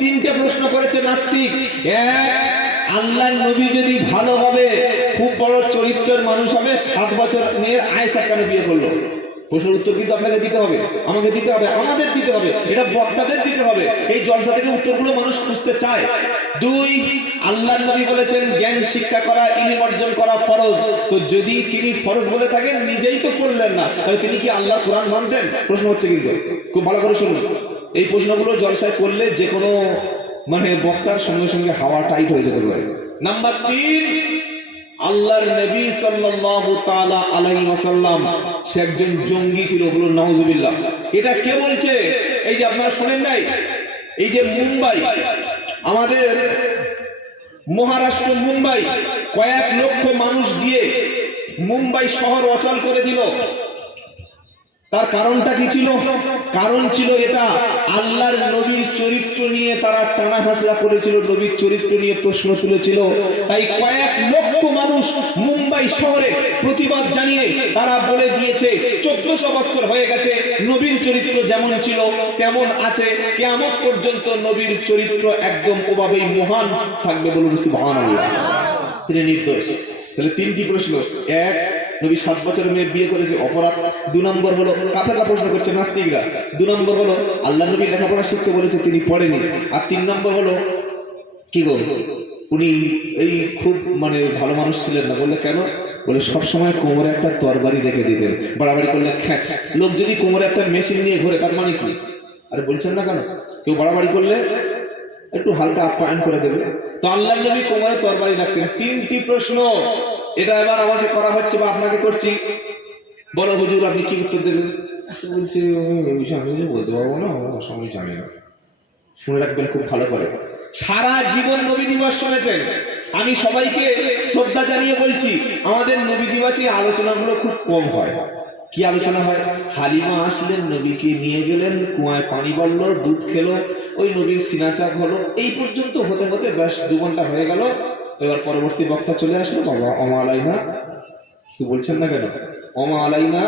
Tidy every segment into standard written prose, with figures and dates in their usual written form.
তিনটে প্রশ্ন করেছে নাস্তিক। এক, আল্লাহর নবী যদি ভালো হবে, খুব বড় চরিত্রের মানুষ হবে, 7 বছর মেয়ের আয়েশা কেন বিয়ে করলো? প্রশ্নের উত্তর কিন্তু আপনাকে দিতে হবে, আমাকে দিতে হবে, আমাদের দিতে হবে, এটা বক্তাদের দিতে হবে। এই জলসা থেকে উত্তরগুলো মানুষ খুঁজতে চায়। দুই, আল্লাহর নবী বলেছেন জ্ঞান শিক্ষা করা, ইলম অর্জন করা ফরজ। তো যদি তিনি ফরজ বলে থাকেন, নিজেই তো পড়লেন না, তাহলে তিনি কি আল্লাহর কোরআন মানতেন? প্রশ্ন হচ্ছে কিন্তু, খুব ভালো করে শুনুন। এই প্রশ্নগুলো জলসায় করলে যে কোনো মানে বক্তার সঙ্গে সঙ্গে হাওয়া টাইট হয়ে যেতে পারে। নাম্বার 3, আল্লাহর নবী সাল্লাল্লাহু তাআলা আলাইহি ওয়াসাল্লাম সে একজন জঙ্গি ছিল, বলুন নাউজুবিল্লাহ। এটা কে বলছে? এই যে আপনারা শুনেন নাই, এই যে মুম্বাই, আমাদের মহারাষ্ট্র মুম্বাই, কয়েক লক্ষ মানুষ গিয়ে মুম্বাই শহর অচল করে দিল। তার কারণটা কি ছিল? কারণ ছিল এটা, আল্লাহর নবীর চরিত্র নিয়ে তারা টানা হাসরা করেছিল, নবীর চরিত্র নিয়ে প্রশ্ন তুলেছিল। তাই কয়েক লক্ষ মানুষ মুম্বাই শহরে প্রতিবাদ জানিয়ে তারা বলে দিয়েছে 1400 বছর হয়ে গেছে, নবীর চরিত্র যেমন ছিল তেমন আছে, কিয়ামত পর্যন্ত নবীর চরিত্র একদম ওভাবেই মহান থাকবে, বলুন সুবহানাল্লাহ। তিনি নির্দোষ। তাহলে 3টি প্রশ্ন। এক, নবী 7 বছরের মেয়ে বিয়ে করেছে, অপরাধ। 2 নম্বর হলো, কাফেররা প্রশ্ন করছে নাস্তিকরা। 2 নম্বর হলো আল্লাহ নবী লেখাপড়া শিখতে বলেছে, তিনি পড়েনি। আর 3 নম্বর হলো কি গো, উনি এই খুব মানে ভালো মানুষ ছিলেন না। বললে কেন? বলে সবসময় কোমরে একটা তরবারি রেখে দিতেন, বাড়াবাড়ি করলে খ্যাচ। লোক যদি কোমরে একটা মেশিন নিয়ে ঘোরে, তার মানে কি? আরে বলছেন না কেন? কেউ বাড়াবাড়ি করলে একটু হালকা আপ্যায়ন করে দেবে। তো আল্লাহ নবী কোমরে তরবারি রাখতেন। 3টি প্রশ্ন। এটা এবার আমাকে করা হচ্ছে বা আপনাকে করছি। বলো হুজুর, আপনি কি উত্তর দেবেন? বলছি আমি বলতে পারবো না, আমার সময় জানি না। শুনে রাখবেন খুব ভালো করে, সারা জীবন নবী দিবস শুনেছেন। আমি সবাইকে শ্রদ্ধা জানিয়ে বলছি, আমাদের নবী দিবসে আলোচনাগুলো খুব কম হয়। কি আলোচনা হয়? হালিমা আসলেন, নবীকে নিয়ে গেলেন, কুয়ায় পানি পড়লো, দুধ খেলো, ওই নবীর সিনাচাক হলো, এই পর্যন্ত হতে হতে ব্যাস 2 ঘন্টা হয়ে গেল। এবার পরবর্তী বক্তা চলে আসলো, বাবা ওমা আলাইনা, কি বলছেন না কেন? ওমা আলাইনা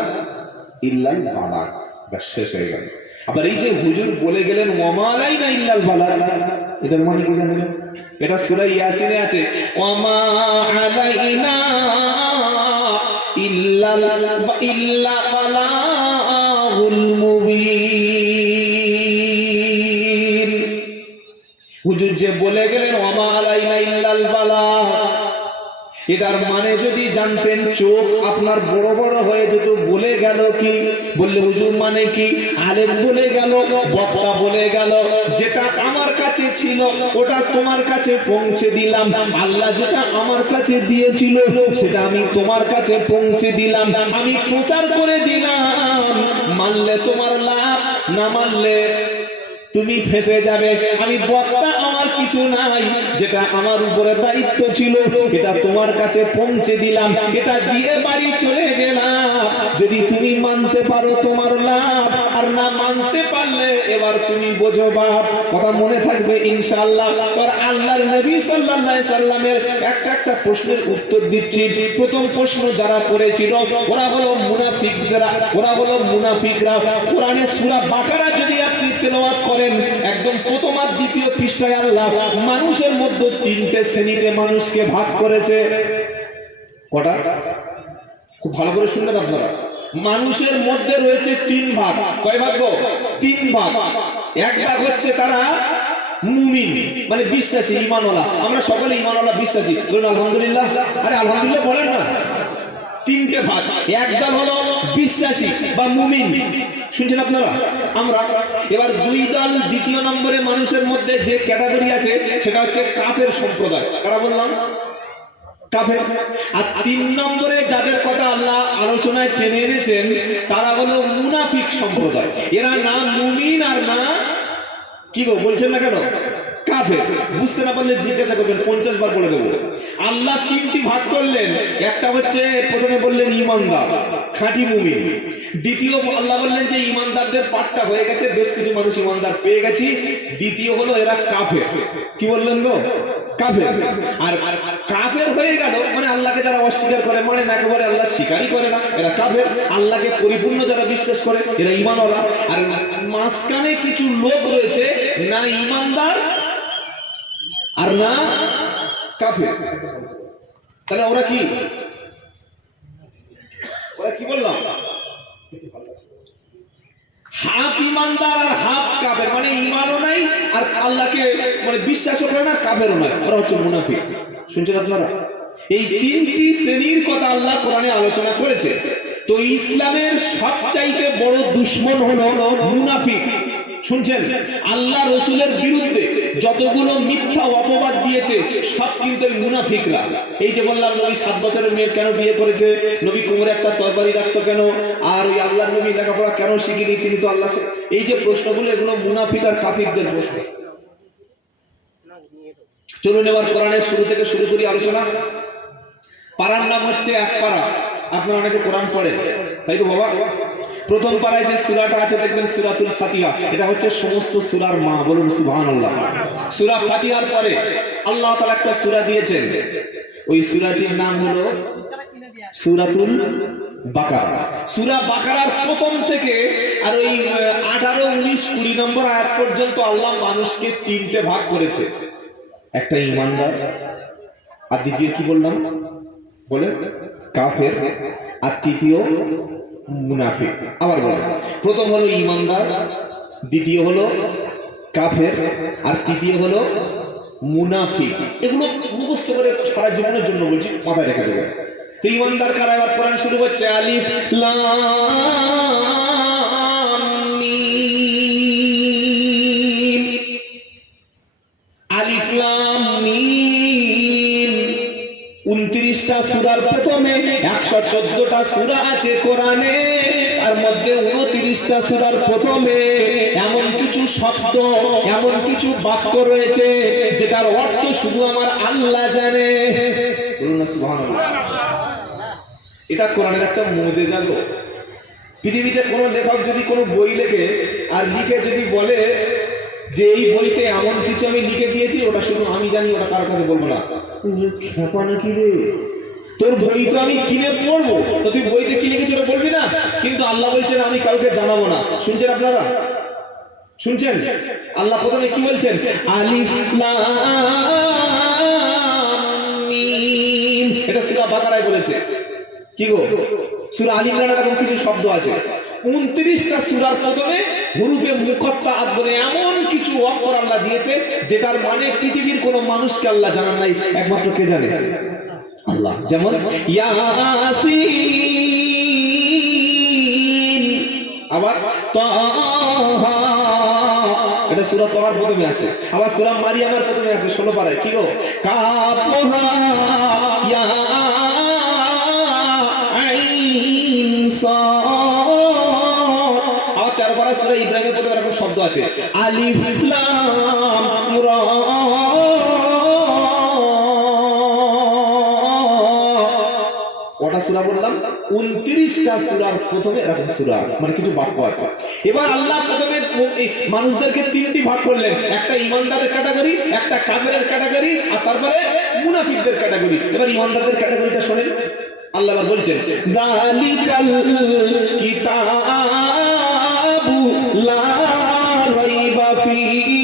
ইল্লাল বালাগ, ব্যাস শেষ হয়ে গেল। আবার এই যে হুজুর বলে গেলেন ওমা আলাইনা ইল্লাল বালাগ, এটার মানে কি জানেন? এটা সূরা ইয়াসিনে আছে, ওমা আলাইনা ইল্লা বালাগুল মুবিন। হুজুর যে বলে গেলেন ওমা আলাইনা ইল্লাল বালাগ, এটার মানে যদি জানতেন, চোখ আপনার বড় বড় হয়ে যেত। বলে গেল কি? বললে হুজুর মানে কি? আলেম বলে গেল, বক্তা বলে গেল, যেটা আমার কাছে ছিল ওটা তোমার কাছে পৌঁছে দিলাম। আল্লাহ যেটা আমার কাছে দিয়েছিল সেটা আমি তোমার কাছে পৌঁছে দিলাম, আমি প্রচার করে দিলাম। মানলে তোমার লাভ, না মানলে তুমি ফেসে যাবে। আমি বক্তা, আমার কিছু নাই, যেটা আমার উপরে দায়িত্ব ছিল এটা তোমার কাছে পৌঁছে দিলাম, এটা দিয়ে বাড়ি চলে গেলাম। যদি তুমি মানতে পারো তোমার লাভ, আর না মানতে পারলে এবার তুমি বোঝো বাপ। কথা মনে থাকবে ইনশাআল্লাহ। আর আল্লাহর নবী সাল্লাল্লাহু আলাইহি সাল্লামের একটা প্রশ্নের উত্তর দিচ্ছি। প্রথম প্রশ্ন যারা করেছিল ওরা হলো মুনাফিকরা, ওরা হলো মুনাফিকরা। কোরআনে সূরা বাকারা যদি আপনি তেলাওয়াত করেন, একদম প্রথম আর দ্বিতীয় পৃষ্ঠায় আল্লাহ মানুষের মধ্যে 3টে শ্রেণীতে মানুষকে ভাগ করেছে। কটা? খুব ভালো করে শুনবেন আপনারা। মানুষের মধ্যে রয়েছে 3 ভাগ। কয় ভাগ গো? 3 ভাগ। এক ভাগ হচ্ছে তারা মুমিন, মানে বিশ্বাসী, ঈমানওয়ালা। আমরা সকলে ঈমানওয়ালা, বিশ্বাসী, বলুন আলহামদুলিল্লাহ। আরে আলহামদুলিল্লাহ বলেন না। 3টে ভাগ। একদল হলো বিশ্বাসী বা মুমিন, শুনছেন আপনারা? আমরা এবার 2 দল, দ্বিতীয় নম্বরে মানুষের মধ্যে যে ক্যাটাগরি আছে সেটা হচ্ছে কাফের সম্প্রদায়। কারা বললাম? কাফের। আর 3 নম্বরে যাদের কথা আল্লাহ আলোচনায় টেনে এনেছেন তারা হলো মুনাফিক সম্প্রদায়। এরা না মুমিন আর না কি গো, বলছেন না কেন? কাফের। বুঝতে না পারলে জিজ্ঞাসা করবেন, 50 বার বলে দেবো। আল্লাহ 3টি ভাগ করলেন। একটা হচ্ছে প্রথমে বললেন ঈমানদার, খাঁটি মুমিন। দ্বিতীয় আল্লাহ বললেন যে ঈমানদারদের পাঠটা হয়ে গেছে, বেশ কিছু মানুষ ঈমানদার পেয়ে গেছি। দ্বিতীয় হলো এরা কাফের। কি বললেন গো? কাফের। আর কাফের হয়ে গেল মানে আল্লাহকে যারা অস্বীকার করে, মানে না একেবারে আল্লাহ স্বীকারই করে না, এরা কাফের। আল্লাহকে পরিপূর্ণ যারা বিশ্বাস করে এরা ঈমানওয়ালা। আর মাঝখানে কিছু লোক রয়েছে, না ঈমানদার আর না কাফের। তাহলে ওরা কি বললাম? হাফ ইমানদার আর হাফ কাফের, মানে ইমানও নাই আর আল্লাহকে মানে বিশ্বাসও করে না, কাফেরও নয়, ওরা হচ্ছে মুনাফিক। শুনছেন আপনারা? এই তিনটি শ্রেণীর কথা আল্লাহ কোরআনে আলোচনা করেছে। তো ইসলামের সবচাইতে বড় দুশমন হলো মুনাফিক। শুনছেন? আল্লাহ রসুলের বিরুদ্ধে যতগুলো মিথ্যা অপবাদ দিয়েছে সব কিন্তু মুনাফিকরা। এই যে বললাম নবী 7 বছরের মেয়ে কেন বিয়ে করেছে, নবী কোমরে একটা তরবারি রাখতো কেন, আর ওই আল্লাহ নবী লেখাপড়া কেন শিখিনি, তিনি তো আল্লাহ, এই যে প্রশ্নগুলো এগুলো মুনাফিক আর কাফিরদের প্রশ্ন। চলুন এবার কোরআনের শুরু থেকে শুরু করি আলোচনা। পারার নাম হচ্ছে এক পারা। আপনারা অনেকে কোরআন পড়েন, তাই তো বাবা? প্রথম পারায় যে সূরাটা আছে দেখবেন সূরাতুল ফাতিহা, এটা হচ্ছে সমস্ত সূরার মা। বলুন সুবহানাল্লাহ। সূরা ফাতিহার পরে আল্লাহ তাআলা একটা সূরা দিয়েছেন, ওই সূরাটির নাম হলো সূরাতুল বাকারা। সূরা বাকারার প্রথম থেকে আর ওই 18, 19, 20 নম্বর আয়াত পর্যন্ত আল্লাহ মানুষকে তিনটে ভাগ করেছে। একটা ঈমানদার, আর দ্বিতীয় কি বললাম বলে কাফের, আর তৃতীয় মুনাফিক। আবার বলেন, প্রথম হলো ঈমানদার, দ্বিতীয় হলো কাফের, আর তৃতীয় হলো মুনাফিক। এগুলো মুখস্থ করে সারা জীবনের জন্য বলছি, মাথায় রেখে দেবেন। তো ঈমানদার কারা? এবার কোরআন শুরু হচ্ছে আলিফ লাম মিম। আলিফ লাম মিম 29টা সূরার প্রথমে 114টা সূরা আছে কোরআনে, তার মধ্যে 29টা সূরার প্রথমে এমন কিছু শব্দ, এমন কিছু বাক্য রয়েছে যেটার অর্থ শুধু আমার আল্লাহ জানে। বলুন না সুবহানাল্লাহ। এটা কোরআনের একটা মুজিজা গো। পৃথিবীতে কোনো লেখক যদি কোনো বই লেখে আর লিখে যদি বলে যে এই বইতে এমন কিছু আমি লিখে দিয়েছি, ওটা শুধু আমি জানি, ওটা কারোর কাছে বলবো না। খেপা নাকি রে, তোর বই তো আমি কিনে পড়বো, তো তুই বইতে কি লিখেছিস ওটা বলবি না? কিন্তু আল্লাহ বলছেন আমি কাউকে জানাবো না। শুনছেন আপনারা? শুনছেন? আল্লাহ প্রথমে কি বলছেন? আলিফ লাম মিম। এটা সূরা বাকারায় বলেছে। কি গো? সূরা আলী ইমরানে এরকম কিছু শব্দ আছে। 29টা সূরার প্রথমে হুরুফে মুকাত্তাআত বলে এমন কিছু অক্ষর আল্লাহ দিয়েছে যেটার মানে পৃথিবীর কোনো মানুষকে আল্লাহ জানান নাই, একমাত্র কে জানে? আল্লাহ। যেমন ইয়াসিন, আবার তাহা, এটা সূরা তাহার প্রথমে আছে। আবার সূরা মারিয়ামের প্রথমে আছে 16 পারায়। কি গো? কাফ হা ইয়া আইন সাদ। আবার 13 পারা সূরা ইব্রাহিমের প্রথমে এরকম শব্দ আছে আলিফ লাম রা। কটা সূরা বললাম? 29টা সূরার প্রথমে এরকম সূরা, মানে কিছু বাক্য আছে। এবার আল্লাহ প্রথমে মানুষদেরকে তিনটি ভাগ করলেন, একটা ঈমানদারের ক্যাটাগরি, একটা কাফেরের ক্যাটাগরি, আর তারপরে মুনাফিকদের ক্যাটাগরি। এবার ঈমানদারদের ক্যাটাগরিটা শুনেন। আল্লাহ আবার বলছেন যালিকাল কিতাবু লা রাইবা ফীহি।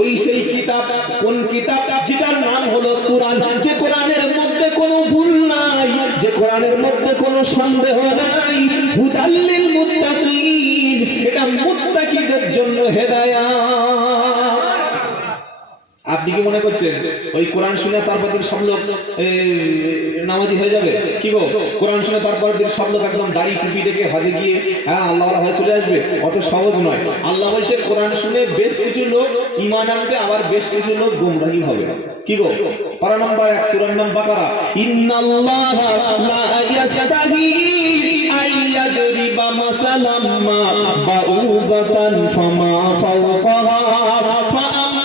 ওই সেই কিতাব, কোন কিতাব? যেটার নাম হলো কোরআন। যে কোরআনের মধ্যে কোনো ভুল নাই, যে কোরআনের মধ্যে কোনো সন্দেহ নাই। হুদাল লিল মুত্তাকিন, এটা মুত্তাকিদের জন্য হেদায়েত। আপনি কি মনে করছেন ওই কোরআন শুনে তারপর দিন সব লোক নামাজি হয়ে যাবে? কি গো? কোরআন শুনে তারপর দিন সব লোক একদম দাড়ি টুপি দেখে হজে গিয়ে হ্যাঁ আল্লাহ হয়ে চলে আসবে? অত সহজ নয়। আল্লাহ বলছে কোরআন শুনে বেশ কিছু লোক ঈমান আনবে, আবার বেশ কিছু লোক গোমরাহী হবে। কি গো? পারা নাম্বার 1 সূরার নাম বাকারা। ইন্নাল্লাহা লা ইয়াস্তাহি আইয়াদরিবা মাসালাম মা বাউদাতান ফামা ফাওকাহা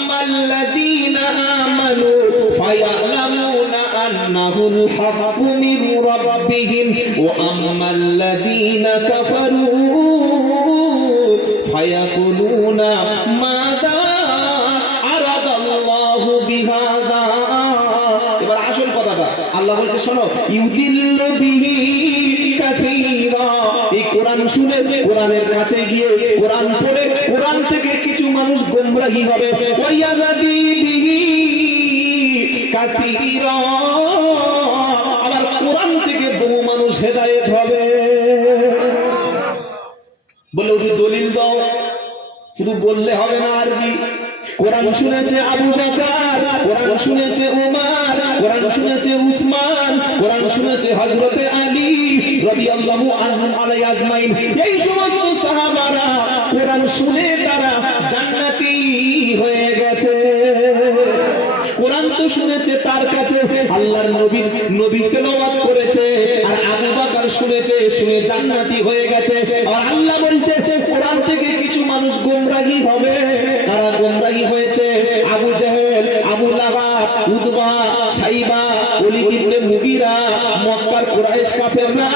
فَالَّذِينَ آمَنُوا فَيَعْلَمُونَ أَنَّهُ الْحَقُّ مِنْ رَبِّهِمْ وَأَمَّا الَّذِينَ كَفَرُوا فَيَقُولُونَ مَاذَا أَرَادَ اللَّهُ بِهَذَا। এবার আসল কথাটা আল্লাহ বলছে শোনো, ইউদিল্লু বিহি কাসীরা। এই কোরআন শুনে, কোরআনের কাছে গিয়ে, কোরআন পড়ে, কোরআন থেকে কিছু মানুষ গোমরা গোমরাহি হবে ওয়ায়াদি বিহি কাসীরা আবার কোরআন থেকে বহু মানুষ হেদায়েত হবে বলে ওই দলিল দাও শুধু বললে হবে না আরবি কোরআন শুনেছে আবু বকর কোরআন শুনেছে উমর কোরআন শুনেছে উসমান কোরআন শুনেছে হযরতে আলী রাদিয়াল্লাহু আনহুম আলাইহি আজমাইন এই সমস্ত সাহাবারা কোরআন শুনে তারা জান্নাতি হয়ে গেছে কোরআন তো শুনেছে তার কাছে আল্লাহর নবী তেলাওয়াত করেছে আর আবু বকর শুনেছে শুনে জান্নাতি হয়ে গেছে আর আল্লাহ বলছে কোরআন থেকে কিছু মানুষ গোমরাহি হবে তারা গোমরাহি হয়েছে আবু জেহেল আবু লাহাব উতবা সাইবা ওলীদ ইবনে মুগীরা মক্কার কুরাইশ কাফেররা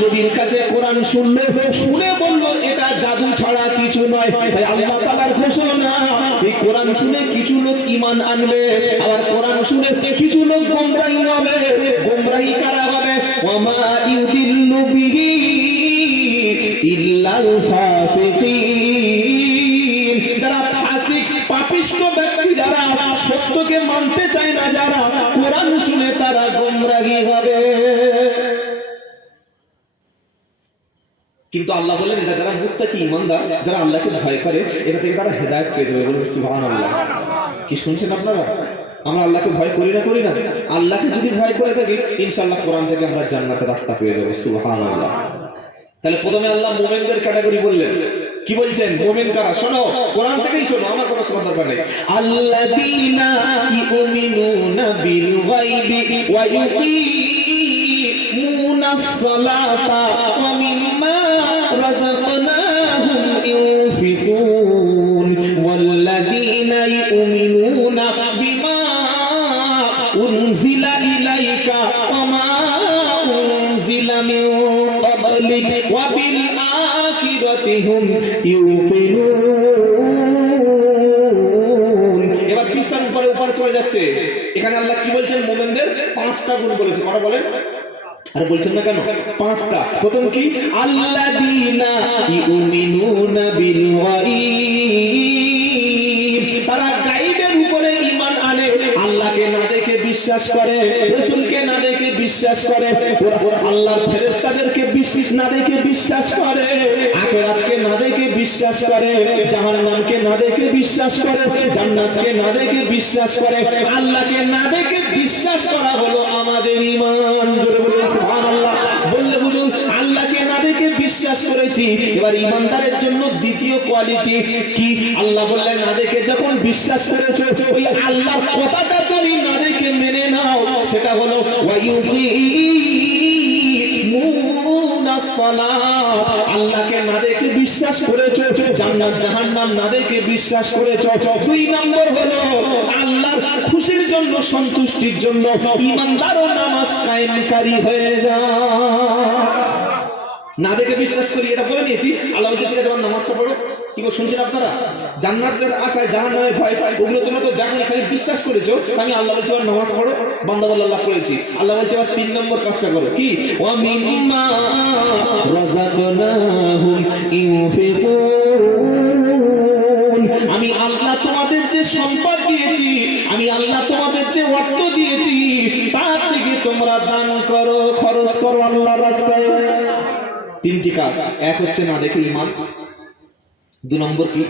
নবীর কাছে কোরআন শুনে বলল এটা জাদু ছাড়া কিছু নয় তাই আল্লাহ তাআলার ঘোষণা এই কোরআন শুনে কিছু লোক ঈমান আনবে আবার কোরআন শুনে কিছু লোক গোমরাহি হবে গোমরাহি কারা হবে ওয়ামা ইউদিল্লু বিহি ইল্লাল ফাসিকিন যারা ফাসিক পাপিষ্ঠ ব্যক্তি যারা সত্যকে মানতে চায় না যারা কোরআন শুনে তারা গোমরাহি হবে কিন্তু আল্লাহ বলেন এটা যারা মুত্তাকি ঈমানদার যারা আল্লাহকে ভয় করে এটা থেকে তারা হেদায়েত পেয়ে যাবে বলুন সুবহানাল্লাহ কি শুনছেন আপনারা আমরা আল্লাহকে ভয় করি না আল্লাহকে যদি ভয় করে থাকি ইনশাআল্লাহ কোরআন থেকে আমরা জান্নাতের রাস্তা পেয়ে যাব সুবহানাল্লাহ তাহলে প্রথমে আল্লাহ মুমিনদের ক্যাটাগরি বললেন কি বলছেন মুমিন কারা শোনো কোরআন থেকেই শোনো আমার কোনো শোনার দরকার নেই আল্লাযীনা ইউমিনুনা বিল গায়বি ওয়া ইউকিমুনাস সালাতা ওয়া মিম্মা রাযাকনাহুম ইউনফিকুন ওয়াল্লাযীনা ইউমিনুনা বিমা উনজিলা ইলাইকা ওয়া মা উনজিলা মিন ক্বাবলিক ওয়া বিল আখিরাতি হুম ইউকিনুন এবার পৃষ্ঠার উপরে চলে যাচ্ছে এখানে আল্লাহ কি বলছেন মুমিনদের পাঁচটা গুণ বলেছে কটা বলেন আর বলছেন না কেন পাঁচটা প্রথম কি আল্লাযীনা ইউমিনুনা বিল গায়ব তারা গায়বের উপরে ঈমান আনে আল্লাহকে না দেখে বিশ্বাস করে রাসূলকে না দেখে বিশ্বাস করে আল্লাহর ফেরেশতাদেরকে বিশ্বাস না দেখে বিশ্বাস করে আখিরাতকে না দেখে বিশ্বাস করে জাহান্নামকে না দেখে বিশ্বাস করে জান্নাতকে না দেখে বিশ্বাস করে আল্লাহকে না দেখে বিশ্বাস করা হলো আমাদের ঈমান জোরে বলুন সুবহানাল্লাহ বললে হুজুর আল্লাহকে না দেখে বিশ্বাস করেছি এবার ঈমানদারের জন্য দ্বিতীয় কোয়ালিটি কি আল্লাহ বললেন না দেখে যখন বিশ্বাস করেছো ওই আল্লাহর কথাটা তুমি না দেখে মেনে নাও সেটা হলো ওয়ায়ুকিমুনাস সালাত আল্লাহকে না দেখে বিশ্বাস করেছো জান্নাত জাহান্নাম না দেখে বিশ্বাস করেছো দুই নম্বর হলো আল্লাহর খুশির জন্য সন্তুষ্টির জন্য ঈমানদার ও নামাজ কায়েমকারী হয়ে যায় না দেখে বিশ্বাস করি এটা বলে নিয়েছি আল্লাহ বলছে ঠিক আছে তোমার নামাজটা পড়ো কি গো শুনছেন আপনারা জান্নাতের আশায় জাহান্নামের ভয় ওগুলো তোমরা তো দেখোনি খালি বিশ্বাস করেছো আমি আল্লাহ বলছি আমার নামাজ পড়ো বান্দা বলে আল্লাহ পড়েছি আল্লাহ বলছে আবার তিন নম্বর কাজটা করো কি ওয়া মিম্মা রাযাকনাহুম ইউনফিকুন আমি আল্লাহ তোমাদের যে সম্পদ দিয়েছি আমি আল্লাহ তোমাদের যে অর্থ দিয়েছি তার থেকে তোমরা দান করো খরচ করো আল্লাহর রাস্তায় তিনটি কাজ এক হচ্ছে না দেখে ঈমান দুই নম্বর কি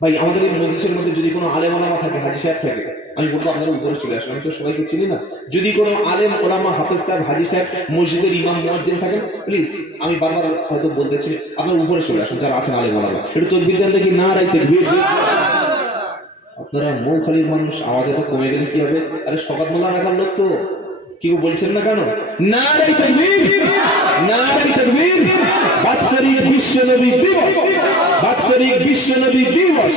ভাই আমাদের এই মজলিসের মধ্যে যদি কোনো আলেম ওলামা থাকে হাজী সাহেব থাকে আমি বলবো আপনারা উপরে চলে আসুন আমি তো সবাইকে চিনি না যদি কোনো আলেম ওলামা হাফেজ সাহেব হাজী সাহেব মসজিদের ইমাম মুয়াজ্জিন থাকেন প্লিজ আমি বারবার হয়তো বলতেছি আপনারা উপরে চলে আসুন যারা আছেন আলেম ওলামা একটু তাকবীর দেন দেখি নারায়ে তাকবীর আপনারা মৌখালীর মানুষ আওয়াজ এত কমে গেলে কি হবে আরে শওকত মোল্লা রাখার লোক তো কেউ বলছেন না কেন নারায়ে তাকবীর নারায়ে তাকবীর বাৎসরিক বিশ্ব নবী দিবস বাৎসরিক বিশ্ব নবী দিবস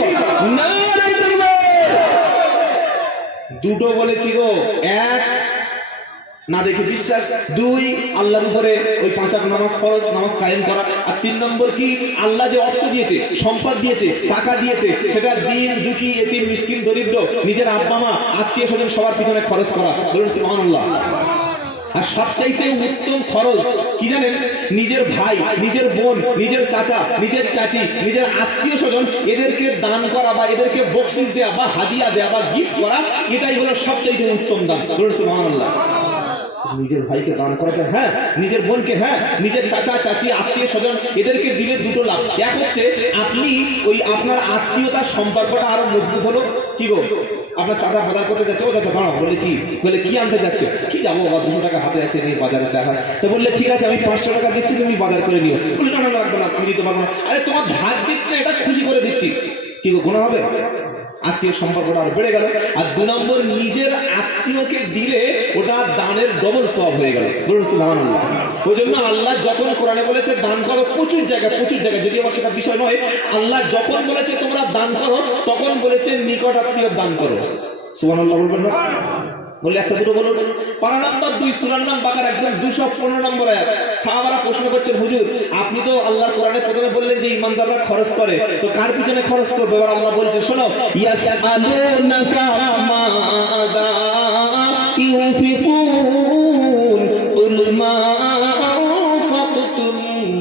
নারায়ে তাকবীর দুটো বলেছি গো এক না দেখে বিশ্বাস দুই আল্লাহর উপরে ওই পাঁচ ওয়াক্ত নামাজ ফরজ নামাজ কায়েম করা আর তিন নম্বর কি আল্লাহ যে অর্থ দিয়েছে সম্পদ দিয়েছে টাকা দিয়েছে সেটা দিন দুঃখী এতিম মিসকিন দরিদ্র নিজের আব্বা মা আত্মীয় স্বজন সবার পিছনে খরচ করা বলুন সুবহানাল্লাহ আর সবচাইতে উত্তম খরচ কি জানেন? নিজের ভাই, নিজের বোন, নিজের চাচা, নিজের চাচি, নিজের আত্মীয় স্বজন এদেরকে দান করা বা এদেরকে বকশিস দেওয়া বা হাদিয়া দেওয়া বা গিফট করা, এটাই হলো সবচাইতে উত্তম দান। সুবহানাল্লাহ। নিজের ভাইকে দান করাতে, হ্যাঁ, নিজের বোনকে, হ্যাঁ, নিজের চাচা চাচি আত্মীয় স্বজন এদেরকে দিলে দুটো লাভ। এক হচ্ছে আপনি ওই আপনার আত্মীয়তার সম্পর্কটা আরো মজবুত হলো। কি গো, আপনার চাচা বাজার করতে যাচ্ছে, ও চাচা দাঁড়াও, বলে কি, বলে কি আনতে যাচ্ছে? কি যাবো বাবা, 200 টাকা হাতে আছে, নিয়ে বাজারে চা খায়। তো বললে ঠিক আছে আমি 500 টাকা দিচ্ছি, তুমি বাজার করে নিও। বলে না না লাগবে না, আমি দিতে পারবো না। আরে তোমার ভাগ দিচ্ছি না, এটা খুশি করে দিচ্ছি। কি গো, গুনাহ হবে? আত্মীয় সম্পর্কটা আরো বেড়ে গেল। আর 2 নম্বর, নিজের আত্মীয়কে দিলে ওটা দানের ডবল সওয়াব হয়ে গেল। বলুন সুবহানাল্লাহ। ওই জন্য আল্লাহ যখন কোরআনে বলেছে দান করো, প্রচুর জায়গায়, যদি আমার সেটা বিষয় নয়, আল্লাহ যখন বলেছে তোমরা দান করো, তখন বলেছে নিকট আত্মীয় দান করো। সুবহানাল্লাহ বলবেন না? বলে একটা দুটো বলুন। পারা নাম্বার 2 সূরার নাম বাকারা, একদম 215 নম্বর আয়াত। সাহাবারা প্রশ্ন করছেন, হুজুর আপনি তো আল্লাহর কোরআনে প্রথমে বললেন যে ইমানদাররা খরচ করে, তো কার পিছনে খরচ করবে? এবার আল্লাহ বলছে শোনো, ইয়াসআলুনাকা মাযা ইউনফিকুন কুল মা আনফাকতুম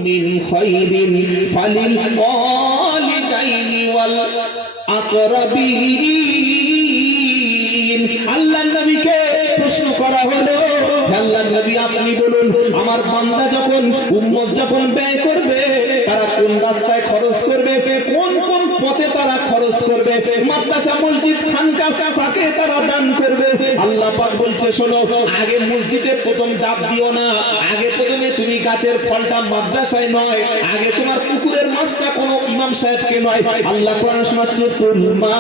মিন খায়রিন ফালিল ওয়ালিদাইনি ওয়াল আকরাবিন। আল্লাহর নবীকে প্রশ্ন করা হলো, আল্লাহর নবী আপনি বলুন, আমার বান্দা যখন, উম্মত যখন ব্যয় করবে, তারা কোন রাস্তায় খরচ করবে, কোন কোন পথে তারা খরচ করবে, মাদ্রাসা মসজিদ খানকা কাকে তারা দান করবে? আল্লাহ পাক বলছে শোনো, আগে মসজিদে প্রথম ডাব দিও না, আগে প্রথমে তুমি গাছের ফলটা মাদ্রাসায় নয়, আগে তোমার পুকুরের মাছটা কোনো ইমাম সাহেবকে নয়। আল্লাহ কোরআন শোনাচ্ছে, কুল মা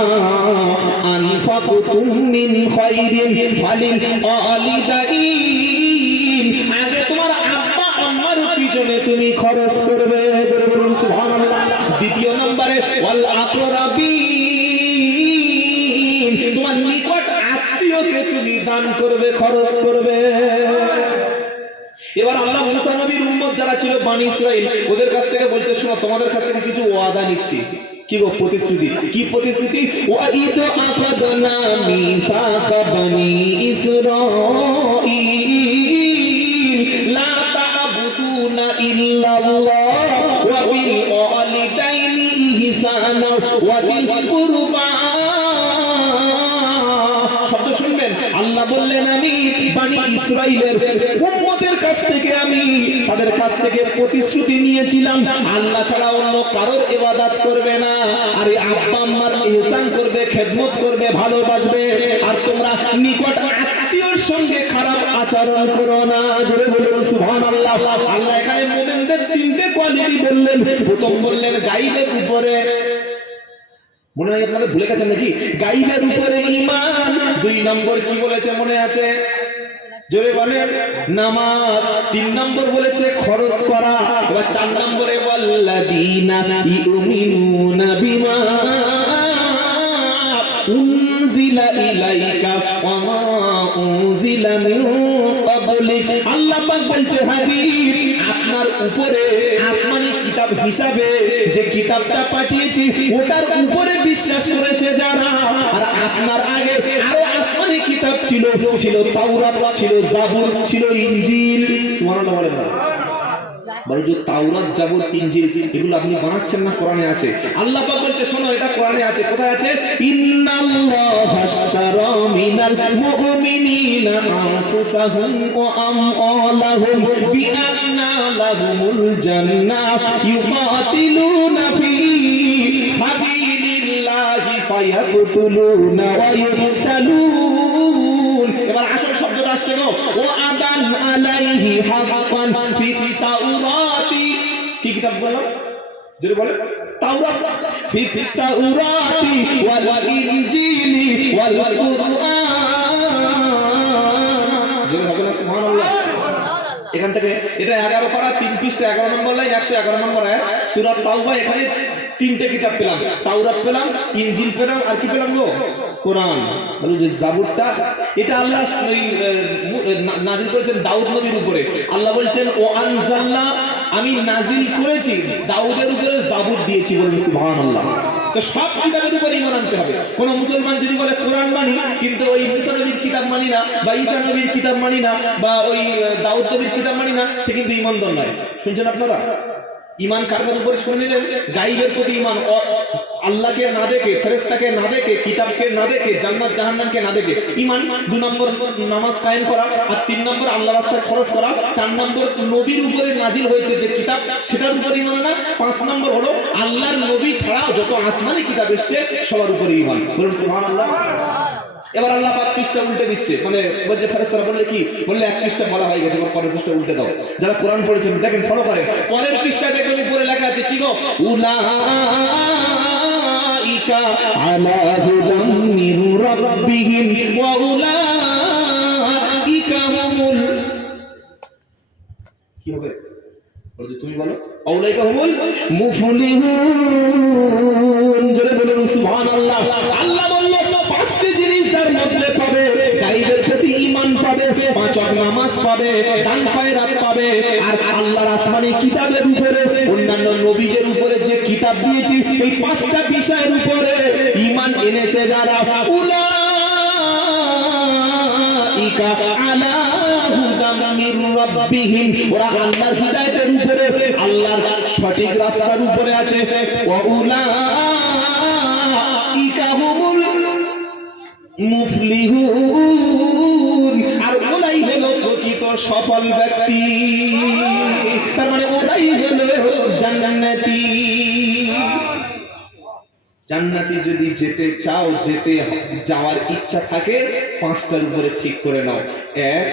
আনফাকতুম মিন খায়রিন ফালিল ওয়ালিদাইন। আগে তোমার আব্বা আম্মার পিছনে তুমি খরচ করবে। বলুন সুবহানাল্লাহ। দ্বিতীয় নম্বরে ওয়াল আকরাবিন, তোমার নিকট আত্মীয়কে তুমি দান করবে, খরচ করবে। এবার আল্লাহ মুসা নবীর উম্মত যারা ছিল বনি ইসরাইল, ওদের কাছ থেকে বলছে শোনো, তোমাদের কাছ থেকে কিছু ওয়াদা নিচ্ছি। কি গো, প্রতিশ্রুতি। কি প্রতিশ্রুতি? ওয়াইদ আখাদনা মিসাকা বনি ইসরাইল লা তা'বুদুনা ইল্লাল্লাহ ওয়া বিল ওয়ালিদাইনি ইহসানা ওয়া বিল কুরবা। শব্দ শুনবেন, আল্লাহ বললেন আমি বনি ইসরাইলের উম্মতের কাছ থেকে, আমি তাদের কাছ থেকে প্রতিশ্রুতি নিয়েছিলাম, আল্লাহ ছাড়া অন্য কারোর ইবাদত করবে না, আর এই আব্বা আম্মার ইহসান করবে, খেদমত করবে, ভালোবাসবে, আর তোমরা নিকট আত্মীয়র সঙ্গে খারাপ আচরণ করো না। জোরে বলুন সুবহানাল্লাহ। আল্লাহ এখানে মুমিনদের 3টে কোয়ালিটি বললেন। প্রথম বললেন গায়বের উপরে, মনে হয় আপনারা ভুলে গেছেন নাকি? গায়বের উপরে ঈমান। 2 নম্বর কি বলেছে মনে আছে? জোরে বলেন, নামাজ। 3 নম্বর বলেছে খরচ করা। এবার 4 নম্বরে ওয়াল্লাযীনা ইউমিনুনা বিমা উনজিলা ইলাইকা ওয়া মা উনজিলা মিন ক্বাবলিক। আল্লাহ পাক বলছে হাবিব, আপনার উপরে আসমানি কিতাব হিসাবে যে কিতাবটা পাঠিয়েছি ওটার উপরে বিশ্বাস করেছে যারা, আর আপনার আগে আরো আসমানি কিতাব ছিল, তাওরাত, ছিল জাবুর, ছিল ইনজিল। সুবহানাল্লাহ বলেন না? বলে যে তাওরাত, জাবুর, ইনজিল এগুলো আপনি বানাচ্ছেন না, কোরআনে আছে। আল্লাহ পাক বলছে শোনো, এটা কোরআনে আছে। কোথায় আছে? ইন্নাল্লাহা আশতারা মিনাল মুমিনিনা আনফুসাহুম ওয়া আমওয়ালাহুম বিআন্না লাহুমুল জান্নাহ ইউকাতিলুনা ফি সাবিলিল্লাহি ফায়াকতুলুনা ওয়া ইউকতালুন। এবার আসল শব্দটা আসছে গো, ওয়া আদান আলাইহি হাক্কান ফিত তাওরাতি। কি কিতাব বলো? জোরে বলে, তাওরাত। ফিত তাওরাতি ওয়াল ইনজিলি ওয়াল কুরআন। জোরে হবে না সুবহানাল্লাহ? এখান থেকে এটা 11 পারা 3 পৃষ্ঠা 11 নম্বর লাইন 111 নম্বর আয়াত সূরা তাওবা। এখানে 3টে কিতাব পেলাম, তাওরাত পেলাম, ইনজিল পেলাম, আর কি পেলাম গো? কোরআন। বলে যে জাবুরটা এটা আল্লাহ নাজিল করেছেন দাউদ নবীর উপরে। আল্লাহ বলছেন ও আনজালনা, আমি নাজিল করেছি দাউদের উপরে জাবুর দিয়েছি। বলুন সুবহানাল্লাহ। তো সব কিতাবের উপর ঈমান আনতে হবে। কোন মুসলমান যদি বলে কোরআন মানি কিন্তু ওই মুসা নবীর কিতাব মানি না, বা ঈসা নবীর কিতাব মানি না, বা ওই দাউদ নবীর কিতাব মানি না, সে কিন্তু ঈমানদার নয়। শুনছেন আপনারা? ঈমান কার কার উপরে শুনে নিলেন? গায়বের প্রতি ঈমান, আল্লাহকে না দেখে, ফেরেশতাকে না দেখে, কিতাবকে না দেখে, জান্নাত জাহান্নামকে না দেখে ঈমান। 2 নম্বর নামাজ কায়েম করা, আর 3 নম্বর আল্লাহর রাস্তায় খরচ করা, 4 নম্বর নবীর উপরে নাজিল হয়েছে যে কিতাব সেটার উপরে ঈমান আনা, 5 নম্বর হলো আল্লাহর নবী ছাড়া যত আসমানি কিতাব এসেছে সবার উপরে ঈমান। বলুন সুবহানাল্লাহ। এবার আল্লাহ পাক পৃষ্ঠা উল্টে দিচ্ছে, মানে বলছে ফেরেশতারা বললে কি বললে, এক পৃষ্ঠা বলা হয়ে গেছে, পরের পৃষ্ঠা উল্টে দাও। যারা কোরআন পড়েছেন দেখেন, ফলো করেন, পরের পৃষ্ঠা দেখবেন উপরে লেখা আছে কি গো, উলাইকা আলা হুদাম মির রাব্বিহিম ওয়া উলাইকা হুমুল, কি হবে বলো তুমি বলো, উলাইকা হুমুল মুফলিহুন। জোরে বলুন সুবহানাল্লাহ। আল্লাহ বলল 5টি জিনিস যার মধ্যে পাবে, গায়বের প্রতি ঈমান পাবে, 5 ওয়াক্ত নামাজ পাবে, দান খয়রাত পাবে, আর আল্লাহর আসমানি কিতাবের উপরে, অন্যান্য নবীদের উপরে যে কিতাব দিয়েছি এই 5টা বিষয়ের উপরে ঈমান এনেছে যারা, উলাইকা আলা হুদাম মির রাব্বিহিম, ওরা আল্লাহর হিদায়াতের উপরে, আল্লাহর সঠিক রাস্তার উপরে আছে, ওয়া উলাইকা হুমুল মুফলিহুন, আর ওরাই হলো প্রকৃত সফল ব্যক্তি। তার মানে ওরাই হলো জান্নাতি। জান্নাতি যদি যেতে চাও, যেতে যাওয়ার ইচ্ছা থাকে, 5টার উপরে ঠিক করে নাও। 1,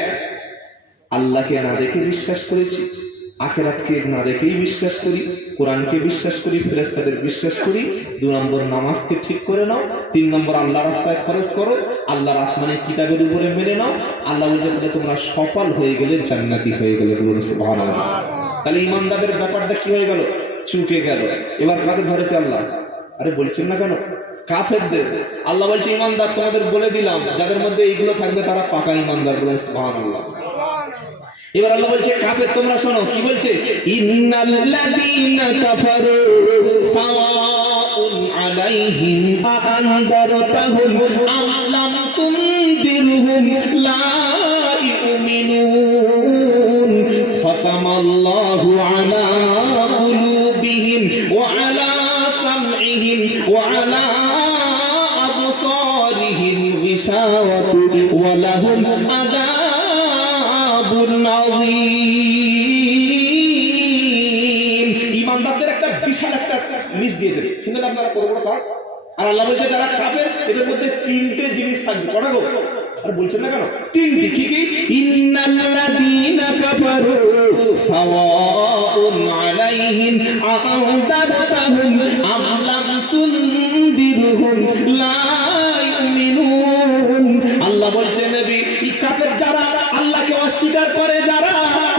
আল্লাহকে না দেখে বিশ্বাস করেছি, আখিরাতকে না দেখেই বিশ্বাস করি, কোরআনকে বিশ্বাস করি, ফেরেশতাদের বিশ্বাস করি। 2 নম্বর নামাজকে ঠিক করে নাও। 3 নম্বর আল্লাহর রাস্তায় খরচ করো, আল্লাহর আসমানের কিতাবের উপরে মেনে নাও। আল্লাহ বলছে তোমরা সফল হয়ে গেলে, জান্নাতি হয়ে গেলে। সুবহানাল্লাহ। তাহলে ঈমানদারের ব্যাপারটা কি হয়ে গেল? চুকে গেল। এবার কাদের ধরেছে আল্লাহ? আরে বলছেন না কেন? কাফেরদের। আল্লাহ বলছে ঈমানদার তোমাদের বলে দিলাম, যাদের মধ্যে এইগুলো থাকবে তারা পাকা ঈমানদার। বলুন সুবহানাল্লাহ। এবার আল্লাহ বলছে কাফের, তোমরা শোনো কি বলছে, ইন্নাল্লাযীনা কাফারু সাওয়াউন আলাইহিম আআনদারতাহুম আম লাম তুনদিরহুম লা ইউমিনুন খাতামাল্লাহু আলা কুলুবিহিম ওয়া আলা সামইহিম ওয়া আলা আবসারিহিম গিশাওয়াতু ওয়া লাহুম ঈমানদারদের একটা বিশাল একটা লিস্ট দিয়েছেন, শুনলেন আপনারা কত বড় কাজ। আর আল্লাহ বলছে যারা কাফের এদের মধ্যে 3টে জিনিস থাকবে। কটা গো? আর বলছেন না কেন? 3টি। কি কি? ইন্নাল্লাযীনা কাফারু সাওয়াউন আলাইহিম আ'আনদারতাহুম আম লাম তুনদিরহুম লা ইউমিনুন। আল্লাহ বলছে নবী, এই কাফের যারা, আল্লাহকে অস্বীকার করে যারা,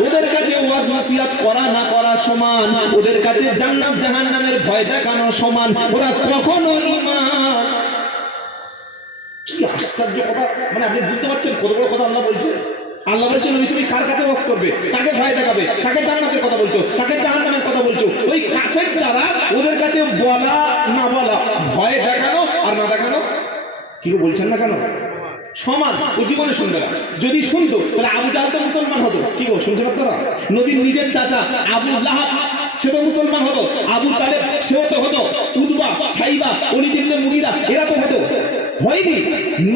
ওদের কাছে ওয়াজ নসিহত করা না করা সমান, ওদের কাছে জান্নাত জাহান্নামের ভয় দেখানো সমান। ওরা কখনো ঈমান, কি আশ্চর্য কথা, মানে আপনি বুঝতে পারছেন কত বড় কথা আল্লাহ বলছে। আল্লাহ বলছেন তুমি কার কাছে ওয়াজ করবে, কাকে ভয় দেখাবে, কাকে জান্নাতের কথা বলছো, কাকে জাহান্নামের কথা বলছো। ওই কাফের যারা, ওদের কাছে বলা না বলা, ভয় দেখানো আর না দেখানো কি বলছেন না কেন সমান। ও জীবনে শুনবে না। যদি শুনতো তাহলে আবু জাহেল তো মুসলমান হতো। কি গো শুনছেন আপনারা? নবীর নিজের চাচা আবু লাহাব সে তো মুসলমান হতো, আবু তালেব সেও তো হতো, উতবা, সাইবা, ওলীদ ইবনে মুগীরা এরা তো হতো। হয়নি?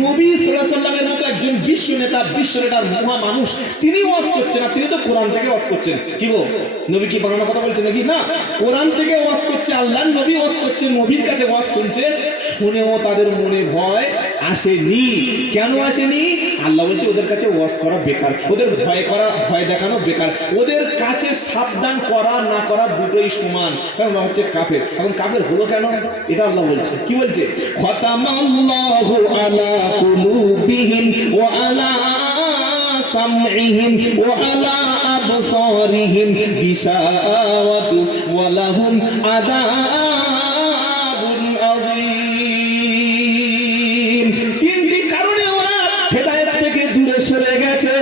নবী সাল্লাল্লাহু আলাইহি ওয়াসাল্লামের মতো একজন বিশ্ব নেতা, বিশ্ব নেতার মহা মানুষ, তিনি ওয়াজ করছেন না, তিনি তো কোরআন থেকে ওয়াজ করছেন। কি গো নবী কি বাংলা কথা বলছেন নাকি? না, কোরআন থেকে ওয়াজ করছে, আল্লাহর নবী ওয়াজ করছেন, নবীর কাছে ওয়াজ শুনছে, শুনেও তাদের মনে ভয় আসেনি। কেন আসেনি? আল্লাহ বলছে ওদের কাছে ওয়াজ করা বেকার, ওদের ভয় করা, ভয় দেখানো বেকার, ওদের কাছে সাবধান করা না করা দুটোই সমান। কারণ ওরা হচ্ছে কাফের। এখন কাফের হলো কেন? এটা আল্লাহ বলছে। কি বলছে? খতামাল্লাহু আলা কুলুবিহিম ওয়া আলা সামইহিম ওয়া আলা আবসারিহিম গিশাওয়াতু ওয়া লাহুম আযাবুন আযীম। 3টি কারণে ওরা হেদায়েত থেকে দূরে সরে গেছে,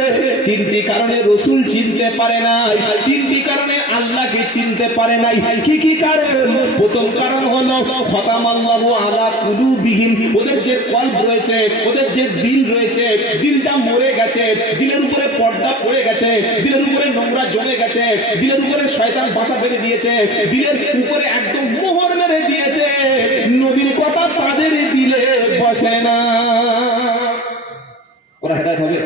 3টি কারণে রাসূল চিনতে পারে নাই, 3টি কারণে আল্লাহকে চিনতে পারে নাই। কি কারণ? প্রথম কারণ হলো খতামাল্লাহু আলা কুলুবিহিম, ওদের যে কলব রয়েছে, ওদের যে দিল রয়েছে, দিলটা মরে গেছে, দিলের উপরে পর্দা পড়ে গেছে, দিলের উপরে নোংরা জমে গেছে, দিলের উপরে শয়তান বাসা বেঁধে দিয়েছে, দিলের উপরে একদম মোহর মেরে দিয়েছে। নবীর কথা তাদের দিলে বসে না, ওরা হেদায়েত হবে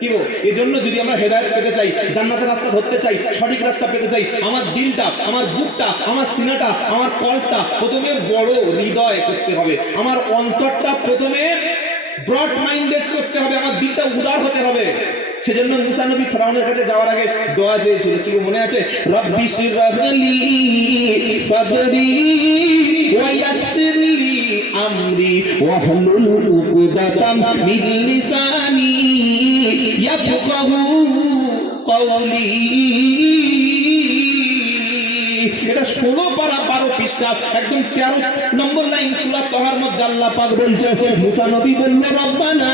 কি গো? এই জন্য যদি আমরা হেদায়েত পেতে চাই, জান্নাতের রাস্তা ধরতে চাই, সঠিক রাস্তা পেতে চাই, আমার দিলটা, আমার বুকটা, আমার সিনাটা, আমার কলটা প্রথমে বড় হৃদয় করতে হবে, আমার অন্তরটা প্রথমে ব্রড মাইন্ডেড করতে হবে, আমার দিলটা উদার হতে হবে। সেজন্য মুসা নবী ফেরাউনের কাছে যাওয়ার আগে দোয়া চেয়েছিল, কি মনে আছে? রব্বি শিরহ লি সাদরি ওয়া ইয়াসসির লি আমরি ওয়াহলুল উকদাতাম মিন লিসানি ইয়াফকাহু কওলি। এটা 16 পারা 12 পৃষ্ঠা, একদম 13 নম্বর লাইন সূরা তাহার মধ্যে আল্লাহ পাক বলছে, মুসা নবী বললেন, রব্বানা,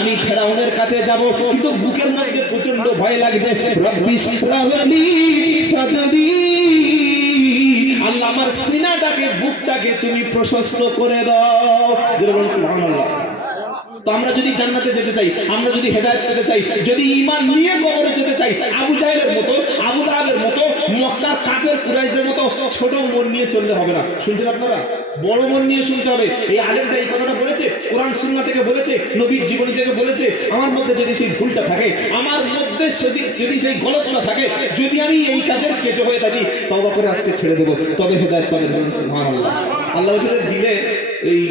আমি ফেরাউনের কাছে যাব, কিন্তু বুকের মধ্যে প্রচন্ড ভয় লাগছে। রব্বি শিরহ লি সাদরি, আল্লাহ আমার সিনাটাকে, বুকটাকে তুমি প্রশস্ত করে দাও। যেরকম সুবহানাল্লাহ। তো আমরা যদি জান্নাতে যেতে চাই, আমরা যদি হেদায়েত পেতে চাই, যদি ঈমান নিয়ে কবরে যেতে চাই, আবু জাহেলের মতো, আবু লাহাবের মতো, মক্কার কাফের কুরাইশদের মতো ছোট মন নিয়ে চললে হবে না। শুনছেন আপনারা? বড় মন নিয়ে শুনতে হবে। এই আলেমটা এই কথাটা বলেছে, কোরআন সুন্নাহ থেকে বলেছে, নবীর জীবনী থেকে বলেছে। আমার মধ্যে যদি সেই ভুলটা থাকে, আমার মধ্যে যদি সেই গলতটা থাকে, যদি আমি এই কাজের কেজো হয়ে থাকি, তওবা করে আজকে ছেড়ে দেব, তবে হেদায়েত পাবেন। সুবহানাল্লাহ। আল্লাহ ওদের দিলে এই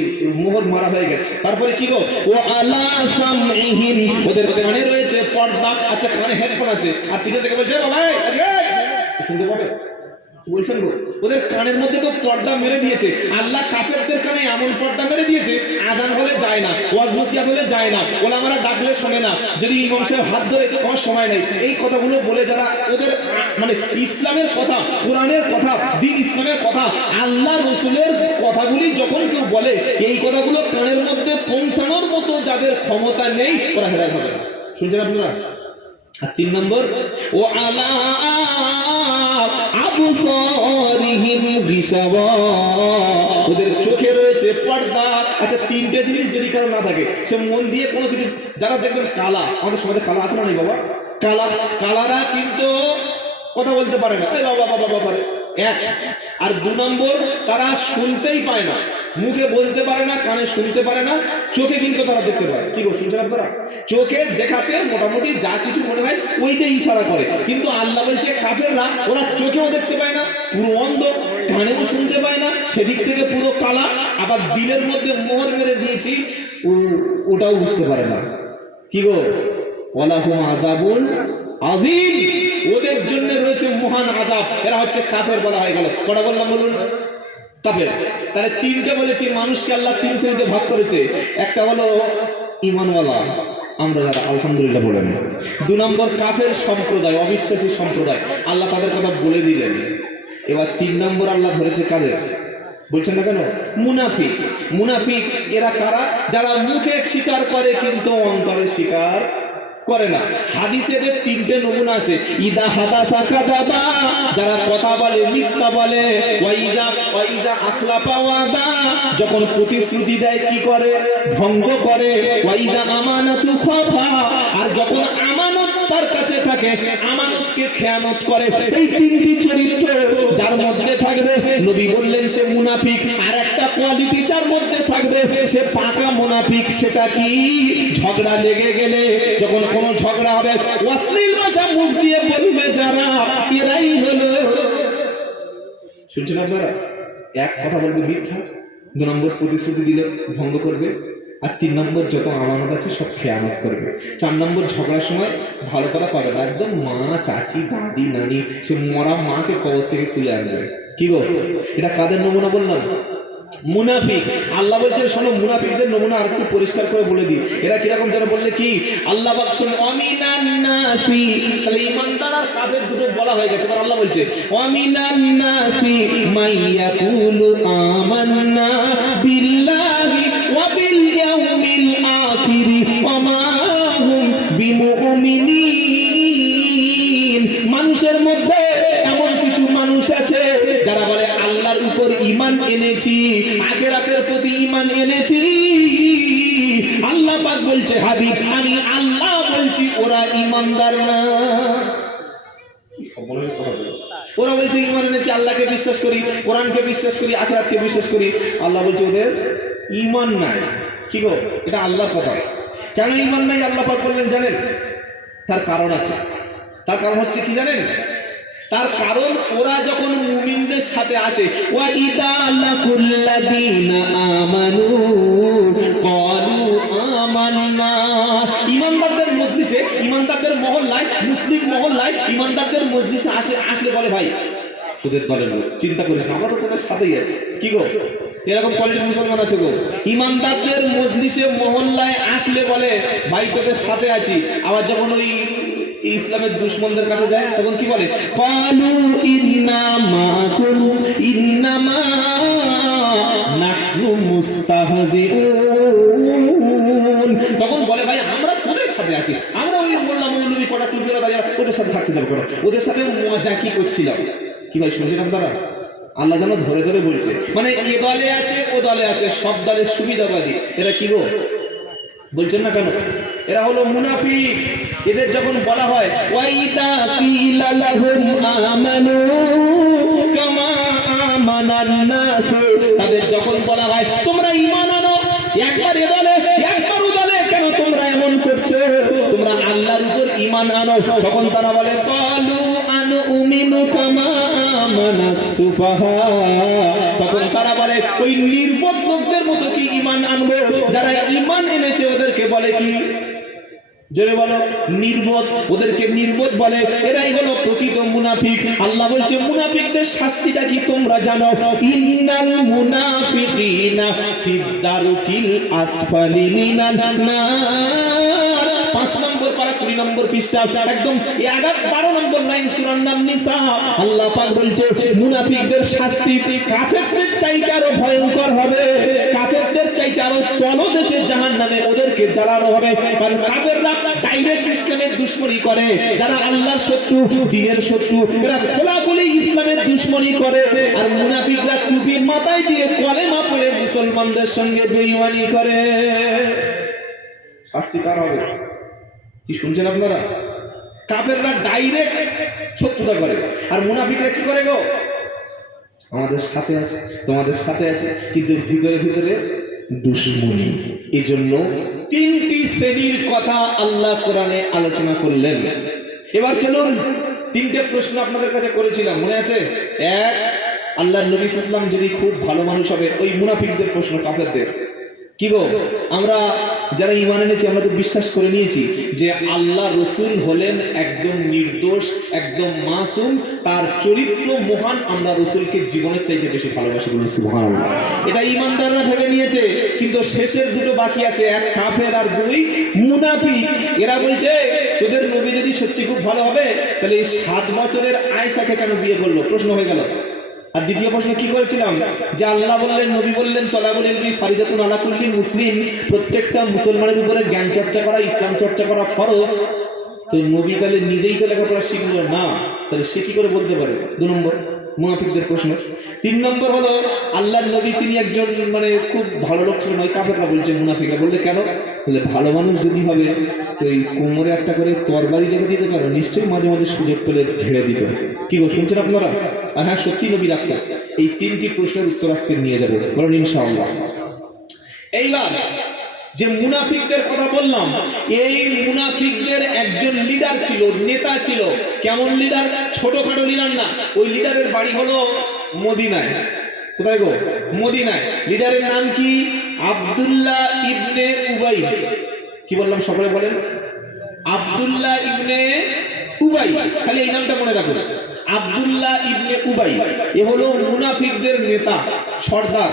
মোহর মারা হয়ে গেছে। তারপরে কি গো? ও আলা সামইহিম, ওদের কানে রয়েছে পর্দা। আচ্ছা, কানে হেডফোন আছে, আর পিছন থেকে বলছে, বাবা শুনতে পাবে, বলছেন গো? ওদের কানের মধ্যে তো পর্দা মেরে দিয়েছে। আল্লাহ কাফেরদের কানে এমন পর্দা মেরে দিয়েছে, আযান হলে যায় না, ওয়াজ নসিহত হলে যায় না, ওলামারা ডাকলে শোনে না, যদি ইমাম সাহেব হাত ধরে আমার সময় নেই, এই কথাগুলো বলে যারা ওদের মানে ইসলামের কথা, কোরআনের কথা, দ্বীন ইসলামের কথা, আল্লাহ রাসূলের কথাগুলি যখন কেউ বলে, এই কথাগুলো কানের মধ্যে পৌঁছানোর মতো যাদের ক্ষমতা নেই, ওরা হেদায়েত হবে না। শুনছেন আপনারা? আর 3 নম্বর, ও আলা আবসারিহিম গিশাওয়া, ওদের চোখে রয়েছে পর্দা। আচ্ছা, 3টে জিনিস যদি কারো না থাকে, সে মন দিয়ে কোনো কিছু, যারা দেখবেন কালা, আমাদের সমাজে কালা আছে না নেই বাবা? কালারা কিন্তু কথা বলতে পারে না, বাবা পারে এক। আর 2 নম্বর, তারা শুনতেই পায় না, মুখে বলতে পারে না, কানে শুনতে পারে না, চোখে কিন্তু তারা দেখতে পারে। কি গো, শুনছেন আপনারা? চোখে দেখাতে মোটামুটি যা কিছু মনে হয় ওইটাই ইশারা করে। কিন্তু আল্লাহ বলছে কাফেররা, ওরা চোখেও দেখতে পায় না, পুরো অন্ধ, কানেও শুনতে পায় না, সেদিক থেকে পুরো কালা, আবার দিলের মধ্যে মোহর মেরে দিয়েছি, ওটাও বুঝতে পারে না। কি গো? ওয়ালাহুম আযাবুন আযীম, ওদের জন্য রয়েছে মহান আযাব। এরা হচ্ছে কাফের বলা হয়ে গেল। কটা বললাম বলুন? কাফের। তাহলে 3টে বলেছি, মানুষকে আল্লাহ 3 শ্রেণীতে ভাগ করেছে। একটা হলো ঈমানওয়ালা, আমরা যারা আলহামদুলিল্লাহ বলেন। 2 নম্বর কাফের সম্প্রদায়, অবিশ্বাসী সম্প্রদায়, আল্লাহ তাদের কথা বলে দিলেন। এবার 3 নম্বর আল্লাহ ধরেছে কাদের? বলছেন না কেন? মুনাফিক। মুনাফিক এরা কারা? যারা মুখে স্বীকার করে কিন্তু অন্তরে স্বীকার করে না। হাদিসে এদের 3টে নমুনা আছে। ইদা হাদাসা কাযাবা, যারা কথা বলে মিথ্যা বলে। ওয়াইদা আখলাফা ওয়াদা, যখন প্রতিশ্রুতি দেয় কি করে? ভঙ্গ করে। ওয়াইদা আমানাতু খাফা, আর যখন আমানত তার কাছে থাকে, আমানতকে খেয়ানত করে। এই 3টি চরিত্র যার মধ্যে থাকবে, নবী বললেন সে মুনাফিক। আর একটা কোয়ালিটি যার মধ্যে থাকবে, সে পাকা মুনাফিক। সেটা কি? ঝগড়া লেগে গেলে, যখন কোনো ঝগড়া হবে, অশ্লীল ভাষা মুখ দিয়ে বলবে যারা, এরাই হলো। শুনছেন আপনারা? এক কথা বলবে মিথ্যা, 2 নম্বর প্রতিশ্রুতি দিলে ভঙ্গ করবে, আর 3 নম্বর যত আমানত আছে সব খেয়ানত করবে। 4 নম্বর ঝগড়ার সময় ভালো করা পাবে না, একদম মা, চাচি, দাদি, নানি, সে মরা মাকে কবর থেকে তুলে আনবে। কি গো? এটা কাদের নমুনা বললাম? মুনাফিক। আল্লাহ বলছেন শোনো, মুনাফিকদের নমুনা আর একটু পরিষ্কার করে বলে দিই। এরা কিরকম যেন বললে কি? আল্লাহ পাক শুনুন, অমিনান নাসি, তাহলে ঈমানদার আর কাফের দুটো বলা হয়ে গেছে। এবার আল্লাহ বলছে অমিনান নাসি মাইয়াকুলু আমান্না বিল্লাহি ওয়া বিল ইয়াউমিল আখির ওয়া মা হুম বিমুমিনিন। মানুষের মধ্যে এমন কিছু এনেছি, আখিরাতের প্রতি ঈমান এনেছি। আল্লাহ পাক বলছে হাবিব আমি আল্লাহ বলছি ওরা ঈমানদার না। ওরা বলছে ঈমান এনেছি, আল্লাহকে বিশ্বাস করি, কোরআনকে বিশ্বাস করি, আখিরাতকে বিশ্বাস করি। আল্লাহ বলছে ওদের ঈমান নাই। কি গো, এটা আল্লাহর কথা। কেন ঈমান নাই আল্লাহ পাক বললেন জানেন? তার কারণ আছে। তার কারণ হচ্ছে কি জানেন? তার কারণ ওরা যখন মুমিনদের সাথে আসে, ওয়া ইদা লাকুল্লাযীনা আমানু ক্বালু আমান্না, ঈমানদারদের মজলিসে, ঈমানদারদের মহল্লায়, মুসলিম মহল্লায় ঈমানদারদের মজলিসে আসলে বলে ভাই তোদের দলের লোক, চিন্তা করিস না, আমরা তো তোদের সাথেই আছি। কি গো, এরকম কোয়ালিটি মুসলমান আছে গো। ঈমানদারদের মজলিসে মহল্লায় আসলে বলে ভাই তোদের সাথে আছি। আবার যখন ওই ইসলামের দুশমনদের কাছে যায় তখন কি বলে? ক্বালু ইন্না মাকুম ইন্নামা নাহনু মুস্তাহজিউন, তখন বলে ভাই আমরা তোদের সাথে আছি, আমরা ওই মোল্লা মৌলভী কটা টুপিওয়ালা দাঁড়িয়ে ওদের সাথে থাকতে যাবো কেন? ওদের সাথে মজা কি করছিলাম। কি ভাই শুনছেন আপনারা? আল্লাহ যেন ধরে ধরে বলছে, মানে এ দলে আছে ও দলে আছে, সব দলের সুবিধাবাদী। এরা কি গো বলছেন না কেন? এরা হলো মুনাফিক। এদের যখন বলা হয় ওয়াইদা কিলা লাহুম আমানু কামা আমানান নাস, তাদের যখন বলা হয় তোমরা ঈমান আনো, একবার এ দলে একবার ও দলে, কেন তোমরা এমন করছো? তোমরা আল্লাহর উপর ঈমান আনো। তখন তারা বলে ক্বালু আনুমিনু কামা আমানাস সুফাহা, তখন তারা বলে ওই নির্বোধ লোকদের মতো কি ঈমান আনবো? যারা ঈমান এনেছে ওদেরকে বলে কি? জোরে বলো, নির্বোধ। ওদেরকে নির্বোধ বলে। এরাই হলো প্রকৃত মুনাফিক। আল্লাহ বলছে মুনাফিকদের শাস্তিটা কি তোমরা জানো? ইন্নাল মুনাফিকিনা ফিদ দারকিল আসফালি মিনান নার, 5 নম্বর পারা 20 নম্বর পৃষ্ঠা, একদম 12 নম্বর লাইন সূরার নাম নিসা। আল্লাহ পাক বলছে মুনাফিকদের শাস্তি কাফেরদের চাইতে আরো ভয়ঙ্কর হবে, কাফেরদের চাইতে আরো তলদেশে জাহান্নামে ওদেরকে জ্বালানো হবে। কারণ কাফেররা ডাইরেক্ট ইসলামের দুশমনি করে, যারা আল্লাহর শত্রু, দ্বীনের শত্রু, এরা খোলাখুলি ইসলামের দুশমনি করে। আর মুনাফিকরা টুপির মাথায় দিয়ে কলেমা পড়ে মুসলমানদের সঙ্গে বেঈমানি করে। শাস্তি কার হবে? কি শুনছেন আপনারা? কাফেররা ডাইরেক্ট শত্রুতা করে, আর মুনাফিকরা কি করে গো? আমাদের সাথে আছে, তোমাদের সাথে আছে, কিন্তু ভিতরে ভিতরে দুশমনি। এই জন্য 3টি শ্রেণীর কথা আল্লাহ কোরআনে আলোচনা করলেন। এবার চলুন 3টে প্রশ্ন আপনাদের কাছে করেছিলাম, মনে আছে? 1, আল্লাহর নবী সাল্লাল্লাহু আলাইহি ওয়াসাল্লাম যদি খুব ভালো মানুষ হবে, ওই মুনাফিকদের প্রশ্ন, কাফেরদের। কি গো, আমরা যারা ঈমান এনেছি আমরা তো বিশ্বাস করে নিয়েছি যে আল্লাহ রসুল হলেন একদম নির্দোষ, একদম মাসুম, তার চরিত্র মহান। আমরা রসুলকে জীবনের চাইতে বেশি ভালোবাসি, বলুন সুবহানাল্লাহ। এটা ঈমানদাররা ভেবে নিয়েছে, কিন্তু শেষের দুটো বাকি আছে, 1 কাফের আর 2 মুনাফিক। এরা বলছে তোদের নবী যদি সত্যি খুব ভালো হবে তাহলে এই 7 বছরের আয়েশাকে কেন বিয়ে করলো? প্রশ্ন হয়ে গেল। আর দ্বিতীয় প্রশ্ন কি করেছিলাম, যে আল্লাহ বললেন, নবী বললেন তলাবুল ইলমি ফারিদাতুন আলা কুল্লি মুসলিম, প্রত্যেকটা মুসলমানের উপরে জ্ঞান চর্চা করা, ইসলাম চর্চা করা ফরজ। তো নবী তাহলে নিজেই তো লেখাপড়া শিখলো না, তাহলে সে কি করে বলতে পারে? 2 নম্বর মুনাফিকদের প্রশ্ন। 3 নম্বর হলো আল্লাহর নবী তিনি একজন মানে খুব ভালো লোক ছিলেন, ওই কাফেররা বলছে, মুনাফিকরা বললে কেন? বলে ভালো মানুষ যদি হবে তো এই কোমরে একটা করে তরবারি রেখে দিতে পারো, নিশ্চয়ই মাঝে মাঝে সুযোগ পেলে ঝেড়ে দিত। কি গো শুনছেন আপনারা? আর হ্যাঁ, সত্যি নবী রাখতেন। এই 3টি প্রশ্নের উত্তর আজকে নিয়ে যাবো, বলুন ইনশাআল্লাহ। এইবার যে মুনাফিকদের কথা বললাম, এই মুনাফিকদের একজন লিডার ছিল, নেতা ছিল। কেমন লিডার? ছোটখাটো লিডার না, ওই লিডারের বাড়ি হলো মদিনায়। কোথায় গো? মদিনায়। লিডারের নাম কি? আব্দুল্লাহ ইবনে উবাই। কি বললাম সকলে বলেন? আব্দুল্লাহ ইবনে উবাই। খালি এই নামটা মনে রাখুন, আব্দুল্লাহ ইবনে উবাই। এ হলো মুনাফিকদের নেতা, সর্দার।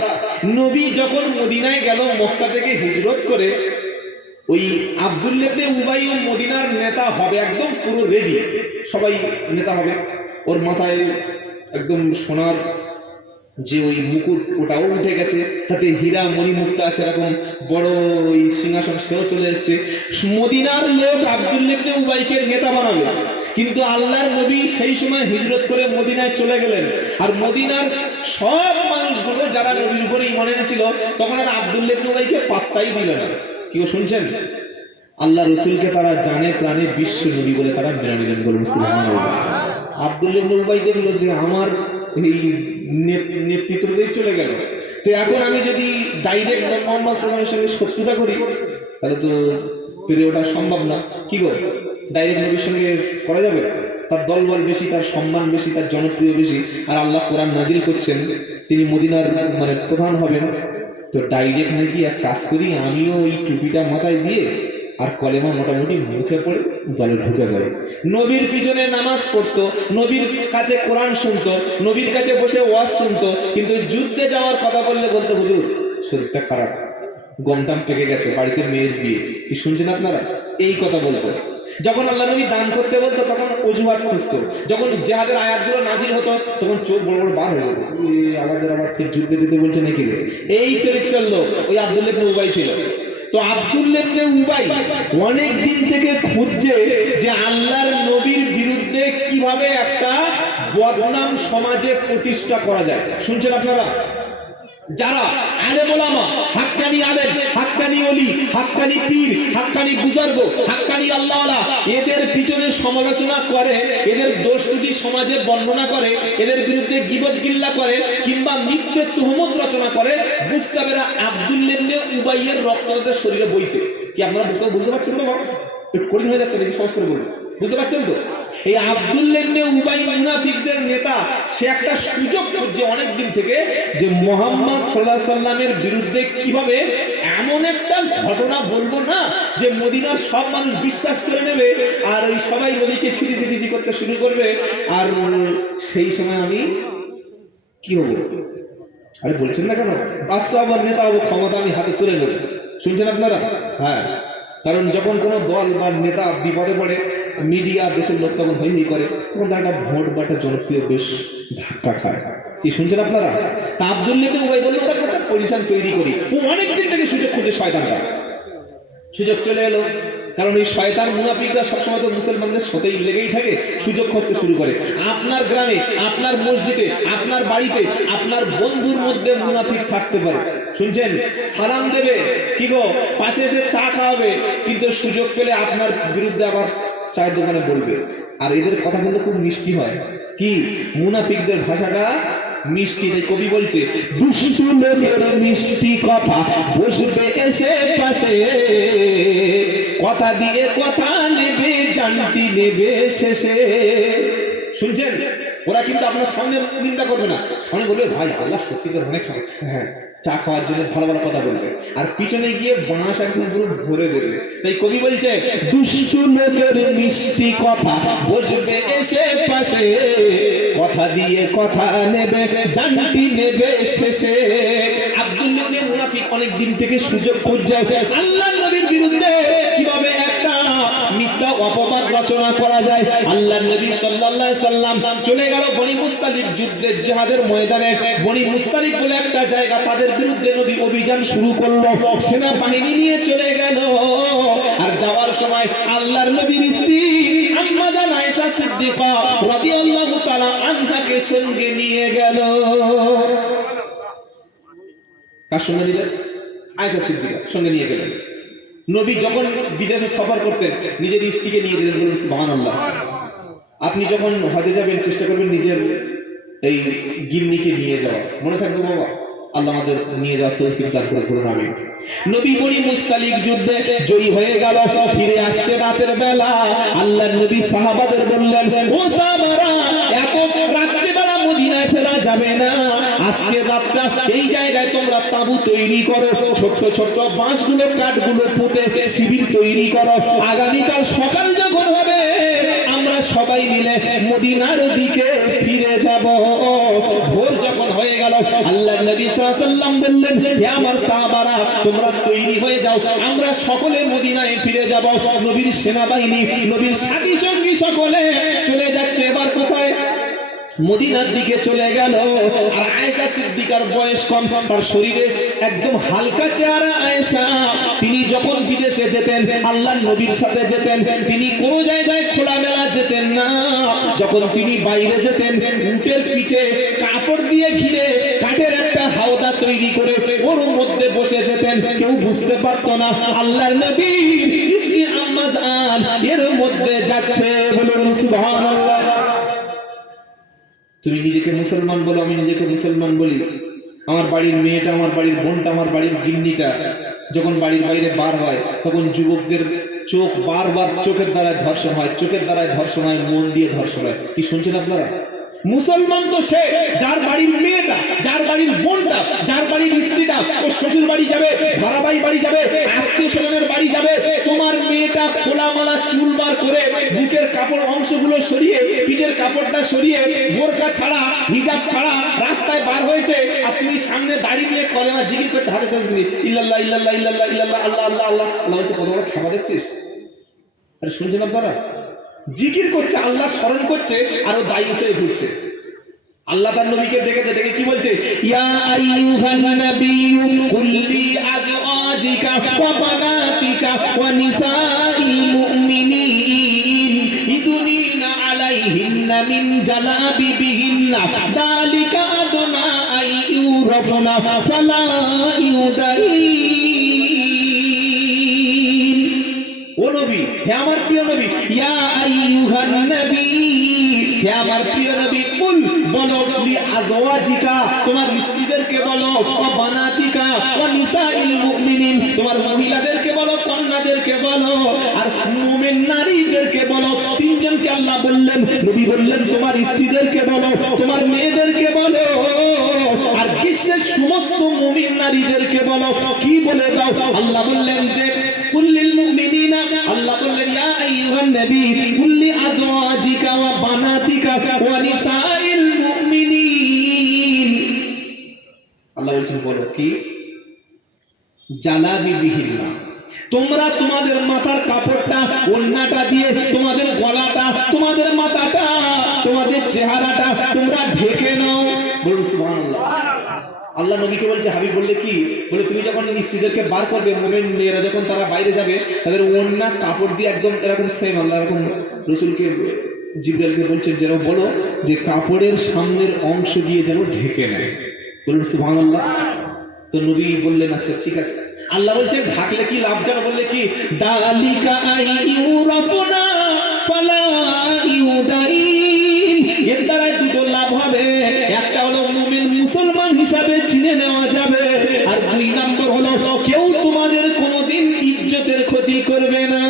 নবী যখন মদিনায় গেল মক্কা থেকে হিজরত করে, ওই আব্দুল্লাহ ইবনে উবাই ও মদিনার নেতা হবে, একদম পুরো রেডি, সবাই নেতা হবে। ওর মাথায় একদম সোনার যে ওই মুকুট ওটাও উঠে গেছে, তাতে হীরা মণিমুক্তা আছে, এরকম বড় ওই সিংহাসন সেও চলে এসছে। মদিনার লোক আব্দুল্লাহ ইবনে উবাইকে নেতা বানাবে, কিন্তু আল্লাহর নবী সেই সময় হিজরত করে মদিনায় চলে গেলেন। আর মদিনার সব মানুষগুলো যারা নবীর উপরে ঈমান এনেছিল তখন আর আব্দুল্লাহ ইবনে উবাইকে পাত্তাই দিল না। কি শুনছেন? আল্লাহ রসুলকে তারা জানে প্রাণে বিশ্ব নবী বলে তারা মেনে নিলেন। বলুন সুবহানাল্লাহ। আব্দুল্লাহ ইবনে উবাই দেখলো যে আমার এই নেতৃত্বটাই চলে গেল, তো এখন আমি যদি ডাইরেক্ট মুহাম্মদ সাল্লাল্লাহু আলাইহি ওয়াসাল্লামের সঙ্গে শত্রুতা করি তাহলে তো পেরে ওঠা সম্ভব না। কি গো, ডাইরেক্ট নবীর সঙ্গে করা যাবে? তার দলবল বেশি, তার সম্মান বেশি, তার জনপ্রিয় বেশি, আর আল্লাহ কোরআন নাজিল করছেন তিনি মদিনার মানে প্রধান হবেন। তো ডাইরেক্ট নাকি এক কাজ করি, আমিও ওই টুপিটা মাথায় দিয়ে আর কলেমা মোটামুটি মুখে পড়ে দলে ঢুকে যায়। নবীর পিছনে নামাজ পড়তো, নবীর কাছে কোরআন শুনতো, নবীর কাছে বসে ওয়াজ শুনতো, কিন্তু যুদ্ধে যাওয়ার কথা বললে বলতো হুজুর শরীরটা খারাপ, গমটাম পেকে গেছে, বাড়িতে মেয়ের বিয়ে। কি শুনছেন আপনারা? এই কথা বলতো। যখন আল্লাহ নবী দান করতে বলতো তখন অজুহাত খুঁজতো। যখন জিহাদের আয়াতগুলো নাজিল হতো তখন চোখ বড় বড় বার হয়ে যেত, আমাদের আবার ফির যুদ্ধে যেতে বলছে নাকি রে। এই চরিত্রের লোক ওই আব্দুল্লাহ ইবনে উবাই ছিল। তো আব্দুল্লাহ ইবনে উবাই অনেক দিন থেকে খুঁজছে যে আল্লাহর নবীর বিরুদ্ধে কিভাবে একটা বদনাম সমাজে প্রতিষ্ঠা করা যায়। শুনছেন আপনারা? যারা আলেম ওলামা, হাক্কানি আলেম, হাক্কানি ওলি, হাক্কানি পীর, হাক্কানি বুজুর্গ, হাক্কানি আল্লাহওয়ালা, এদের পিছনে সমালোচনা করে, এদের দোষ ত্রুটি সমাজে বর্ণনা করে, এদের বিরুদ্ধে গীবত গিল্লা করে কিংবা মিথ্যে তুহমত রচনা করে, বুঝতে হবে আব্দুল্লাহ ইবনে উবাইয়ের রক্ত তাদের শরীরে বইছে। কি আপনারা বুঝতে পারছেন বাবা? একটু কঠিন হয়ে যাচ্ছে নাকি? সহজ করে বলুন, বুঝতে পারছেন তো? এই আব্দুল্লাহ ইবনে উবাই মুনাফিকদের নেতা, সে একটা সুযোগ খুঁজছে অনেক দিন থেকে যে মুহাম্মদ সাল্লাল্লাহু আলাইহি সাল্লামের বিরুদ্ধে কিভাবে এমন একটা ঘটনা বলবো না যে মদিনার সব মানুষ বিশ্বাস করে নেবে আর ওই সবাই নবীকে ছিজি করতে শুরু করবে, আর সেই সময় আমি কি হবো? আরে বলছেন না কেন? বাচ্চা আবার নেতা হবো, ক্ষমতা আমি হাতে তুলে নেব। শুনছেন আপনারা? হ্যাঁ, কারণ যখন কোনো দল বা নেতা বিপদে পড়ে, মিডিয়া দেশের লোক তখন হই করে, তখন তার একটা ভোট বা একটা জনপ্রিয় বেশ ধাক্কা খায়। কি শুনছেন আপনারা? তা আব্দুল্লাহ ইবনে উবাই বলল ওরা একটা পজিশন তৈরি করি। ও অনেকদিন থেকে সুযোগ খুঁজে, শয়তানরা সুযোগ চলে এলো। কারণ এই শয়তান মুনাফিকরা সবসময় তো মুসলমানদের সাথেই লেগেই থাকে, সুযোগ খুঁজতে শুরু করে। আপনার গ্রামে, আপনার মসজিদে, আপনার বাড়িতে, আপনার বন্ধুর মধ্যে মুনাফিক থাকতে পারে। শুনছেন? সালাম দেবে, কি গো, পাশে এসে চা খাওয়াবে, কিন্তু সুযোগ পেলে আপনার বিরুদ্ধে আবার চায়ের দোকানে বলবে। আর এদের কথা কিন্তু খুব মিষ্টি হয়। কি? মুনাফিকদের ভাষাটা মিষ্টি। তাই কবি বলছে দুষ্টু লোকের মিষ্টি কথা বসবে এসে পাশে, কথা দিয়ে কথা নেবে, জানটি নেবে শেষে। শুনছেন? ওরা কিন্তু আপনার সামনে নিন্দা করবে না, সামনে বলবে ভাই আল্লাহ সত্যিকার অনেক সময়, হ্যাঁ, চা খাওয়ার জন্য ভালো ভালো কথা বলবে, আর পিছনে গিয়ে বাঁশ একদম পুরো ভরে দেবে। তাই কবি বলছে দুষ্টু লোকের মিষ্টি কথা বসবে এসে পাশে, কথা দিয়ে কথা নেবে, জানটি নেবে শেষে। আব্দুল্লাহ ইবনে মুনাফিক অনেক দিন থেকে সুযোগ খুঁজছে আল্লাহর নবীর বিরুদ্ধে কিভাবে একটা মিথ্যা অপবাদ রচনা করা যায়। আল্লাহর নবী সাল্লাল্লাহু আলাইহি সাল্লাম চলে গেল বনি মুস্তালিক যুদ্ধের জিহাদের ময়দানে। বনি মুস্তালিক বলে একটা জায়গা, তাদের বিরুদ্ধে নবী অভিযান শুরু করলো, সেনাবাহিনী নিয়ে চলে গেল। আর যাওয়ার সময় আল্লাহর নবীর স্ত্রী আম্মা জান আয়েশা সিদ্দিকা রাদিয়াল্লাহু তাআলা আনহাকে সঙ্গে নিয়ে গেল। কার সঙ্গে নিলেন? আয়েশা সিদ্দিকা সঙ্গে নিয়ে গেলেন। নবী যখন বিদেশে সফর করতেন নিজের স্ত্রীকে নিয়ে যেতেন। বলুন সুবহানাল্লাহ। আপনি যখন হজে যাবেন চেষ্টা করবেন নিজের এই গিন্নিকে নিয়ে যাওয়া। মনে থাকবে বাবা? আল্লাহ আমাদের নিয়ে যাওয়ার তৌফিক দান করুন, আমিন। নবী বনি মুস্তালিক যুদ্ধে জয়ী হয়ে গেল, ফিরে আসছে রাতের বেলা। আল্লাহর নবী সাহাবাদের বললেন, ও সাহাবারা, এত রাত্রে বেলা মদিনায় ফেরা যাবে না, আজকে রাতটা এই জায়গায় তোমরা তাঁবু তৈরি করো, ছোট্ট ছোট্ট বাঁশগুলো কাঠগুলো পুঁতে শিবির তৈরি করো। আগামীকাল সকাল যখন হবে আমরা সবাই মিলে মদিনার দিকে ফিরে যাব। ভোর যখন হয়ে গেল আল্লাহর নবী সাল্লাল্লাহু আলাইহি ওয়াসাল্লাম বললেন, হে আমার সাহাবারা, তোমরা তৈরি হয়ে যাও, আমরা সকলে মদিনায় ফিরে যাব। নবীর সেনাবাহিনী, নবীর সাথী সঙ্গী সকলে চলে যাচ্ছে। এবার কোথায়? মদিনার দিকে চলে গেল। আর আয়েশা সিদ্দিকার বয়স কম, তার শরীরে একদম হালকা চেহারা আয়েশা। তিনি যখন বিদেশে যেতেন, আল্লাহর নবীর সাথে যেতেন, তিনি কোনো জায়গায় খোলামেলা যেতেন না। যখন তিনি বাইরে যেতেন, উটের পিঠে কাপড় দিয়ে ঘিরে কাঠের একটা হাওদা তৈরি করে ওর মধ্যে বসে যেতেন। কেউ বুঝতে পারতো না আল্লাহর নবী স্ত্রী আম্মা জান এর মধ্যে যাচ্ছে। বলুন সুবহানাল্লাহ। তুমি নিজেকে মুসলমান বলো, আমি নিজেকে মুসলমান বলি। আমার বাড়ির মেয়েটা, আমার বাড়ির বোনটা, আমার বাড়ির গিন্নিটা যখন বাড়ির বাইরে বার হয়, তখন যুবকদের চোখ বারবার চোখের দ্বারায় ধর্ষণ হয়, চোখের দ্বারায় ধর্ষণ হয়, মন দিয়ে ধর্ষণ হয়। কি শুনছেন আপনারা? মুসলমান তো সে যার বাড়ির মেয়েটা, যার বাড়ির বোনটা, যার বাড়ির স্ত্রীটা ও শ্বশুর বাড়ি যাবে, ভাড়াবাই বাড়ি যাবে, আত্মীয় স্বজনের বাড়ি যাবে, তোমার মেয়েটা খোলামালা চুল বার করে বুকের কাপড় অংশগুলো সরিয়ে, পিঠের কাপড়টা সরিয়ে, বোরকা ছাড়া, হিজাব ছাড়া রাস্তায় বার হয়েছে, আর তুমি সামনে দাঁড়িয়ে দিয়ে কলেমা জিকির করতে হাতে তাসবিহ ইল্লাল্লাহ ইল্লাল্লাহ ইল্লাল্লাহ ইল্লাল্লাহ আল্লাহ আল্লাহ আল্লাহ আল্লাহ হচ্ছে। কত বড় খাবার দেখছিস? আরে শুনছেন আপনারা? জিকির করছে, আল্লাহ স্মরণ করছে, আর ও দায়ী হয়ে ঘুরছে। আল্লাহ তার নবীকে ডেকে ডেকে কি বলছে? ইয়া আইয়ুহান নাবিয়্যু কুল লি আজওয়াজিকা ওয়া বানাতিকা ওয়া নিসাইল মুমিনিন ইদুনিনা আলাইহিন্না মিন জালাবিবিহিন্না যালিকা আদনা আইয়ুরাফনা ফালা ইউদাইন। ও নবী, হে আমার প্রিয় নবী, ইয়া আইয়ুহান নবী, হে আমার প্রিয় নবী, কুল বলো, লি আজওয়াজিকা তোমার স্ত্রীদেরকে বলো, ওয়া বানাতিকা ওয়া নিসাইল মুমিনিন তোমার মহিলাদেরকে বলো, কন্যাদেরকে বলো, আর মুমিন নারীদেরকে বলো। তিনজনকে আল্লাহ বললেন, নবী বললেন তোমার স্ত্রীদেরকে বলো, তোমার মেয়েদেরকে বলো, আর বিশ্বের সমস্ত মুমিন নারীদেরকে বলো। কি বলে দাও? আল্লাহ বললেন যে কুল্লিল মুমিনিনা, আল্লাহ বললেন ইয়া আইয়ুহান নবী কুল্লি আজওয়াজিকা ওয়া বানাতিকা ওয়া নিসাইল মুমিনিন। আল্লাহ বলছেন বলো কি? জালাবিবিহিন্না তোমরা তোমাদের মাথার কাপড়টা, ওড়নাটা দিয়ে তোমাদের গলাটা, তোমাদের মাথাটা, তোমাদের চেহারাটা তোমরা ঢেকে নাও। বলুন সুবহানাল্লাহ। আল্লাহ নবীকে বলছে, হাবিব বললে কি? বলে তুমি যখন স্ত্রীদেরকে বার করবে, মুমিন মেয়েরা যখন তারা বাইরে যাবে, তাদের ওড়না কাপড় দিয়ে একদম এরকম সেম আল্লাহ এরকম রাসূলকে জিবরাইলকে বলছেন যেন বলো যে কাপড়ের সামনের অংশ দিয়ে যেন ঢেকে নেয়। বলুন সুবহানাল্লাহ। তো নবী বললেন আচ্ছা ঠিক আছে। আল্লাহ বলছেন ঢাকলে কি লাভ জানো? বললে কি? দালিকা আইয়ুরাফনা ফালা ইউদাইন। এর দ্বারা দুটো লাভ হবে। একটা হলো মুমিন মুসলমান হিসাবে চিনে নেওয়া যাবে, আর দুই নম্বর হলো কেউ তোমাদের কোনোদিন ইজ্জতের ক্ষতি করবে না।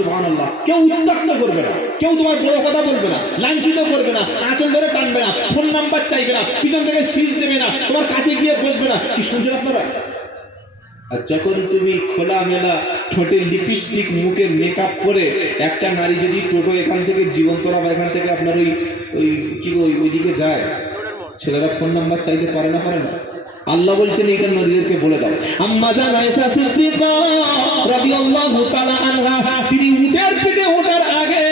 সুবহানাল্লাহ। কেউ উত্তক্ত করবে না, কেউ তোমার বড় কথা বলবে না, লাঞ্ছিত করবে না, আঁচল ধরে টানবে না, ফোন নাম্বার চাইবে না, পিছন থেকে শীষ দেবে না, তোমার কাছে গিয়ে বসবে না। কি শুনছেন আপনারা? আর যখন তুমি খোলামেলা ঠোঁটে লিপস্টিক, মুখে মেকআপ করে একটা নারী যদি টোটো এখান থেকে জীবন্তরা বা এখান থেকে আপনার ওই কি ওইদিকে যায়, ছেলেরা ফোন নাম্বার চাইতে পারে না, পারে না। আল্লাহ বলছেন এটা নদীদেরকে বলে দাও। আম্মা জান আয়েশা সিদ্দিকা রাদিয়াল্লাহু তাআলা আনহা তিনি উটের পিঠে ওঠার আগে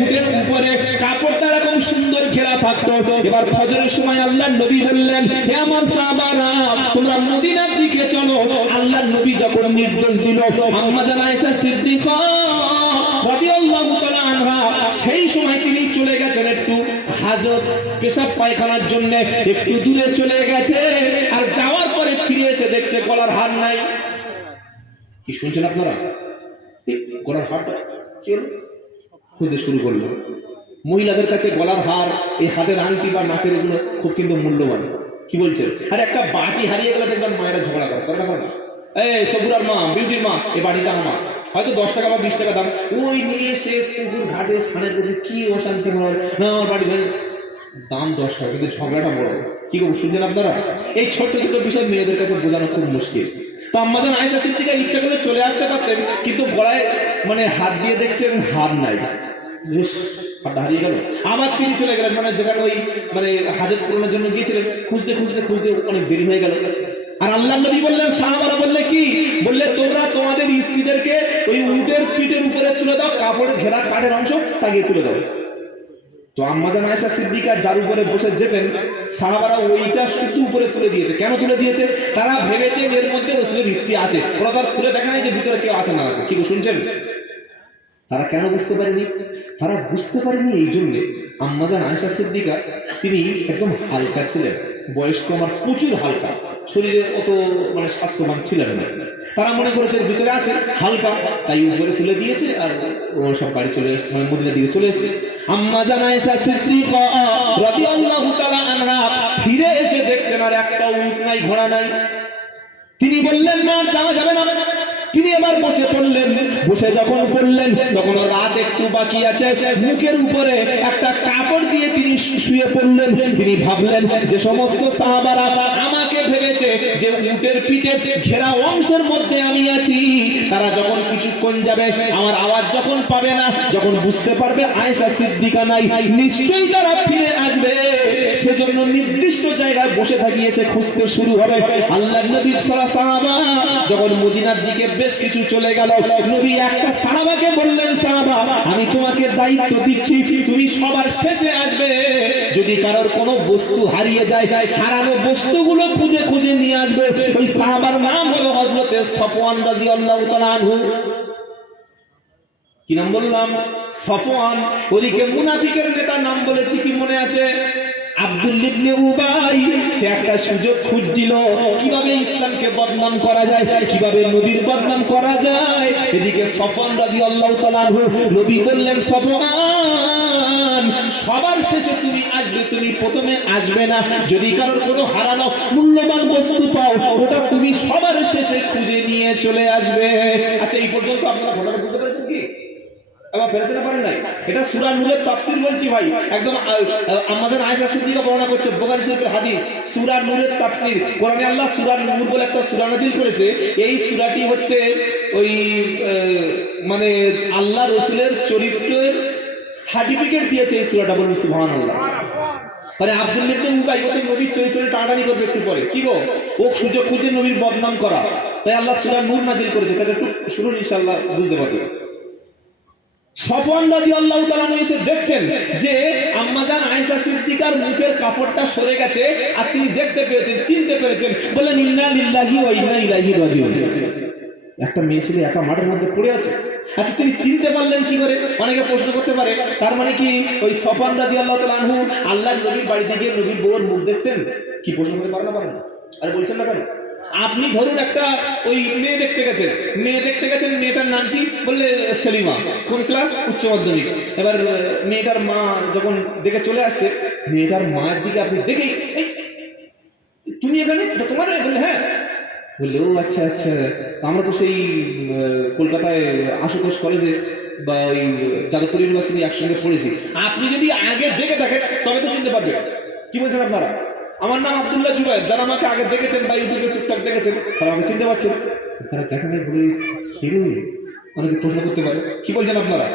উটের উপরে কাপড়টা এরকম সুন্দর ঘেরা থাকতো। এবার ফজরের সময় আল্লাহর নবী বললেন, হে আমার সাহাবারা তোমরা মদিনার দিকে চলো। আল্লাহর নবী যখন নির্দেশ দিল, আম্মা জান আয়েশা সিদ্দিকা রাদিয়াল্লাহু তাআলা আনহা সেই সময় তিনি চলে গেছেন একটু হাজত পেশাব পায়খানার জন্য, একটু দূরে চলে গেছে। আর যাওয়ার পরে ফিরে এসে দেখছে গলার হার নাই। কি শুনছেন আপনারা? গলার হারটা কি হলো? খুঁজতে শুরু করলো। মহিলাদের কাছে গলার হার, এই হাতের আংটি বা নাকের এগুলো খুব কিন্তু মূল্যবান। কি বলছেন? আর একটা বাটি হারিয়ে গেলে দেখবেন মায়েরা ঝগড়া করে না? এই সবুরার মা, বিউটির মা, এই বাটিটা আমার, হয়তো 10 টাকা বা 20 টাকা দাম, ওই নিয়ে সে পুকুর ঘাটে স্নানের করছে, কি অশান্তি হয় না। আমার বাড়ি দাম 10 টাকা, কিন্তু ঝগড়াটা বড়। কি করবো? শুনছেন আপনারা? এই ছোট্ট ছোট বিষয় মেয়েদের কাছে বোঝানো খুব মুশকিল। তো আম্মা জান আয়েশা সিদ্দিকা ইচ্ছা করে চলে আসতে পারতেন, কিন্তু গলায় হাত দিয়ে দেখছেন হাত নাই, হাতটা হারিয়ে গেল। আবার তিনি চলে গেলেন, যেখানে ওই হাজত পূরণের জন্য গিয়েছিলেন, খুঁজতে খুঁজতে খুঁজতে অনেক দেরি হয়ে গেল। আর আল্লাহ নবী বললেন, সাহাবারা বললে কি? বললে তোমরা তোমাদের স্ত্রীদেরকে ওই উটের পিঠের উপরে তুলে দাও, কাপড়ের ঘেরা কাঠের অংশ চাগিয়ে তুলে দাও। তো আম্মাজান আয়েশা সিদ্দিকা যার উপরে বসে যেতেন, সাহাবারা ওইটা শুধু উপরে তুলে দিয়েছে। কেন তুলে দিয়েছে? তারা ভেবেছে এর মধ্যে রাসূলের স্ত্রী আছে, ওরা তার খুলে দেখা নাই যে ভিতরে কেউ আছে না আছে। কি শুনছেন? তারা কেন বুঝতে পারেনি? তারা বুঝতে পারেনি এই জন্যে, আম্মাজান আয়েশা সিদ্দিকা তিনি একদম হালকা ছিলেন, বয়স্ক আমার প্রচুর হালকা, শরীরে অত মানে স্বাস্থ্যবান ছিলেন না। তারা মনে করেছে ভিতরে আছে হালকা, তাই উপরে তুলে দিয়েছে আর সব বাড়ি চলে এসেছে, মানে মদিনার দিকে চলে এসেছে। আম্মাজান আয়েশা সিদ্দিকা রাদিয়াল্লাহু তাআলা আনহা ফিরে এসে দেখছেন আর একটা উট নাই, ঘোড়া নাই। তিনি বললেন না, যাওয়া যাবে না। তিনি এবার বসে পড়লেন। বসে যখন পড়লেন তখন রাত একটু বাকি আছে, মুখের উপরে একটা কাপড় দিয়ে তিনি শুয়ে পড়লেন। তিনি ভাবলেন যে সমস্ত সাহাবারা আমাকে ভেবেছে যে উটের পিঠে ঘেরা অংশের মধ্যে আমি আছি, তারা যখন কিছুক্ষণ যাবে আমার আওয়াজ যখন পাবে না, যখন বুঝতে পারবে আয়েশা সিদ্দিকা নাই, নিশ্চয়ই তারা ফিরে আসবে। সেজন্য নির্দিষ্ট জায়গায় বসে থাকিয়ে সে খুঁজতে শুরু হবে। আল্লাহর নবীর সাহাবা যখন মদিনার দিকে বেশ কিছু চলে গেল, নবী একটা সাহাবাকে বললেন, সাহাবা আমি তোমাকে দায়িত্ব দিচ্ছি, তুমি সবার শেষে আসবে। যদি কারোর কোনো বস্তু হারিয়ে যায়, হারানো বস্তুগুলো খুঁজে খুঁজে নিয়ে আসবে। ওই সাহাবার নাম হলো হযরতে সফওয়ান রাদিয়াল্লাহু তাআলা আনহু। কি নাম বললাম? সফওয়ান। ওদিকে মুনাফিকের নেতার নাম বলেছি, কি মনে আছে? আব্দুল ইবনে উবাই। সে একটা সুযোগ খুঁজছিল কিভাবে ইসলামকে বদনাম করা যায়, কিভাবে নবীর বদনাম করা যায়। এদিকে সফওয়ান রাদিয়াল্লাহু তাআলা আনহু, নবী বললেন সফওয়ান সবার শেষে তুমি আসবে, তুমি প্রথমে আসবে না। যদি কারোর কোনো হারানো মূল্যবান বস্তু পাও, ওটা তুমি সবার শেষে খুঁজে নিয়ে চলে আসবে। আচ্ছা, এই পর্যন্ত আপনারা ঘটনা বুঝতে পেরেছেন কি? আবার বেরোতে না পারেন নাই? এটা সূরা নূরের তাফসীর বলছি ভাই, একদম আম্মাজান আয়েশা সিদ্দিকা বর্ণনা করছে, বুখারী শরীফের হাদিস, সূরা নূরের তাফসীর। কোরআনে আল্লাহ সূরা নূর বলে একটা সূরা নাযিল করেছে। এই সূরাটি হচ্ছে ওই মানে আল্লাহ রাসূলের চরিত্রের সার্টিফিকেট দিয়েছে এই সূরাটা, বলুন সুবহানাল্লাহ। মানে আব্দুল ইবনে উবাই ওকে নবীর চরিত্রে টানাটানি করবে একটু পরে, কি গো, ও সুযোগ খুঁজে নবীর বদনাম করা, তাই আল্লাহ সূরা নূর নাযিল করেছে। তাহলে একটু শুনুন, ইনশাআল্লাহ বুঝতে পারবেন। সফওয়ান রাদিয়াল্লাহু তাআলা এসে দেখছেন যে আম্মাজান আয়েশা সিদ্দিকার মুখের কাপড়টা সরে গেছে, আর তিনি দেখতে পেয়েছেন, চিনতে পেরেছেন, বললেন ইন্না লিল্লাহি ওয়া ইন্না ইলাইহি রাজিউন। একটা মেয়ে ছেলে একা মাঠের মধ্যে পড়ে আছে। আচ্ছা, তিনি চিনতে পারলেন কি করে? অনেকে প্রশ্ন করতে পারে, তার মানে কি ওই সফওয়ান রাদিয়াল্লাহু তাআলা আনহু আল্লাহর নবীর বাড়িতে গিয়ে নবীর বউর মুখ দেখতেন? কি প্রশ্ন করতে পারেন না? পারেন? আর বলছেন না কেন? আপনি ধরুন একটা ওই মেয়ে দেখতে গেছেন, মেয়েটার নাম কি? বললে সেলিমা। কোন ক্লাস? উচ্চ মাধ্যমিক। এবার মেয়েটার মা যখন দেখে চলে আসছে, মেয়েটার মায়ের দিকে আপনি দেখেই, এই তুমি এখানে, তোমার? বললে হ্যাঁ। বললে ও আচ্ছা আচ্ছা, আমরা তো সেই কলকাতায় আশুতোষ কলেজে বা ওই যাদবপুর ইউনিভার্সিটি একসঙ্গে পড়েছি। আপনি যদি আগে দেখে থাকেন তবে তো চিনতে পারবেন। কি বলছেন আপনারা? আমার নাম আব্দুল্লাহ জুবায়ের। যারা আমাকে আগে দেখেছেন বা ইউটিউবে টুকটাক দেখেছেন তারা আমাকে চিনতে পারছেন। যারা দেখেন বলে হিরো, অনেকে প্রশ্ন করতে পারে কি বলছেন আপনারা?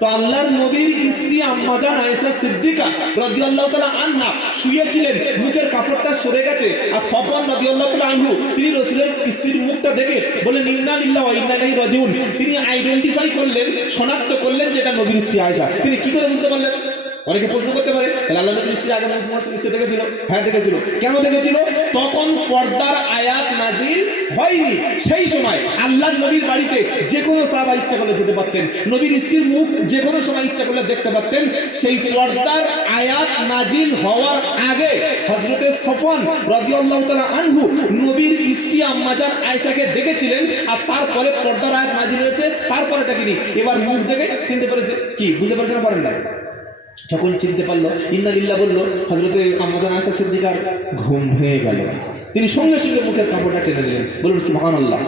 তো আল্লাহর নবীর স্ত্রী আম্মাজান আয়েশা সিদ্দিকা রাদিয়াল্লাহু তাআলা আনহা শুয়েছিলেন, মুখের কাপড়টা সরে গেছে, আর সফওয়ান রাদিয়াল্লাহু তাআলা আনহু তিনি রাসূলের স্ত্রীর মুখটা দেখে বলেন ইন্না লিল্লাহি ওয়া ইন্না ইলাইহি রাজিউন। তিনি আইডেন্টিফাই করলেন, শনাক্ত করলেন যে এটা নবীর স্ত্রী আয়েশা। তিনি কি করে বুঝতে পারলেন? অনেকে প্রশ্ন করতে পারে, আল্লাহ নবীর স্ত্রী আগে মুহাম্মদ নিশ্চয় দেখেছিল। হ্যাঁ দেখেছিল। কেন দেখেছিল? তখন পর্দার আয়াত নাযিল হয়নি। সেই সময় আল্লাহর নবীর বাড়িতে যে কোনো সাহাবা ইচ্ছা করলে যেতে পারতেন, নবীর স্ত্রীর মুখ যে কোনো সময় ইচ্ছা করলে দেখতে পারতেন। সেই পর্দার আয়াত নাযিল হওয়ার আগে হযরতে সফওয়ান রাদিয়াল্লাহু তাআলা আনহু নবীর স্ত্রী আম্মাজান আয়েশাকে দেখেছিলেন, আর তারপরে পর্দার আয়াত নাযিল হয়েছে, তারপরে দেখিনি। এবার মুখ দেখে চিনতে পেরেছে। কি বুঝতে পারছেন না? পারেন না? যখন চিনতে পারলো, ইন্না লিল্লাহ বললো, হযরতে আম্মাজান আয়েশা সিদ্দিকার ঘুম ভেঙে গেল। তিনি সঙ্গে সঙ্গে মুখের কাপড়টা টেনে নিলেন, বলুন সুবহানাল্লাহ।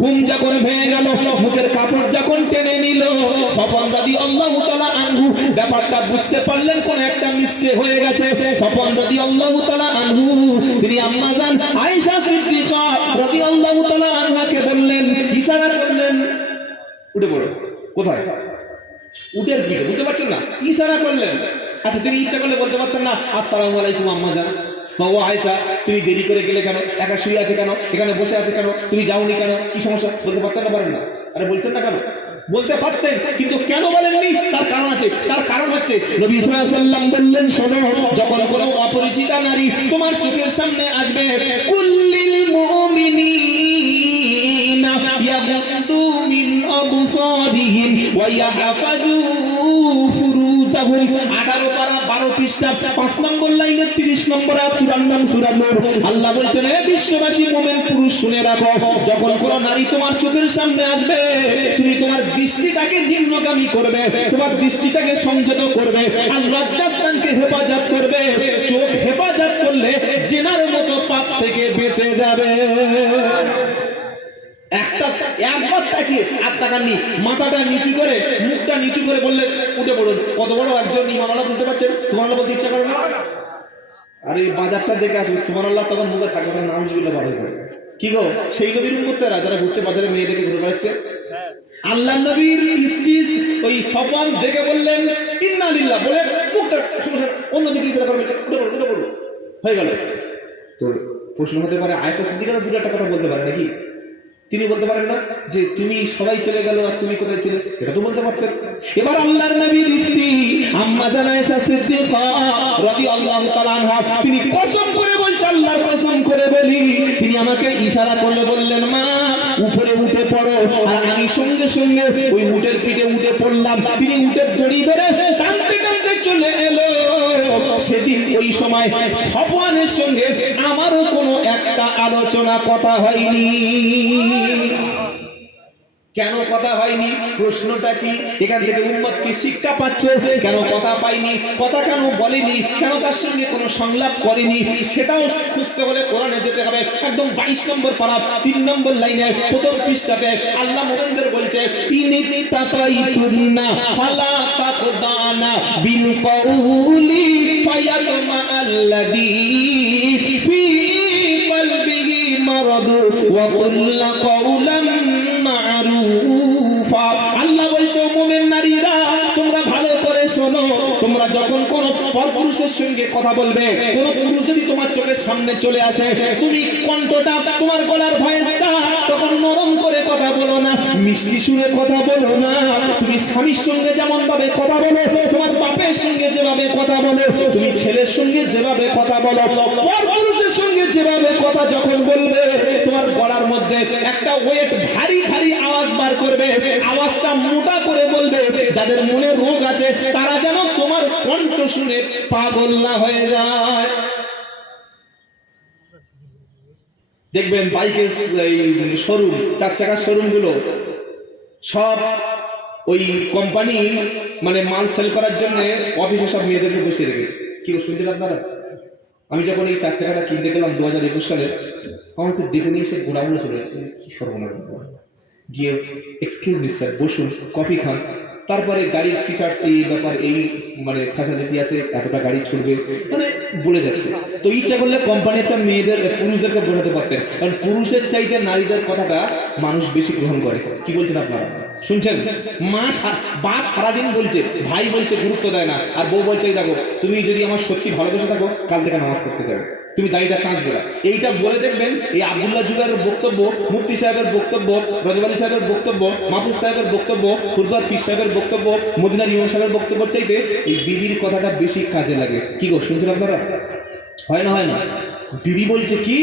ঘুম যখন ভেঙে গেল, মুখের কাপড় যখন টেনে নিল, সফওয়ান রাদিয়াল্লাহু তাআলা আনহু ব্যাপারটা বুঝতে পারলেন কোন একটা মিস্টেক হয়ে গেছে। সফওয়ান রাদিয়াল্লাহু তাআলা আনহু তিনি আম্মাজান আয়েশা সিদ্দিকা রাদিয়াল্লাহু তাআলা আনহাকে বললেন, ইশারা করলেন, উঠে পড়ো। কোথায়? উটের পিঠে। বুঝতে পারছেন না? ইশারা করলেন। আচ্ছা, তিনি ইচ্ছা করলে বলতে পারতেন না আসসালামু আলাইকুম আম্মাজান বা ও আয়েশা, তুমি দেরি করে গেলে কেন? একা শুয়ে আছে কেন? এখানে বসে আছে কেন? তুমি যাওনি কেন? কি সমস্যা? বলতে পারতেন না? পারেন না? আরে বলছেন না কেন? বলতে পারতেন, কিন্তু কেন বলেননি? তার কারণ আছে। তার কারণ হচ্ছে নবী সাল্লাল্লাহু আলাইহি ওয়াসাল্লাম বললেন, শোনো, যখন কোনো অপরিচিতা নারী তোমার চোখের সামনে আসবে, কুল্লিল মুমিনিনা ইয়াগুদ্দু মিন আবসারিহিম ওয়া ইয়াহফাজু ফুরুজাহুম। 18 পারা 12 পৃষ্ঠা 5 নম্বর লাইনের 30 নম্বর আয়াত, সূরার নাম সূরা নূর। আল্লাহ বলছেন, হে বিশ্ববাসী মুমিন পুরুষ শুনে রাখো, যখন কোনো নারী তোমার চোখের সামনে আসবে, তুমি তোমার দৃষ্টিটাকে নিম্নগামী করবে, তোমার দৃষ্টিটাকে সংযত করবে, আর লজ্জাস্থানকে হেফাজত করবে। চোখ হেফাজত করলে জিনার মতো পাপ থেকে বেঁচে যাবে। একবার তাকিয়ে আর তাকাননি, মাথাটা নিচু করে মুখটা নিচু করে বললে উঠে পড়ুন। কত বড় একজন ইমামওয়ালা বুঝতে পারছেন? সুবহানাল্লাহ বলতে ইচ্ছা করে না? আর এই বাজারটা দেখে আসবে সুবহানাল্লাহ, তখন মুখে থাকবে না, নাউজুবিল্লাহ বার হয়ে যাবে। কি গো, সেই নবীর উম্মতরা যারা ঘুরছে বাজারে মেয়েদেরকে ঘুরে বেড়াচ্ছে, আল্লাহ নবীর স্ত্রী ওই সফওয়ান দেখে বললেন ইন্না লিল্লাহ, বলে মুখটা শুনে অন্যদিকে ইশারা করবে, উঠে পড়ো উঠে পড়ো, হয়ে গেল। তো প্রশ্ন হতে পারে, আয়েশা সিদ্দিকা দুটো একটা কথা বলতে পারে নাকি? তিনি বলতে পারেন না যে তুমি সবাই চলে গেল আর তুমি কোথায় ছিলে? এটা তো বলতে পারতেন। এবার আল্লাহর নবীর স্ত্রী আম্মা জান আয়েশা সিদ্দিকা রাদিয়াল্লাহু তাআলা আনহা, তিনি কসম করে বলছে, আল্লাহর কসম করে বলি, তিনি আমাকে ইশারা করলে বললেন, মা উপরে উঠে পড়ো। আর আমি সঙ্গে সঙ্গে ওই উটের পিঠে উঠে পড়লাম। তিনি উটের দড়ি ধরে টানতে টানতে চলে এলো। সেদিন ওই সময় সফওয়ানের সঙ্গে আমারও কোনো একটা আলোচনা কথা হয়নি। কেন কথা হয়নি? প্রশ্নটা কি? এখান থেকে উম্মত কি শিক্ষা পাচ্ছে? কেন কথা পাইনি, কথা কেন বলেনি, কেন তার সঙ্গে কোনো সংলাপ করেনি, সেটাও খুঁজতে হলে কোরআনে যেতে হবে। একদম 22 নম্বর পারা 3 নম্বর লাইনে প্রথম পৃষ্ঠাতে আল্লাহ মুমিনদের বলছে, ইনিত্তাকাইতুন্না ফালা তাখদানা বিল কওলি ফায়াতমা আল্লাযী ফি কলবিহি মারাদ ওয়া কুল্লা কওলাম মারুফা। আল্লাহ বলছে, মুমিন নারীরা তোমরা ভালো করে শোনো, তোমরা যখন কোন পরপুরুষের সঙ্গে কথা বলবে, কোন পুরুষ যদি তোমার চোখের সামনে চলে আসে, তুমি কণ্ঠটা, তোমার গলার ভয়েসটা তখন নরম করে কথা বলো না, মিষ্টি সুরে কথা বলো না। তুমি স্বামীর সঙ্গে যেমন ভাবে কথা বলো, তোমার বাপের সঙ্গে যেভাবে কথা বলো, তুমি ছেলের সঙ্গে যেভাবে কথা বলো, পরপুরুষের সঙ্গে যেভাবে কথা যখন বলবে, তোমার গলার মধ্যে একটা ওয়েট, ভারী ভারী আওয়াজ বার করবে, আওয়াজটা মোটা করে বলবে। যাদের মনে রোগ আছে তারা যেন তোমার কণ্ঠ শুনে পাগল না হয়ে যায়। দেখবেন বাইকের এই শোরুম, 4 চাকার শোরুম গুলো সব ওই কোম্পানি মানে মাল সেল করার জন্য অফিসে সব মেয়েদেরকে বসিয়ে রেখেছে। কি শুনছেন আপনারা? আমি যখন এই 4 চাকাটা কিনতে গেলাম 2021 সালে, আমাকে ডেকে নিয়ে এসে গোডাউনে চলে গেছে। কি সর্বনাশ! গিয়ে এক্সকিউজ মি স্যার, বসুন, কফি খান, তারপরে গাড়ির ফিচার্স এই ব্যাপার, এই মানে ফ্যাসিলিটি আছে, এতটা গাড়ি ছুটবে, মানে বলে যাচ্ছে। তো ইচ্ছা করলে কোম্পানিটা মেয়েদের, পুরুষদেরকে বোঝাতে পারতেন, কারণ পুরুষের চাইতে নারীদের কথাটা মানুষ বেশি গ্রহণ করে। কি বলছেন আপনারা? শুনছেন? বাপ সারাদিন বলছে, ভাই বলছে, গুরুত্ব দেয় না, আর বউ বলছে, দেখো তুমি যদি আমার সত্যি ভালোবেসে থাকো, কাল থেকে নামাজ পড়তে যাবে, তুমি দাড়িটা চাঁচ দেবে। এইটা বলে দেখবেন এই আব্দুল্লাহ জুবাইরের বক্তব্য, মুফতি সাহেবের বক্তব্য, রজব আলী সাহেবের বক্তব্য, মাহফুজ সাহেবের বক্তব্য, ফুরফুর পীর সাহেবের বক্তব্য, মদিনার ইমাম সাহেবের বক্তব্য চাইতে এই বিবির কথাটা বেশি কাজে লাগে। কি গো, শুনছেন আপনারা? হয় না হয় না? বিবি বলছে কি?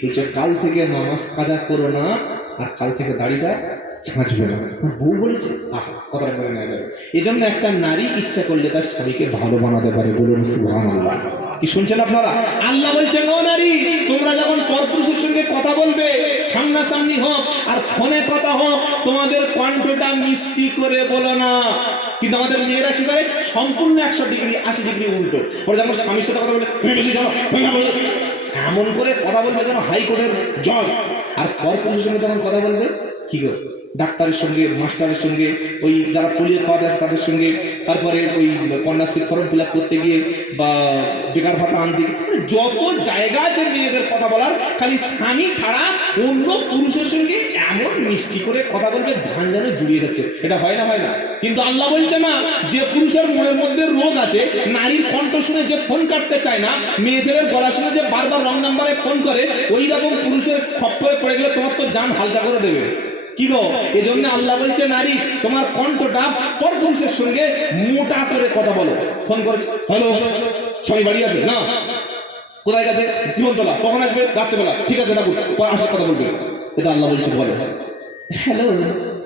বলছে কাল থেকে নামাজ কাজা করো না, আর কাল থেকে দাড়িটা ছাঁচবে না। বউ বলেছে, আহা, কথাটা করে নেওয়া যাবে। এই জন্য একটা নারী ইচ্ছা করলে তার স্বামীকে ভালো বানাতে পারে। বলুন সুবহানাল্লাহ। কি শুনছেন আপনারা? আল্লাহ বলছেন, ও নারী, তোমরা যখন পরপুরুষের সঙ্গে কথা বলবে, সামনাসামনি হোক আর ফোনে কথা হোক, তোমাদের কণ্ঠটা মিষ্টি করে বলো না। কিন্তু আমাদের মেয়েরা কি করে? সম্পূর্ণ 100 ডিগ্রি 80 ডিগ্রি উল্টো। ওরা যখন স্বামীর সাথে কথা বলে, এমন করে কথা বলবে যেন হাইকোর্টের জজ। আর পরপুরুষের সঙ্গে যখন কথা বলবে, কি গো, ডাক্তারের সঙ্গে, মাস্টারের সঙ্গে, ওই যারা পোলিও খাওয়াতে আসে তাদের সঙ্গে, তারপরে ওই কন্যাশ্রী ফর্ম ফিল আপ করতে গিয়ে বা বেকার ভাতা আনতে গিয়ে, যত জায়গা আছে মেয়েদের কথা বলার, খালি স্বামী ছাড়া অন্য পুরুষের সঙ্গে এমন মিষ্টি করে কথা বলবে ঝানঝানে জুড়িয়ে যাচ্ছে। এটা হয় না? হয় না? কিন্তু আল্লাহ বলছে না, যে পুরুষের মনের মধ্যে রোগ আছে, নারীর কণ্ঠ শুনে যে ফোন কাটতে চায় না, মেয়ে ছেলের গলা শুনে যে বারবার রং নাম্বারে ফোন করে, ওই রকম পুরুষের খপ্পরে পড়ে গেলে তোমার তো জান হালকা করে দেবে। কি গো, এজন্য আল্লাহ বলছে নারী তোমার কণ্ঠটা পরপুরুষের সঙ্গে মোটা করে কথা বলো। ফোন করে, হ্যালো সবাই বাড়ি আছে না, কোথায় গেছে, জীবনতলা, কখন আসবে, রাত্রেবেলা, ঠিক আছে রাখুন, আসার কথা বলবে। এটা আল্লাহ বলছে বলো। হ্যালো,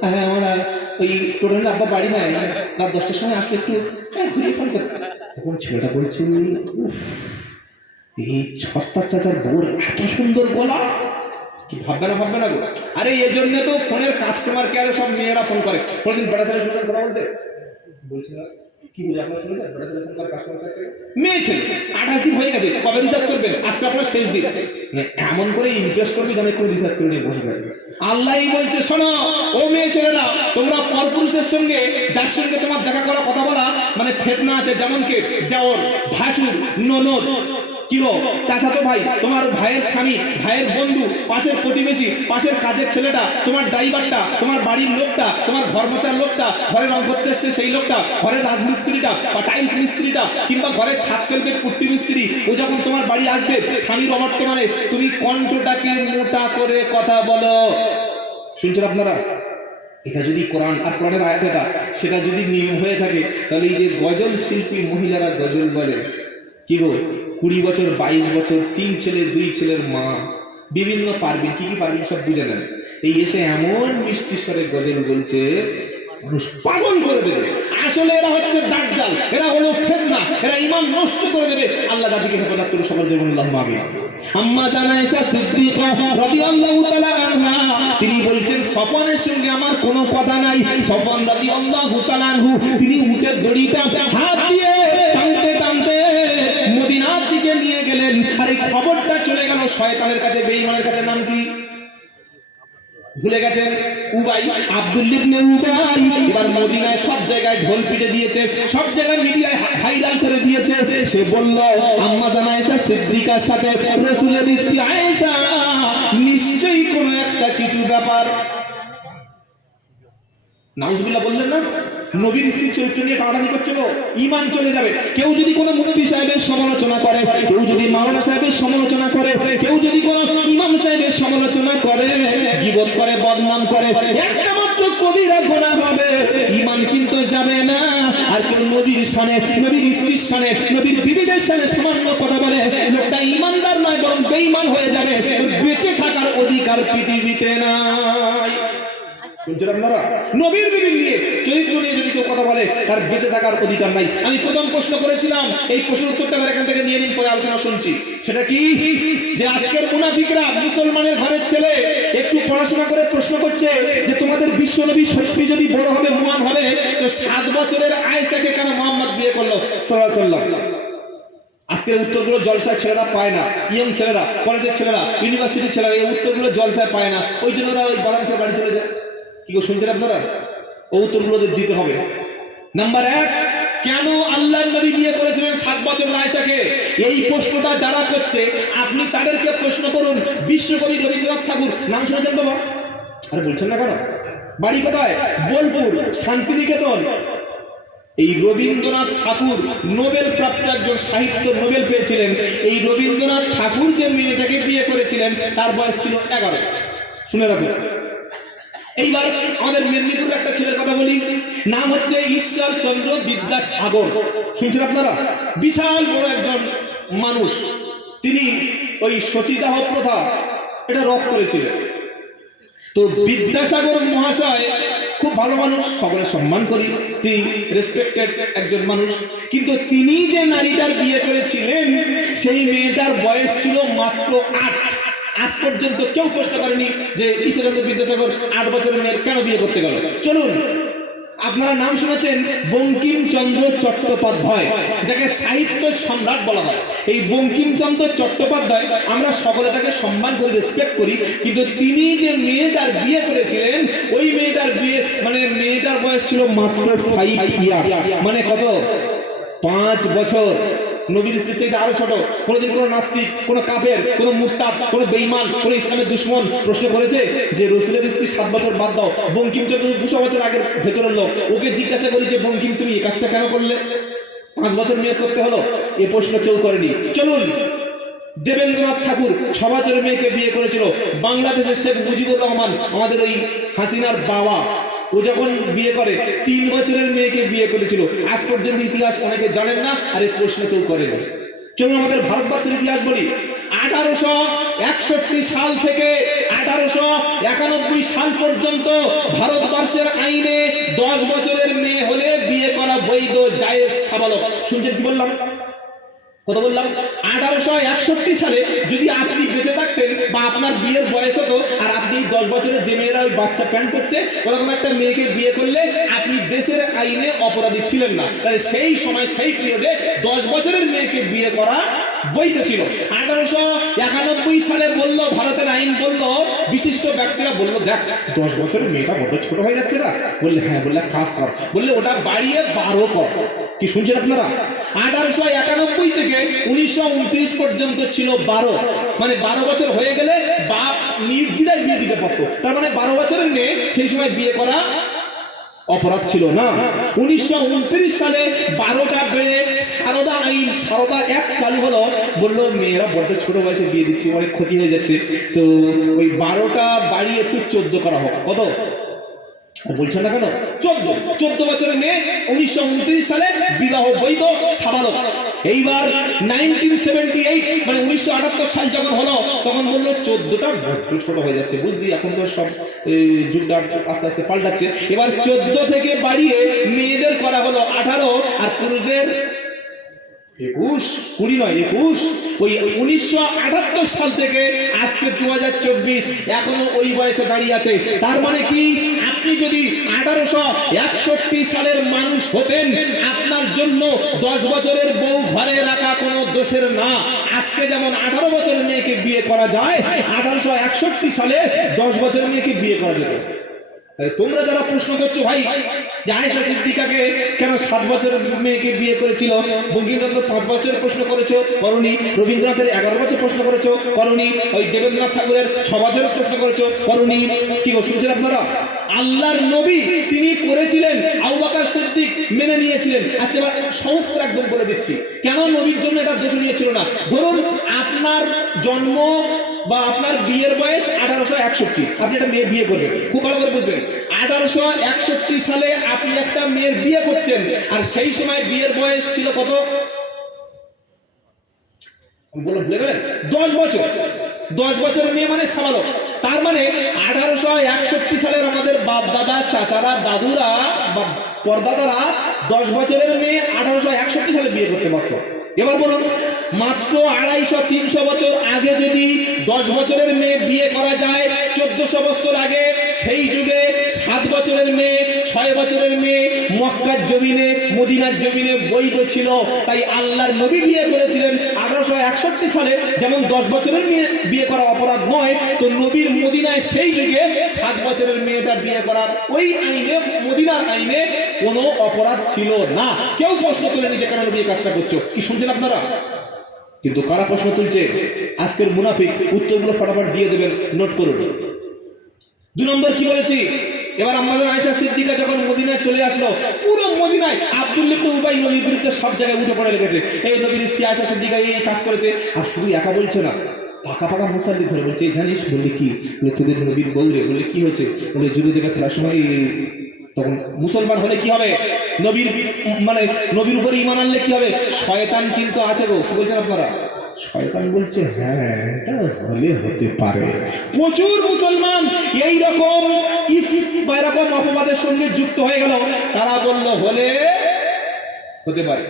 হ্যাঁ আমরা ওই টোটাল আব্বা বাড়ি নাই, রাত 10টার সময় আসলে একটু ঘুরিয়ে ফোন করতে। তখন ছেলেটা বলছে উফ, এই ছত্তার চাচার বোর এত সুন্দর গলা, কি ভাববে না গো। আরে এই জন্য তো ফোনের কাস্টমার কেয়ারে সব মেয়েরা ফোন করে। কোনদিন বেড়া ছেলে শুনছেন কথা বলতে? বলছি না কি বলে আপনারা শুনেছেন? বেড়া ছেলে ফোন করে কাস্টমার কেয়ারে, মেয়ে ছেলে 28 দিন হয়ে গেছে, কবে রিচার্জ করবেন, আজকে আপনার শেষ দিন, এমন করে ইমপ্রেস করবে যেন একটু রিচার্জ করে নিয়ে বসে থাকবে। আল্লাহই বলছে শোনো ও মেয়ে ছেলেরা, তোমরা পরপুরুষের সঙ্গে যার সঙ্গে তোমার দেখা করা কথা বলা মানে ফেতনা আছে, যেমন কে দেওর, ভাসুর, ননদ, কি গো চাচাতো ভাই, তোমার ভাইয়ের স্বামী, ভাইয়ের বন্ধু, পাশের প্রতিবেশী, পাশের কাজের ছেলেটা, তোমার ড্রাইভারটা, তোমার বাড়ির লোকটা, তোমার ঘর মোছার লোকটা, ঘরে রং করতে এসছে সেই লোকটা, ঘরের রাজমিস্ত্রিটা বা টাইলস মিস্ত্রিটা, কিংবা ঘরের ছাদ ফেলবে পুট্টি মিস্ত্রি, ও যখন তোমার বাড়ি আসবে স্বামীর অবর্তমানে তুমি কণ্ঠটাকে মোটা করে কথা বলো। শুনছেন আপনারা? এটা যদি কোরআন আর কোরআনের আয়াতটা সেটা যদি নিয়ম হয়ে থাকে, তাহলে এই যে গজল শিল্পী মহিলারা গজল বলে, কি গো 20 বছর 22 বছর, 3 ছেলে 2 ছেলের মা, বিভিন্ন পারবিন, কি কি পারবিন সব বুঝে নেন, এই এসে এমন মিষ্টি স্বরে গজল বলছে মানুষ পাগল করে দেবে। আসলে এরা হচ্ছে দাজ্জাল, এরা হলো ফিতনা, এরা ঈমান নষ্ট করে দেবে। আল্লাহ জাতিকে হেফাজত করে সকল জীবন আল্লাহুম্মা আমিন। আম্মা জান আয়েশা সিদ্দিকা রাদিয়াল্লাহু তাআলা আনহা তিনি বলছেন সফনের সঙ্গে আমার কোনো কথা নাই। সফন রাদিয়াল্লাহু তাআলা আনহু তিনি উটের দড়িটা হাত দিয়ে টানতে টানতে মদিনার দিকে নিয়ে গেলেন, আর এই খবরটা চলে গেল শয়তানের কাছে, বেঈমানের কাছে। নাম কি ভুলে গেছেন? উবাই, আব্দুল্লাহ ইবনে উবাই। এবার মদিনায় সব জায়গায় ঢোল পিটে দিয়েছে, সব জায়গায় মিডিয়ায় ভাইরাল করে দিয়েছে। সে বলল আম্মা জান আয়েশা সিদ্দিকার সাথে রাসূলের স্ত্রী আয়েশা নিশ্চয়ই কোনো একটা কিছু ব্যাপার। নাউজুবিল্লাহ বললেন না, নবীর স্ত্রীর চরিত্র নিয়ে টানাটানি করছে, ঈমান চলে যাবে। কেউ যদি কোনো মুফতি সাহেবের সমালোচনা করে, কেউ যদি মাওলানা সাহেবের সমালোচনা করে, কেউ যদি কোনো ইমাম সাহেবের সমালোচনা করে, গীবত করে, বদনাম করে, একটা মাত্র কবিরা গুনাহ হবে, ঈমান কিন্তু যাবে না। আর কেউ নবীর শানে, নবীর স্ত্রীর শানে, নবীর বিবিদের শানে সামান্য কথা বলে, লোকটা ঈমানদার নয় বরং বেঈমান হয়ে যাবে। বেঁচে থাকার অধিকার পৃথিবীতে নাই। শুনছেন আপনারা? নবীর বিবি নিয়ে, চরিত্র নিয়ে যদি কেউ কথা বলে তার বেঁচে থাকার অধিকার নাই। আমি প্রথম প্রশ্ন করেছিলাম, এই প্রশ্নের উত্তরটা আমরা এখান থেকে নিয়ে নিন, পরে আলোচনা শুনছি। সেটা কি যে আজকের মুনাফিকরা মুসলমানের ঘরের ছেলে একটু পড়াশোনা করে প্রশ্ন করছে যে তোমাদের বিশ্বনবী সত্যি যদি বড় হবে, মহান হবে, তো 7 বছরের আয়েশাকে কেন মুহাম্মদ বিয়ে করলো সাল্লাল্লাহু আলাইহি ওয়াসাল্লাম? আজকের উত্তরগুলো জলসায় ছেলেরা পায় না, ইয়ং ছেলেরা, কলেজের ছেলেরা, ইউনিভার্সিটির ছেলেরা এই উত্তরগুলো জলসায় পায় না, ওই জন্য ওরা ওই বারান্দার বাড়ি চলে যায়। কি শুনছেন আপনারা? ও উত্তরগুলো দিতে হবে। নাম্বার 1, কেন আল্লাহর নবী বিয়ে করেছিলেন 7 বছরের আয়েশাকে? এই প্রশ্নটা যারা করছে আপনি তাদেরকে প্রশ্ন করুন। বিশ্বকবি রবীন্দ্রনাথ ঠাকুর, নাম শুনেছেন বাবা? আরে বলছেন না কেন? বাড়ি কোথায়? বোলপুর, শান্তিনিকেতন। এই রবীন্দ্রনাথ ঠাকুর নোবেল প্রাপ্ত একজন সাহিত্য নোবেল পেয়েছিলেন। এই রবীন্দ্রনাথ ঠাকুর যে মেয়েটাকে বিয়ে করেছিলেন তার বয়স ছিল 11। শুনে রাখুন। এইবার আমাদের মেদিনীপুরের একটা ছেলের কথা বলি, নাম হচ্ছে ঈশ্বরচন্দ্র বিদ্যাসাগর। শুনছেন আপনারা? বিশাল বড় একজন মানুষ। তিনি ওই সতীদাহ প্রথা এটা রদ করেছিলেন। তো বিদ্যাসাগর মহাশয় খুব ভালো মানুষ, সকলে সম্মান করি, তিনি রেসপেক্টেড একজন মানুষ। কিন্তু তিনি যে নারীটার বিয়ে করেছিলেন সেই মেয়েটার বয়স ছিল মাত্র 8। আজ পর্যন্ত কেউ প্রশ্ন করেনি যে ঈশ্বরচন্দ্র বিদ্যাসাগর 8 বছরের মেয়ের কেন বিয়ে করতে গেল। চলুন, আপনারা নাম শুনেছেন বঙ্কিমচন্দ্র চট্টোপাধ্যায়, যাকে সাহিত্য সম্রাট বলা হয়। এই বঙ্কিমচন্দ্র চট্টোপাধ্যায় আমরা সকলে তাকে সম্মান করি, রেসপেক্ট করি, কিন্তু তিনি যে মেয়েটার বিয়ে করেছিলেন ওই মেয়েটার বিয়ে মানে মেয়েটার বয়স ছিল মাত্র 5 ইয়ার্স, মানে কত? 5 বছর। নবীর স্ত্রীর চাইতে আরো ছোট। কোনদিন কোন নাস্তিক, কোন কাফের, কোন মুরতাদ, কোন বেঈমান, কোন ইসলামের দুশমন প্রশ্ন করেছে যে রাসূলের স্ত্রী 7 বছর বাদ দাও, বঙ্কিমচন্দ্র 200 বছর আগের ভেতরের লোক, ওকে জিজ্ঞাসা করি যে বঙ্কিম তুমি এই কাজটা কেন করলে, 5 বছর মেয়ে করতে হলো? এ প্রশ্ন কেউ করেনি। চলুন, দেবেন্দ্রনাথ ঠাকুর 6 বছরের মেয়েকে বিয়ে করেছিল। বাংলাদেশের শেখ মুজিবুর রহমান আমাদের ওই হাসিনার বাবা, ও যখন বিয়ে করে 3 বছরের মেয়েকে বিয়ে করেছিল। আজ পর্যন্ত ইতিহাস অনেকে জানেন না, আর এই প্রশ্ন কেউ করেনি। চলুন আমাদের ভারতবর্ষের ইতিহাস বলি। 1861 সাল থেকে 1891 সাল পর্যন্ত ভারতবর্ষের আইনে 10 বছরের মেয়ে হলে বিয়ে করা বৈধ, জায়েজ, সাবালক। শুনছেন কি বললাম? কত বললাম? 1861 সালে যদি আপনি বেঁচে থাকতেন বা আপনার বিয়ের বয়স হতো, আর আপনি 10 বছরের যে মেয়েরা ওই বাচ্চা প্যান্ট করছে ওরকম একটা মেয়েকে বিয়ে করলে আপনি দেশের আইনে অপরাধী ছিলেন না। তাহলে সেই সময় সেই পিরিয়ডে 10 বছরের মেয়েকে বিয়ে করা বৈধ ছিল। 1891 সালে বলল, ভারতের আইন বলল, বিশিষ্ট ব্যক্তিরা বলল, দেখ 10 বছরের মেয়েটা বড় ছোট হয়ে যাচ্ছে না। বললে হ্যাঁ, বললে কাজ কর, বললে ওটা বাড়িয়ে 12 কর। কি শুনছেন আপনারা? 1891 থেকে 1929 পর্যন্ত ছিল 12, মানে 12 বছর হয়ে গেলে বাপ নির্দ্বিধায় বিয়ে দিতে পারত। তার মানে 12 বছরের মেয়ে সেই সময় বিয়ে করা অপরাধ ছিল না। 1929 সালে 12টা বেড়ে সারদা আইন, সারদা অ্যাক্ট চালু হলো। বললো মেয়েরা বড্ড ছোট বয়সে বিয়ে দিচ্ছে, অনেক ক্ষতি হয়ে যাচ্ছে, তো ওই 12টা বাড়িয়ে একটু 14 করা হোক। কত বলছেন না কেন? 14 বছরের মেয়ে 1929 সালে বিবাহ বৈধ, সাবালক। এইবার 1978 মানে 1978 সাল যখন হলো, তখন বললো 14টা বড্ড ছোট হয়ে যাচ্ছে, বুঝলি এখন তো সব যুগটা আস্তে আস্তে পাল্টাচ্ছে। এবার 14 থেকে বাড়িয়ে মেয়েদের করা হলো 18, আর পুরুষদের 21, 20 নয় 21। ওই 1978 সাল থেকে আজকে 2024 এখনো ওই বয়সে দাঁড়িয়ে আছে। তার মানে কি, আপনি যদি 1861 সালের মানুষ হতেন, আপনার জন্য 10 বছরের বউ ঘরে রাখা কোনো দোষের না। আজকে যেমন 18 বছরের মেয়েকে বিয়ে করা যায়, 1861 সালে 10 বছরের মেয়েকে বিয়ে করা যেত। তোমরা যারা প্রশ্ন করছো ভাই যে আয়েশা সিদ্দিকাকে কেন 7 বছরের মেয়েকে বিয়ে করেছিল, বঙ্কিমচন্দ্র 5 বছরের প্রশ্ন করেছো, করনি। রবীন্দ্রনাথের 11 বছর প্রশ্ন করেছো, করনি। ওই দেবেন্দ্রনাথ ঠাকুরের 6 বছরের প্রশ্ন করেছো, করনি। কি গো শুনছেন আপনারা? আল্লাহর নবী তিনি করেছিলেন, আবু বকর সিদ্দিক মেনে নিয়েছিলেন। আচ্ছা এবার সমস্ত একদম বলে দিচ্ছি কেন নবীর জন্য এটা দোষ নিয়েছিল না। ধরুন আপনার জন্ম বা আপনার বিয়ের বয়স 1861, আপনি একটা মেয়ে বিয়ে করবেন, খুব ভালো করে বুঝবেন। 1861 সালে আপনি একটা মেয়ের বিয়ে করছেন, আর সেই সময় বিয়ের বয়স ছিল কত? বলে গেলেন 10 বছর। 10 বছরের মেয়ে মানে সাবালক। তার মানে 1861 সালের আমাদের বাপ দাদা, চাচারা, দাদুরা বা পরদাদারা 10 বছরের মেয়ে 1861 সালে বিয়ে করতে পারত। এবার বলুন, মাত্র 250-300 বছর আগে যদি 10 বছরের মেয়ে বিয়ে করা যায়, 1400 বছর আগে সেই যুগে 7 বছরের মেয়ে, 6 বছরের মেয়ে মক্কার জমিনে, মদিনার জমিনে বৈধ ছিল। তাই আল্লাহর নবী বিয়ে করেছিলেন 1861 সালে। যেমন 10 বছরের মেয়ে বিয়ে করা অপরাধ নয়, তো নবীর মদিনায় সেই যুগে 7 বছরের মেয়েটা বিয়ে করার ওই আইনে, মদিনার আইনে কোনো অপরাধ ছিল না। কেউ প্রশ্ন তোলেনি যে কেন নবী এই কাজটা করছো। কি শুনছেন আপনারা? কিন্তু কারা প্রশ্ন তুলছে? আজকের মুনাফিক। উত্তরগুলো ফটাফট দিয়ে দেবেন, নোট করুন। 2 নম্বর কি বলেছি? এবার আমাদের আয়েশা সিদ্দিকা যখন মদিনায় চলে আসলো, পুরো মদিনায় আব্দুল্লাহ ইবনে উবাই নবীর বিরুদ্ধে সব জায়গায় উঠে পড়ে লেগেছে, এই নবীর স্ত্রী আয়েশা সিদ্দিকা এই কাজ করেছে। আর শুধু একা বলছে না, পাকা পাকা মুসাল্লি ধরে বলছে, জানিস? বললে কি? বলে তোদের নবীর বউ রে। বলে কি হয়েছে? বলে যুদ্ধ থেকে ফেরার সময়, তখন মুসলমান হলে কি হবে, নবীর মানে নবীর উপরে ঈমান আনলে কি হবে? শয়তান কিন্তু আছে গো। কি বলছেন আপনারা? শয়তান বলছে হ্যাঁ এটা হলে হতে পারে। প্রচুর মুসলমান এই রকম এরকম অপবাদের সঙ্গে যুক্ত হয়ে গেল। তারা বলল হলে হতে পারে।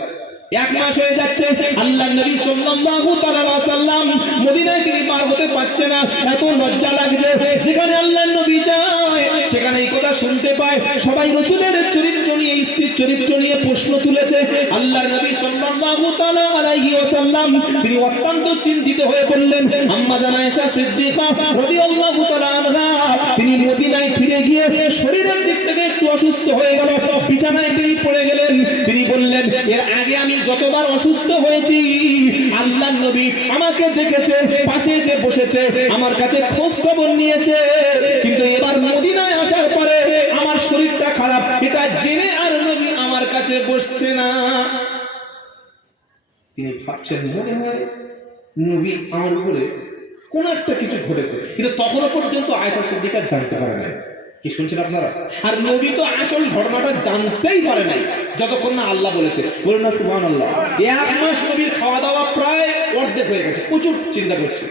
1 মাস হয়ে যাচ্ছে, আল্লাহর নবী সাল্লাল্লাহু তাআলা সাল্লাম মদিনায় তিনি পার হতে পারছে না। এত লজ্জা লাগছে, যেখানে আল্লাহর নবী যায় সেখানে এই কথা শুনতে পায়। সবাই রাসূলের চরিত্র নিয়ে, স্ত্রীর চরিত্র নিয়ে প্রশ্ন তুলেছে। আল্লাহর নবী সাল্লাল্লাহু তাআলা আলাইহি ওয়াসাল্লাম তিনি অত্যন্ত চিন্তিত হয়ে পড়লেন। আম্মা জান আয়েশা সিদ্দিকা রাদিয়াল্লাহু তাআলা আনহা তিনি মদিনায় ফিরে গিয়ে শরীরের দিক থেকে একটু অসুস্থ হয়ে গেল, বিছানায় তিনি পড়ে গেলেন। তিনি বললেন, এর আগে আমি যতবার অসুস্থ হয়েছি আল্লাহর নবী আমাকে দেখেছে, পাশে এসে বসেছে, আমার কাছে খোঁজ খবর নিয়েছে, কিন্তু এবার মদিনায় আসার পরে আমার শরীরটা খারাপ এটা জেনে আর নবী আমার কাছে বসছে না। তিনি ভাবছেন মনে হয় নবী আমার উপরে কোন একটা কিছু ঘটেছে, কিন্তু তখনও পর্যন্ত আয়েশা সিদ্দিকা জানতে পারে নাই। কি শুনছেন আপনারা? আর নবী তো আসল ঘটনাটা জানতেই পারে নাই যতক্ষণ না আল্লাহ বলেছে। বলুন না সুবহানাল্লাহ। 1 মাস নবীর খাওয়া দাওয়া প্রায় অর্ধেক হয়ে গেছে, প্রচুর চিন্তা করছে।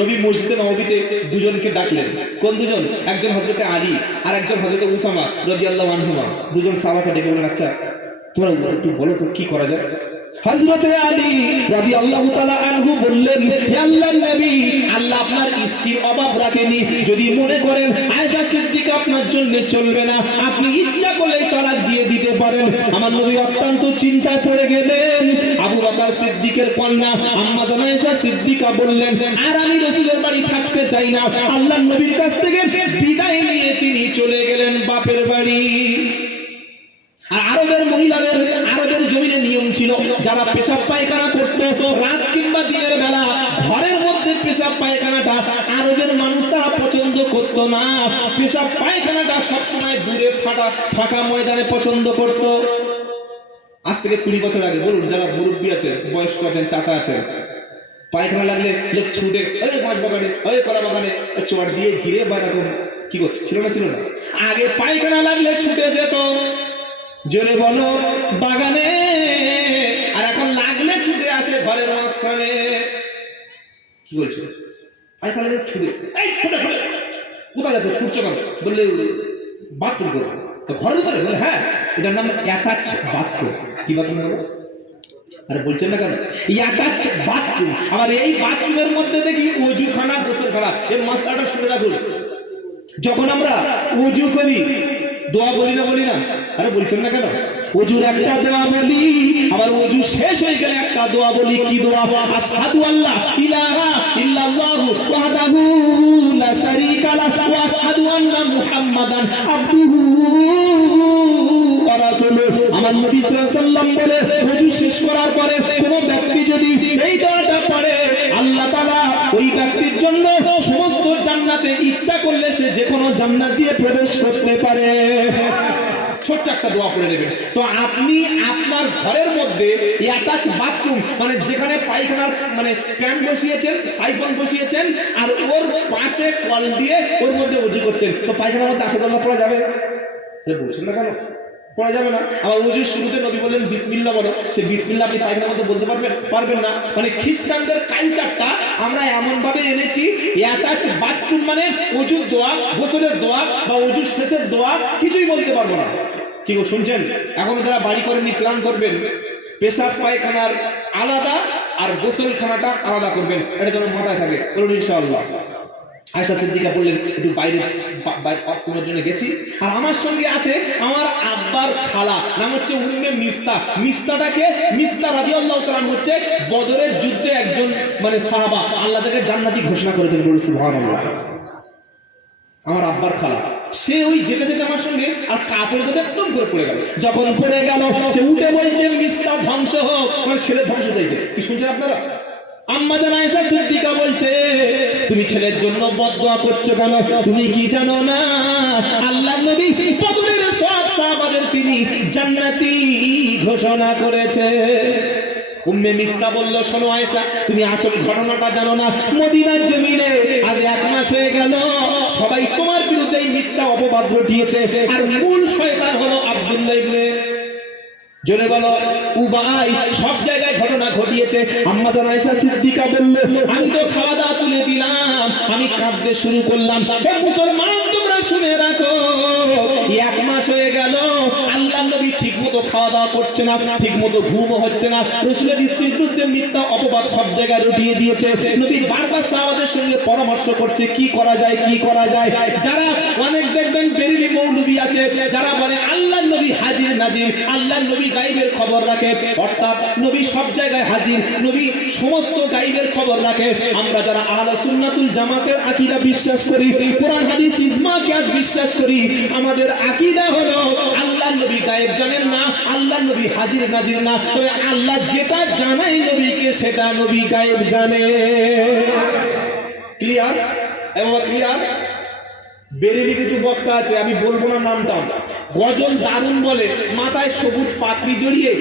নবী মসজিদে নববীতে দুজনকে ডাকলেন। কোন দুজন? একজন হযরতে আলী আর একজন হযরতে উসামা রাদিয়াল্লাহু আনহুমা। দুজন সাহাবাকে ডেকে বললেন, আচ্ছা তোমরা একটু বলো তো কি করা যায়। হযরতে আলী রাদিয়াল্লাহু তাআলা আনহু বললেন, হে আল্লাহর নবী, আল্লাহ আপনার স্ত্রীর অভাব রাখেনি। যদি মনে করেন আয়েশা সিদ্দিকা আপনার জন্য চলবে না, আপনি ইচ্ছা করলেই তালাক দিয়ে দিতে পারেন। আমার নবী অত্যন্ত চিন্তায় পড়ে গেলেন। আবু বকর সিদ্দিকের কন্যা আম্মা জান আয়েশা সিদ্দিকা বললেন, আর আমি রাসূলের বাড়ি থাকতে চাই না। আল্লাহর নবীর কাছ থেকে বিদায় নিয়ে তিনি চলে গেলেন বাপের বাড়ি। আর আরবের মহিলাদের, আরবের জমিনে নিয়ম ছিল, যারা পেশাব পায়খানা করত রাত কিংবা দিনের বেলা, ঘরের মধ্যে পেশাব পায়খানাটা আরবের মানুষ তারা পছন্দ করত না। পেশাব পায়খানাটা সবসময় দূরে ফাঁকা ময়দানে পছন্দ করত। আজ থেকে 20 বছর আগে বলুন, যারা মুরব্বী আছে, বয়স্ক আছেন, চাচা আছেন, পায়খানা লাগলে লোক ছুটে ওই মাছ বাগানে, ওই কলা বাগানে চড় দিয়ে ঘিরে বা এরকম কি করছে, ছিল না? ছিল না? আগে পায়খানা লাগলে ছুটে যেত, জোরে বলো, বাগানে। আর এখন লাগলে ছুটে আসে ঘরের মাঝখানে। কি বলছো? পায়খানা ছুটে, এই ফুটে ফুটে কোথায় যাচ্ছ, ছুটছো কেন? বললে বাথরুম করবো। তো ঘরের ভিতরে? বলে হ্যাঁ, এটার নাম অ্যাটাচ বাথরুম। কি বাথরুম বলো? আরে বলছেন না কেন? Attach bathroom. আবার এই বাথরুমের মধ্যে দেখি ওযুখানা, গোসলখানা। এই মাসলাটা শুনে রাখুন, যখন আমরা ওযু করি দোয়া বলি না, বলি না? আরে বলছেন না কেন? ওযুর একটা দোয়া বলি, আবার ওযু শেষ হয়ে গেলে একটা দোয়া বলি। কি দোয়া? আশহাদু আল্লা ইলাহা ইল্লাল্লাহু ওয়াহদাহু লা শারীকা লাহু ওয়া আশহাদু আন্না মুহাম্মাদান আবদুহু ওয়া রাসূলুহু। আমার নবী সাল্লাল্লাহু আলাইহি ওয়াসাল্লাম বলে, ওযু শেষ করার পরে কোন ব্যক্তি যদি এই দোয়াটা পড়ে, আল্লাহ তাআলা ওই ব্যক্তির জন্য সমস্ত জান্নাতে ইচ্ছা করলে সে যে কোনো জান্নাত দিয়ে প্রবেশ করতে পারে। ছোট্ট একটা দোয়া পড়ে নেবেন। তো আপনি আপনার ঘরের মধ্যে অ্যাটাচ বাথরুম, মানে যেখানে পায়খানার মানে প্যান বসিয়েছেন, সাইফন বসিয়েছেন, আর ওর পাশে কল দিয়ে ওর মধ্যে ওযু করছেন, তো পায়খানার মধ্যে আসাদুল্লাহ পড়া যাবে? বলছেন না কেন? পড়া যাবে না। আবার ওযুর শুরুতে নবী বললেন বিসমিল্লাহ বলো, সে বিসমিল্লাহ আপনি পায়খানার মধ্যে বলতে পারবেন না। মানে খ্রিস্টানদের কালচারটা আমরা এমন ভাবে এনেছি, অ্যাটাচ বাথরুম মানে ওযুর দোয়া, গোসলের দোয়া বা ওযুর শেষের দোয়া কিছুই বলতে পারবো না। কি গো শুনছেন? এখন যারা বাড়ি করেননি, প্ল্যান করবেন, পেশাব পায়খানার আলাদা আর গোসলখানাটা আলাদা করবেন, এটা যেন মাথায় থাকে। বলুন ইনশাআল্লাহ। আয়েশা সিদ্দিকা বললেন, একটু বাইরে বাথরুমের জন্য গেছি, আর আমার সঙ্গে আছে আমার আব্বার খালা, নাম হচ্ছে উম্মে মিস্তা। মিস্তাটাকে, মিস্তা রাদিয়াল্লাহু তাআলা হচ্ছে বদরের যুদ্ধে একজন মানে সাহাবা, আল্লাহ যাকে জান্নাতি ঘোষণা করেছেন। বলুন সুবহানাল্লাহ। আমার আব্বার খালা, সে ওই যেতে যেতে আমার সঙ্গে আর কাপড় ধরে একদম করে পড়ে গেল। যখন পড়ে গেল, সে উঠে বলছে মিস্তা ধ্বংস হোক, মানে ছেলে ধ্বংস হয়েছে। কি শুনছেন আপনারা? আম্মা জান আয়েশা সিদ্দিকা বলছে, তুমি ছেলের জন্য বদদোয়া করছো কেন? তুমি কি জানো না আল্লাহর নবী বদরের সব সাহাবাদের তিনি জান্নাতি ঘোষণা করেছে? উম্মে মিস্তা বলল, শোনো আয়েশা, তুমি আসল ঘটনাটা জানো না। মদিনার জমিনে আজ 1 মাস হয়ে গেল, সবাই তোমার বিরুদ্ধে মিথ্যা অপবাদ রটিয়েছে, আর মূল শয়তান হলো আব্দুল্লাহ ইবনে, জোরে বলো, উবাই, সব জায়গায় ঘটনা ঘটিয়েছে। আম্মা জান আয়েশা সিদ্দিকা বলল, আমি তো খাওয়া দাওয়া তুলে দিলাম, আমি কাঁদতে শুরু করলাম। হে মুসলমান, তোমরা শুনে রাখো, 1 মাস হয়ে গেল, আল্লাহর নবী ঠিকমতো খাওয়া দাওয়া করছে না, ঠিকমতো ঘুমও হচ্ছে না, রাসূলের স্ত্রীর বিরুদ্ধে মিথ্যা অপবাদ সব জায়গায় রটিয়ে দিয়েছে। নবী বারবার সাহাবাদের সঙ্গে পরামর্শ করছে, কি করা যায়, কি করা যায়। যারা অনেক দেখবেন বেরিলি মৌলবী আছে, যারা বলে আল্লাহর নবী হাজির নাজির, আল্লাহর নবী গায়বের খবর রাখে, অর্থাৎ নবী সব জায়গায় হাজির, নবী সমস্ত গায়বের খবর রাখে। আমরা যারা আহলে সুন্নাতুল জামাতের আকীদা বিশ্বাস করি, কোরআন হাদিস ইজমা কিয়াস বিশ্বাস করি, আমাদের আকীদা হলো আল্লাহর নবী গায়ব জানেন না, আল্লাহর নবী হাজির নাজির না, তবে আল্লাহ যেটা জানাই নবীকে সেটা নবী গায়ব জানে। ক্লিয়ার? এবং ক্লিয়ার? বেরেলি কিছু বক্তা আছে, আমি বলবো না নামটা, গজল দারুণ বলে, মাথায় সবুজ পাপড়ি জড়িয়ে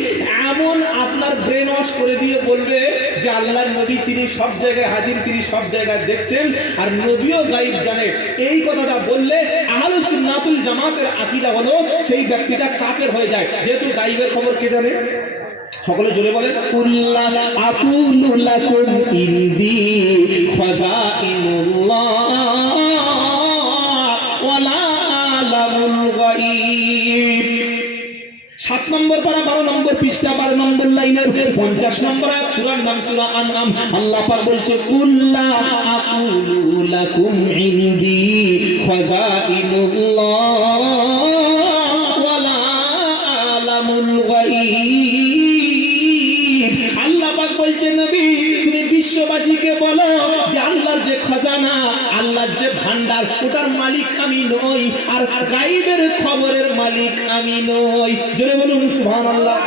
এমন আপনার ব্রেন ওয়াশ করে দিয়ে বলবে যে আল্লাহর নবী তিনি সব জায়গায় হাজির, তিনি সব জায়গায় দেখছেন আর নবীও গায়েব জানে। এই কথাটা বললে আহলুস সুন্নাতুল জামাতের আকীদা হলো সেই ব্যক্তিটা কাফের হয়ে যায়, যেহেতু গায়েবের খবর কে জানে? সকলে জোরে বলেন, কুল্লা আকুলু লাকুম ইনদি খাযাইনুল্লাহ ওয়ালা আলামুল গায়ব। 7 নম্বর পারা 12 নম্বর পৃষ্ঠা 12 নম্বর লাইনের 50 নম্বর আয়াত, সূরার নাম সূরা আনআম। আল্লাহ পাক বলছে কুল্লা আকুলু লাকুম ইনদি খাযাইনুল্লাহ ওয়ালা আলামুল গায়ব। আল্লাহ পাক বলছে নবী তুমি বিশ্ববাসীকে বলো যে আল্লাহর যে খাজানা, আল্লাহর যে ভান্ডার, ওটার মালিক আমি নই, আর গায়েবের খবরের মালিক আমি নই। জোরে বলুন সুবহানাল্লাহ।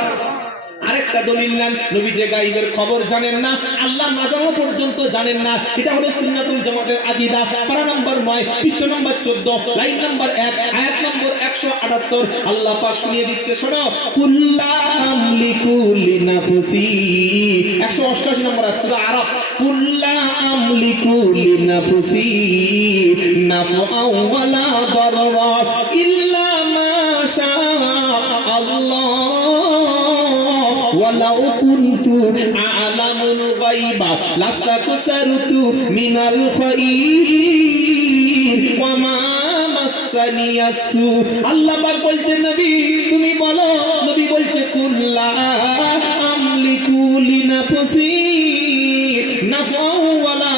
আরেকটা দলিল নেন, নবী যে গায়েবের খবর জানেন না, আল্লাহ না জানা পর্যন্ত জানেন না, এটা হলো সুন্নাতুল জামাতের আকীদা। পারা নম্বর 9 পৃষ্ঠা নম্বর 14 লাইন নম্বর 1 আয়াত নম্বর 178 আল্লাহ পাক শুনিয়ে দিচ্ছে, শোনো, কুল্লা আমলিকু লিনাফসি। 188 নম্বর আয়াত সূরা আরাফ, কুল্লা আমলিকু লিনাফসি নাফআও ওয়ালা দাররা ইল্লা মা শা আল্লাহ ওয়ালাউ কুনতু আ'লামুল গায়বা লাস্তাকসারতু মিনাল খায়র ওয়া মা মাসানিয়াসু। আল্লাহ পাক বলছেন নবী তুমি বলো, নবী বলছে কুল্লা আমলিকু লিনাফসি নাফআও ওয়ালা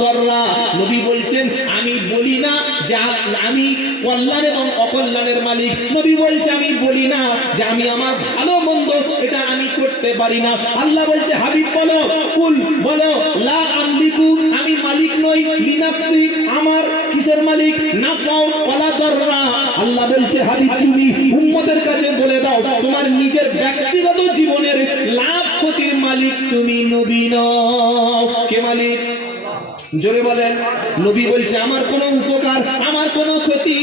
দাররা। নবী বলছেন আমি বলি না যে আমি কল্যাণ এবং অকল্যাণের মালিক। নবী বলছে আমি বলি না যে আমি আমার ভালো মন্দ এটা আমি করতে পারি না। আল্লাহ বলছে হাবিব বলো, কুল বলো, লা আমলিকু আমি মালিক নই, লিনাফসি আমার কিসের মালিক, নাফাও ওয়ালা দাররা। আল্লাহ বলছে হাবিব তুমি উম্মতের কাছে বলে দাও তোমার নিজের ব্যক্তিগত জীবনের লাভ ক্ষতির মালিক তুমি নবী নও। কে মালিক? জোরে বলেন। নবী বলছে আমার কোনো উপকার, আমার কোনো ক্ষতি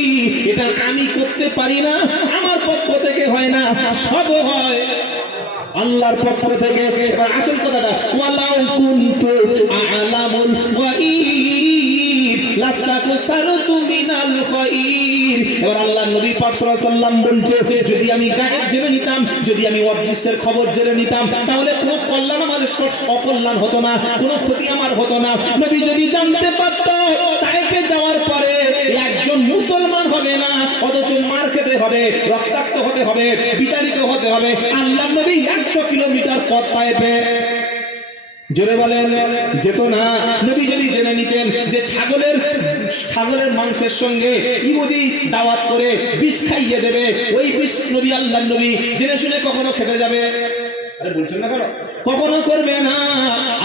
এটা আমি করতে পারি না, আমার পক্ষ থেকে হয় না, সব হয় আল্লাহর পক্ষ থেকে। এবার আসল কথাটা, ওয়ালাউ কুনতু আ'লামুল গায়ব লাস্তাকসারতু মিনাল খায়র। এবার আল্লাহর নবী পাক সাল্লাল্লাহু আলাইহি ওয়াসাল্লাম বলছে যদি আমি গায়েব জেনে নিতাম, যদি আমি অদৃশ্যের খবর জেনে নিতাম, তাহলে কোনো কল্যাণ আমার অকল্যাণ হতো না, কোনো ক্ষতি আমার হতো না। নবী যদি জানতে পারত তাইফে যাওয়ার পরে একজন মুসলমান হবে না, অথচ মার খেতে হবে, রক্তাক্ত হতে হবে, বিতাড়িত হতে হবে, আল্লাহর নবী 100 কিলোমিটার পথ তাইফে জোরে বলেন যেত না। নবী যদি জেনে নিতেন যে ছাগলের মাংসের সঙ্গে ইহুদি দাওয়াত করে বিষ খাইয়ে দেবে, ওই বিষ নবী আল্লাহর নবী জেনে শুনে কখনো খেতে যাবে? আরে বলছেন না কেন? কখনো করবে না।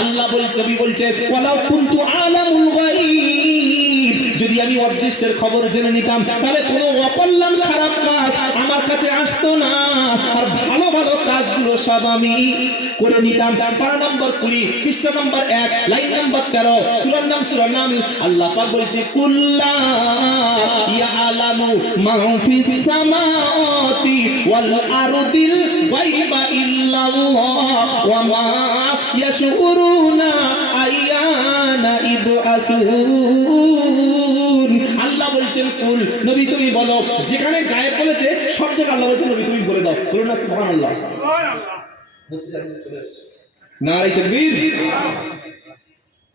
আল্লাহ নবী বলছে ওয়ালাউ কুনতু আ'লামুল গায়ব, যদি আমি অদৃশ্যের খবর জেনে নিতাম তাহলে কোনো অকল্যাণ খারাপ কাজ আমার কাছে আসতো না, আর ভালো ভালো কাজগুলো সব আমি করে নিতাম। পারা নম্বর 20 পৃষ্ঠা নম্বর 1 লাইন নম্বর 13 সূরার নাম আল্লাহ পাক বলছে কুল্লা ইয়ালামু মান ফিস সামাওয়াতি ওয়াল আরদিল গায়বা ইল্লাল্লাহ ওয়া মা ইয়াশউরুনা আইয়ানা ইবআসুন। আল্লাহ বলছেন কুল নবী তুমি বলো, যেখানে গায়েব বলেছে সব জায়গায় আল্লাহ বলছেন নবী তুমি বলে দাও। বলুন না সুবহানাল্লাহ। নারে তাকবীর।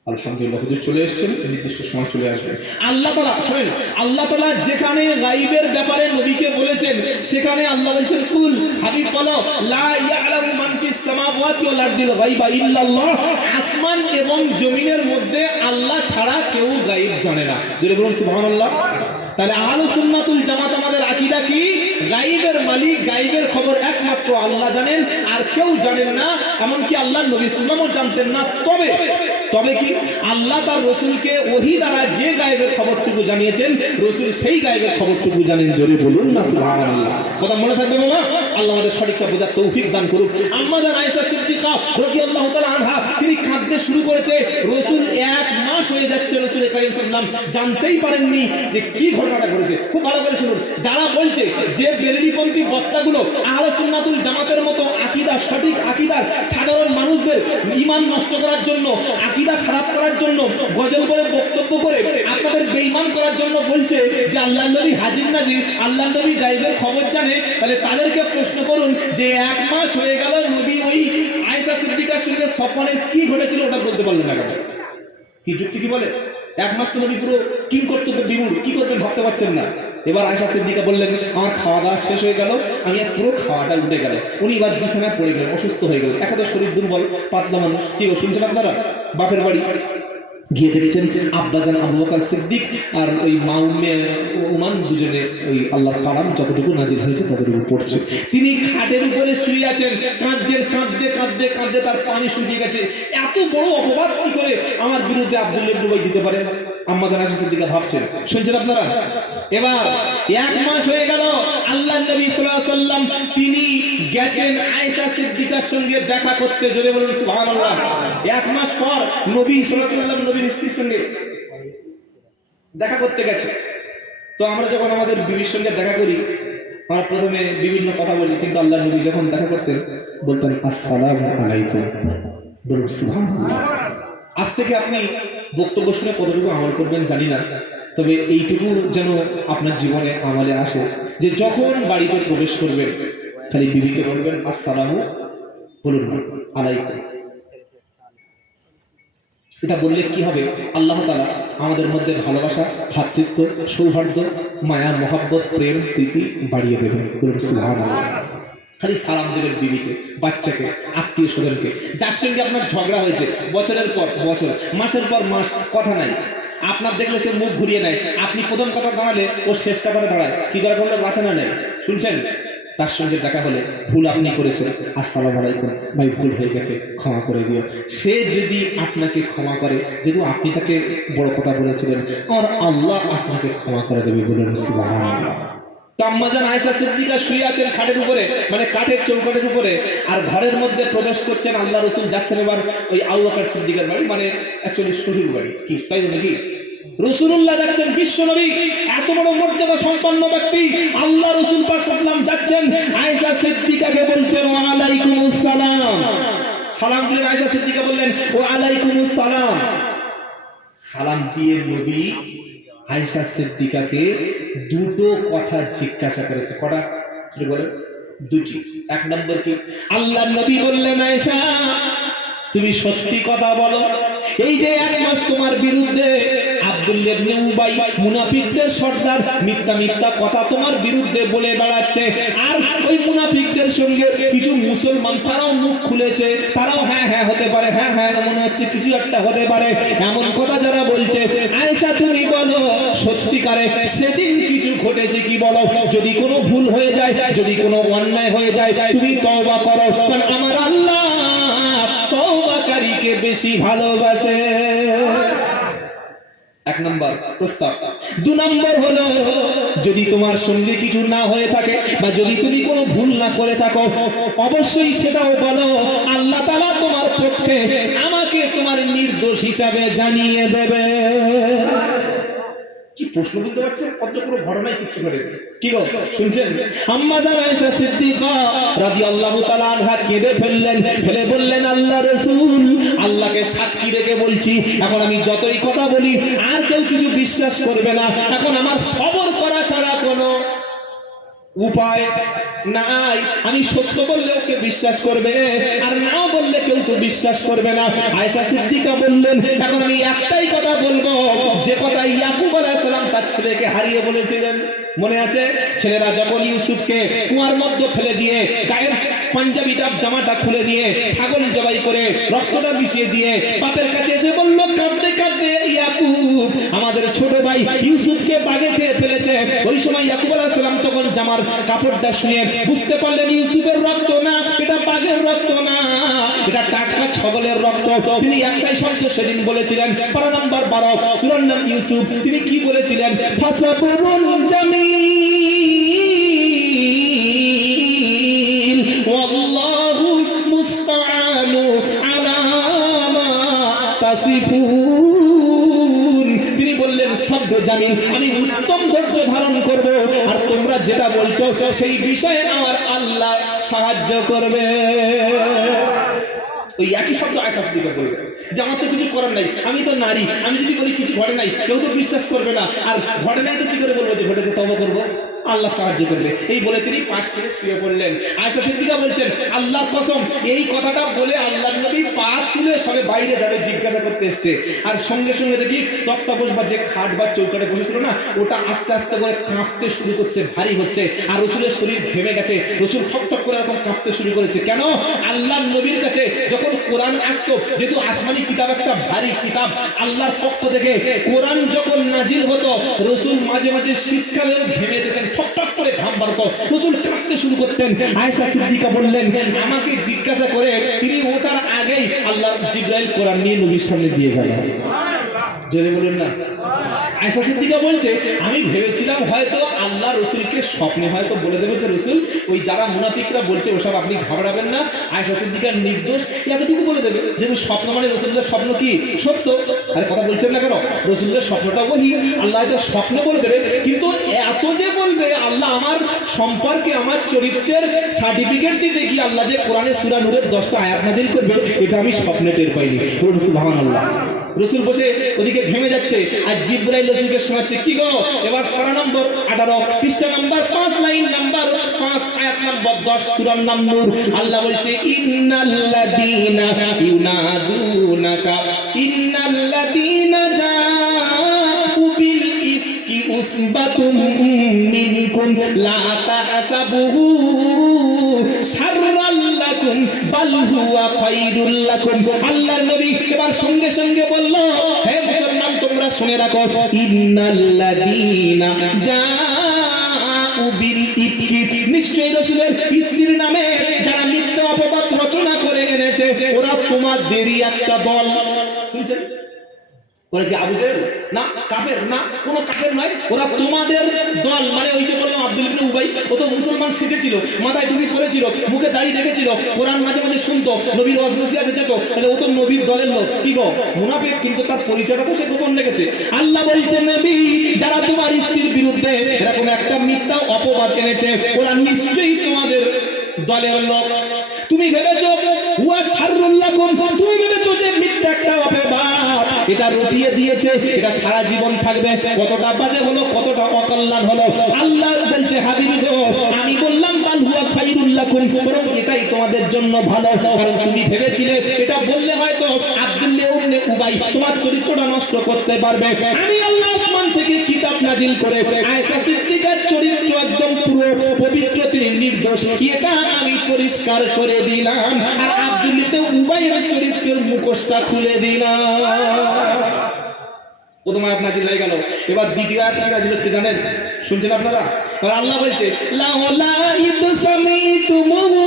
আলহামদুলিল্লাহ হুজুর চলে এসেছেন, নির্দিষ্ট সময় চলে আসবে। আল্লাহ তাআলা শুনেন, আল্লাহ তাআলা যেখানে গায়বের ব্যাপারে নবীকে বলেছেন সেখানে আল্লাহ বলছেন কুল হাবিব বলো লা ইয়ালামু মান ফিস সামাওয়াতি ওয়াল আরদিল গায়বা ইল্লাল্লাহ। আসমান এবং জমিনের মধ্যে আল্লাহ ছাড়া কেউ গায়ব জানে না। জোরে বলুন সুবহানাল্লাহ। তাহলে আহলুস সুন্নাতুল জামাত আমাদের আকীদা কি? গায়বের মালিক, গায়বের খবর একমাত্র আল্লাহ জানেন, আর কেউ জানেন না, এমনকি আল্লাহর নবী সাল্লাল্লাহু আলাইহি ওয়াসাল্লামও জানতেন না। তবে কি আল্লাহ তার রাসূলকে ওহী দ্বারা যে গায়বের খবরটুকু জানিয়েছেন, রাসূল সেই গায়বের খবরটুকু জানেন। জোরে বলুন না সুবহানাল্লাহ। কথা মনে থাকবে বাবা। আল্লাহ আমাদের সঠিকটা বোঝার তৌফিক দান করুক। আম্মা জান আয়েশা সিদ্দিকা রাদিয়াল্লাহু তাআলা আনহা তিনি কাঁদতে শুরু করেছে। রাসূল 1 মাস হয়ে যাচ্ছে রাসূল কারীম সাল্লাল্লাহু আলাইহি ওয়াসাল্লাম জানতেই পারেননি যে কি ঘটনাটা ঘটেছে। খুব ভালো করে শুনুন, যারা বলছে যে বেরেলিপন্থী বক্তাগুলো আহলে সুন্নাতুল জামাতের মতো আকীদা, সঠিক আকীদার সাধারণ মানুষদের ঈমান নষ্ট করার জন্য, আকীদা খারাপ করার জন্য গজল বলে বক্তব্য করে আপনাদের বেঈমান করার জন্য বলছে যে আল্লাহর নবী হাজির নাজির, আল্লাহর নবী গায়বের খবর জানে, তাহলে তাদেরকে প্রশ্ন করুন যে 1 মাস হয়ে গেল নবী ওই আয়েশা সিদ্দিকার সঙ্গে সফওয়ানের কি ঘটেছিল ওটা বলতে পারলেন না কেন? কি যুক্তি কি বলে? 1 মাস তো নবী পুরো কি কর্তব্য বিমূঢ়, কি করবেন ভাবতে পারছেন না। এবার আয়েশা সিদ্দিকা বললেন আমার খাওয়া দাওয়া শেষ হয়ে গেল, আমি আর পুরো খাওয়াটা উঠে গেল। উনি এবার বিছানায় পড়ে গেলেন, অসুস্থ হয়ে গেলেন। একাদশ শরীর দুর্বল, পাতলা মানুষ। কি শুনছেন আপনারা? বাপের বাড়ি গিয়ে দেখছেন আব্বাজান আবু বকর সিদ্দিক আর ওই মা উম্মে ওমান দুজনে ওই আল্লাহর কালাম যতটুকু নাজিল হয়েছে ততটুকু পড়ছে। তিনি খাটের উপরে শুয়ে আছেন, কাঁদছেন, কাঁদতে কাঁদতে কাঁদতে তার পানি শুকিয়ে গেছে। এত বড় অপবাদ কি করে আমার বিরুদ্ধে আব্দুল্লাহ ইবনে উবাই দিতে পারে? আম্মা জান আয়েশা সিদ্দিকা ভাবছেন। শুনছেন আপনারা? এবার 1 মাস হয়ে গেল, আল্লাহর নবী সাল্লাল্লাহু আলাইহি ওয়াসাল্লাম তিনি গেছেন আয়েশা সিদ্দিকার সঙ্গে দেখা করতে। জোরে বলুন সুবহানাল্লাহ। 1 মাস পর নবী সাল্লাল্লাহু আলাইহি ওয়াসাল্লাম নবীর স্ত্রীর সঙ্গে দেখা করতে গেছে। তো আমরা যখন আমাদের বিবির সঙ্গে দেখা করি আমরা প্রথমে বিভিন্ন কথা বলি, কিন্তু আল্লাহর নবী যখন দেখা করতেন বলতেন আসসালামু আলাইকুম। বলুন সুবহানাল্লাহ। আজ থেকে আপনি বক্তব্য শুনে কতটুকু আমল করবেন জানি না, তবে এইটুকু যেন আপনার জীবনে আমলে আসে যে যখন বাড়িতে প্রবেশ করবেন খালি বিবিকে বলবেন আসসালামু বলুন আলাইকুম। এটা বললে কি হবে? আল্লাহ তাআলা আমাদের মধ্যে ভালোবাসা, ভ্রাতৃত্ব, সৌহার্দ্য, মায়া, মহব্বত, প্রেম, প্রীতি বাড়িয়ে দেবেন। বলুন সুবহানাল্লাহ। খালি সালাম দেবেন বিবিকে, বাচ্চাকে, আত্মীয় স্বজনকে, যার সঙ্গে আপনার ঝগড়া হয়েছে বছরের পর বছর, মাসের পর মাস, কথা নাই, আপনার দেখলে সে মুখ ঘুরিয়ে নেয়, আপনি প্রথম কথা দাঁড়ালে ও শেষ কথাটা দাঁড়ায়, কি করে করলে বাঁচা না নেয়। শুনছেন? তার সঙ্গে দেখা হলে ভুল আপনি করেছেন, আসসালামু আলাইকুম ভাই ভুল হয়ে গেছে ক্ষমা করে দিও। সে যদি আপনাকে ক্ষমা করে, যেহেতু আপনি তাকে বড় কথা বলেছিলেন, আর আল্লাহ আপনাকে ক্ষমা করে দেবে। বলুন সুবহানাল্লাহ। আম্মা জান আয়েশা সিদ্দিকা শুয়ে আছেন খাটের উপরে, মানে কাঠের চৌকাঠের উপরে, আর ঘরের মধ্যে প্রবেশ করছেন আল্লাহ রাসূল। যাচ্ছেন এবার ওই আবু বকর সিদ্দিকের বাড়ি, মানে অ্যাকচুয়ালি শ্বশুর বাড়ি, কি তাই তো নাকি? রাসূলুল্লাহ যাচ্ছেন, বিশ্ব নবী, এত বড় মর্যাদা সম্পন্ন ব্যক্তি আল্লাহ রাসূল পাক সাল্লাল্লাহু আলাইহি ওয়াসাল্লাম যাচ্ছেন, আয়েশা সিদ্দিকাকে বলছেন ওয়া আলাইকুমুস সালাম। সালাম দিলেন, আয়েশা সিদ্দিকা বললেন ওয়া আলাইকুমুস সালাম। সালাম দিয়ে নবী আয়েশা সিদ্দিকাকে দুটো কথা জিজ্ঞাসা করেছে। কটা? শুরু বলেন। দুটি। 1 নম্বর কি? আল্লাহর নবী বললেন আয়েশা তুমি সত্যি কথা বলো, এই যে 1 মাস তোমার বিরুদ্ধে আব্দুল্লাহ ইবনে উবাই মুনাফিকদের সর্দার মিথ্যা মিথ্যা কথা তোমার বিরুদ্ধে বলে বেড়াচ্ছে, আর ওই মুনাফিকদের সঙ্গে কিছু মুসলমান তারাও মুখ খুলেছে, তারাও হ্যাঁ হ্যাঁ হতে পারে, হ্যাঁ হ্যাঁ মনে হচ্ছে কিছু একটা হতে পারে, এমন কথা যারা বলছে, আয়েশা তুমি বলো সত্যিকারে সেদিন কিছু ঘটেছে কি বলো? যদি কোনো ভুল হয়ে যায়, যদি কোনো অন্যায় হয়ে যায়, তুমি তওবা করো, কারণ আমার আল্লাহ তওবাকারীকে বেশি ভালোবাসে। 1 নম্বর প্রস্তাব। 2 নম্বর হলো যদি তোমার সঙ্গে কিছু না হয়ে থাকে বা যদি তুমি কোনো ভুল না করে থাকো, অবশ্যই সেটাও বলো, আল্লাহ তাআলা তোমার পক্ষে আমাকে তোমার নির্দোষ হিসাবে জানিয়ে দেবে। কি প্রশ্ন বুঝতে পারছেন? কত পুরো ঘটনাই কিছু করে কি গো শুনছেন? আম্মা জান আয়েশা সিদ্দিকা রাদিয়াল্লাহু তাআলা আনহা কেঁদে ফেললেন, ফেলে বললেন আল্লাহ রাসূল আল্লাহকে সাক্ষী রেখে বলছি, এখন আমি যতই কথা বলি আর কেউ কিছু বিশ্বাস করবে না, এখন আমার সবর করা ছাড়া কোনো উপায় নাই। আমি সত্য বললে ওকে বিশ্বাস করবে, আর নাও বললে কেউ তো বিশ্বাস করবে না। আয়েশা সিদ্দিকা বললেন এখন আমি একটাই কথা বলবো, যে কথা ইয়াকুব আলাইহিস সালাম তার ছেলেকে হারিয়ে বলেছিলেন, মনে আছে? ছেলেরা যখন ইউসুফকে কুয়ার মধ্যে ফেলে দিয়ে গায়ের পাঞ্জাবিটা জামাটা খুলে দিয়ে ছাগল জবাই করে রক্তটা মিশিয়ে দিয়ে বাপের কাছে এসে বলল কাঁদতে কাঁদতে ইয়াকুব আমাদের ছোট ভাই ইউসুফকে বাঘে খেয়ে ফেলেছে। ওই সময় ইয়াকুব আলাইহিস সালাম তখন জামার কাপড়টা শুয়ে বুঝতে পারলেন ইউসুফের রক্ত না, এটা বাঘের রক্ত না, এটা টাটকা ছাগলের রক্ত। তিনি একটাই শব্দ সেদিন বলেছিলেন, পারা নাম্বার 12 সূরার নাম ইউসুফ। তিনি কি বলেছিলেন? 'ফাসাবুরুন জামিল থাকবে জামিন, আমি উত্তম ধৈর্য ধারণ করব, আর তোমরা যেটা বলছো সেই বিষয়ে আমার আল্লাহ সাহায্য করবে। ওই একই শব্দ আয়েশা সিদ্দিকা বলবে যে আমার তো কিছু করার নাই, আমি তো নারী, আমি যদি বলি কিছু ঘটে নাই কেউ তো বিশ্বাস করবে না, আর ঘটে নাই তো কি করে বলবো যে ঘটেছে, তওবা করবো, আল্লাহ সাহায্য করবে। এই বলে তিনি পাশ থেকে শুয়ে পড়লেন। আয়েশা সিদ্দিকা বলছেন আল্লাহর কসম, এই কথাটা বলে আল্লাহর নবী পা তুলে সবে বাইরে যাবে, জিজ্ঞাসা করতে এসছে, আর সঙ্গে সঙ্গে দেখি তক্তা বসবার যে খাট বা চৌকাটে বসেছিল না, ওটা আস্তে আস্তে করে কাঁপতে শুরু করছে, ভারী হচ্ছে, আর রসুলের শরীর ঘেমে গেছে, রসুল ঠকঠক করে এরকম কাঁপতে শুরু করেছে। কেন? আল্লাহর নবীর কাছে যখন কোরআন আসতো, যেহেতু আসমানি কিতাব একটা ভারী কিতাব, আল্লাহর পক্ষ থেকে কোরআন যখন নাজিল হতো, রসুল মাঝে মাঝে শীতকালেও ঘেমে যেতেন, ঠকঠক করে ঘাম বাড়তো, রসুল কাঁপতে শুরু করতেন। আয়েশা সিদ্দিকা বললেন আমাকে জিজ্ঞাসা করে তিনি ওঠার আগেই আল্লাহর জিবরাইল কোরআন নিয়ে নবীর সামনে দিয়ে গেল। জোরে বলুন না। আয়েশা সিদ্দিকা বলছে আমি ভেবেছিলাম হয়তো আল্লাহ রসুলকে স্বপ্নে হয়তো বলে দেবে যে রসুল, ওই যারা মুনাফিকরা বলছে ওসব আপনি ঘাবড়াবেন না, আয়েশা সিদ্দিকা নির্দোষ, এতটুকু বলে দেবে, যেহেতু স্বপ্ন মানে রসুলের স্বপ্ন কি সত্য। আরে কথা বলছেন না কেন? রসুলের স্বপ্নটা বলি, আল্লাহ হয়তো স্বপ্নে বলে দেবে, কিন্তু এত যে বলবে আল্লাহ আমার সম্পর্কে, আমার চরিত্রের সার্টিফিকেট দিতে গিয়ে আল্লাহ যে কোরআনে সূরা নূরের 10টা আয়াত নাযিল করবে, এটা আমি স্বপ্নে টের পাইনি। বলুন সুবহানাল্লাহ। রসুল বসে ওদিকে ঘেমে যাচ্ছে, আর জিবরাইল রসুলকে শোনাচ্ছে কি গো, এবার পারা নম্বর 18, পৃষ্ঠা নম্বর 5, লাইন নম্বর 5, আয়াত নম্বর 10, সূরার নাম নূর। আল্লাহ বলছে ইন্নাল্লাযীনা ইউনাদুনাকা ইন্নাল্লাযীনা জাউ বিল ইফকি উসবাতুম মিনকুম লা তাহসাবুহু শাররাল লাকুম বাল হুয়া খায়রুল লাকুম। আল্লাহর নবী এবার সঙ্গে সঙ্গে বলল, হে মুসলমান তোমরা শুনে রাখো, ইন্নাল্লাযীনা জাউ বিল ইফকি, নিশ্চয়ই রাসূলের স্ত্রীর নামে যারা মিথ্যা অপবাদ রচনা করে এনেছে, ওরা তোমাদেরই একটা দল। শুনছেন? ওরা কি আবু জেহেল না, কাফের না, কোনো কাফের নয়, ওরা তোমাদের দল। মানে ওই যে বললাম আব্দুল ইবনে উবাই, ও তো মুসলমান শিখেছিল, মাথায় টুপি পরেছিল, মুখে দাড়ি রেখেছিল, কোরআন মাঝে মাঝে শুনতো, নবীর ওয়াজ নসিহতে যেত, তাহলে ও তো নবীর দলের লোক। কি গো, মুনাফিক, কিন্তু তার পরিচয়টা তো সে গোপন রেখেছে। আল্লাহ বলছেন নবী যারা তোমার স্ত্রীর বিরুদ্ধে এরকম একটা মিথ্যা অপবাদ এনেছে, ওরা নিশ্চয়ই তোমাদের দলের লোক। তুমি ভেবেছো হুয়া শাররুল লাকুম, তুমি ভেবেছো যে মিথ্যা একটা অপবাদ এটা রটিয়ে দিয়েছে, এটা সারা জীবন থাকবে, কতটা বাজে হলো, কতটা অকল্যাণ হলো। আল্লাহ বলছে হাবিবি গো, আমি বললাম বাল হুয়া খায়রুল লাকুম, বরং এটাই তোমাদের জন্য ভালো, কারণ তুমি ভেবেছিলে এটা বললে হয়তো আব্দুল্লাহ ইবনে উবাই তোমার চরিত্রটা নষ্ট করতে পারবে। আমি আল্লাহ আসমান থেকে কিতাব নাজিল করে আয়েশা সিদ্দিকার চরিত্র একদম পুরো পবিত্র, তিনি নির্দোষ, এটা আমি পরিষ্কার করে দিলাম, আর আব্দুল্লাহ ইবনে উবাইয়ের চরিত্রের মুখোশটা খুলে দিলাম। প্রথম আয়াত নাযিল হয়ে গেল, এবার দ্বিতীয় আয়াত নাযিল হচ্ছে জানেন, শুনছেন আপনারা? আর আল্লাহ বলছে লাউলা ইদ সামিতুমুহু,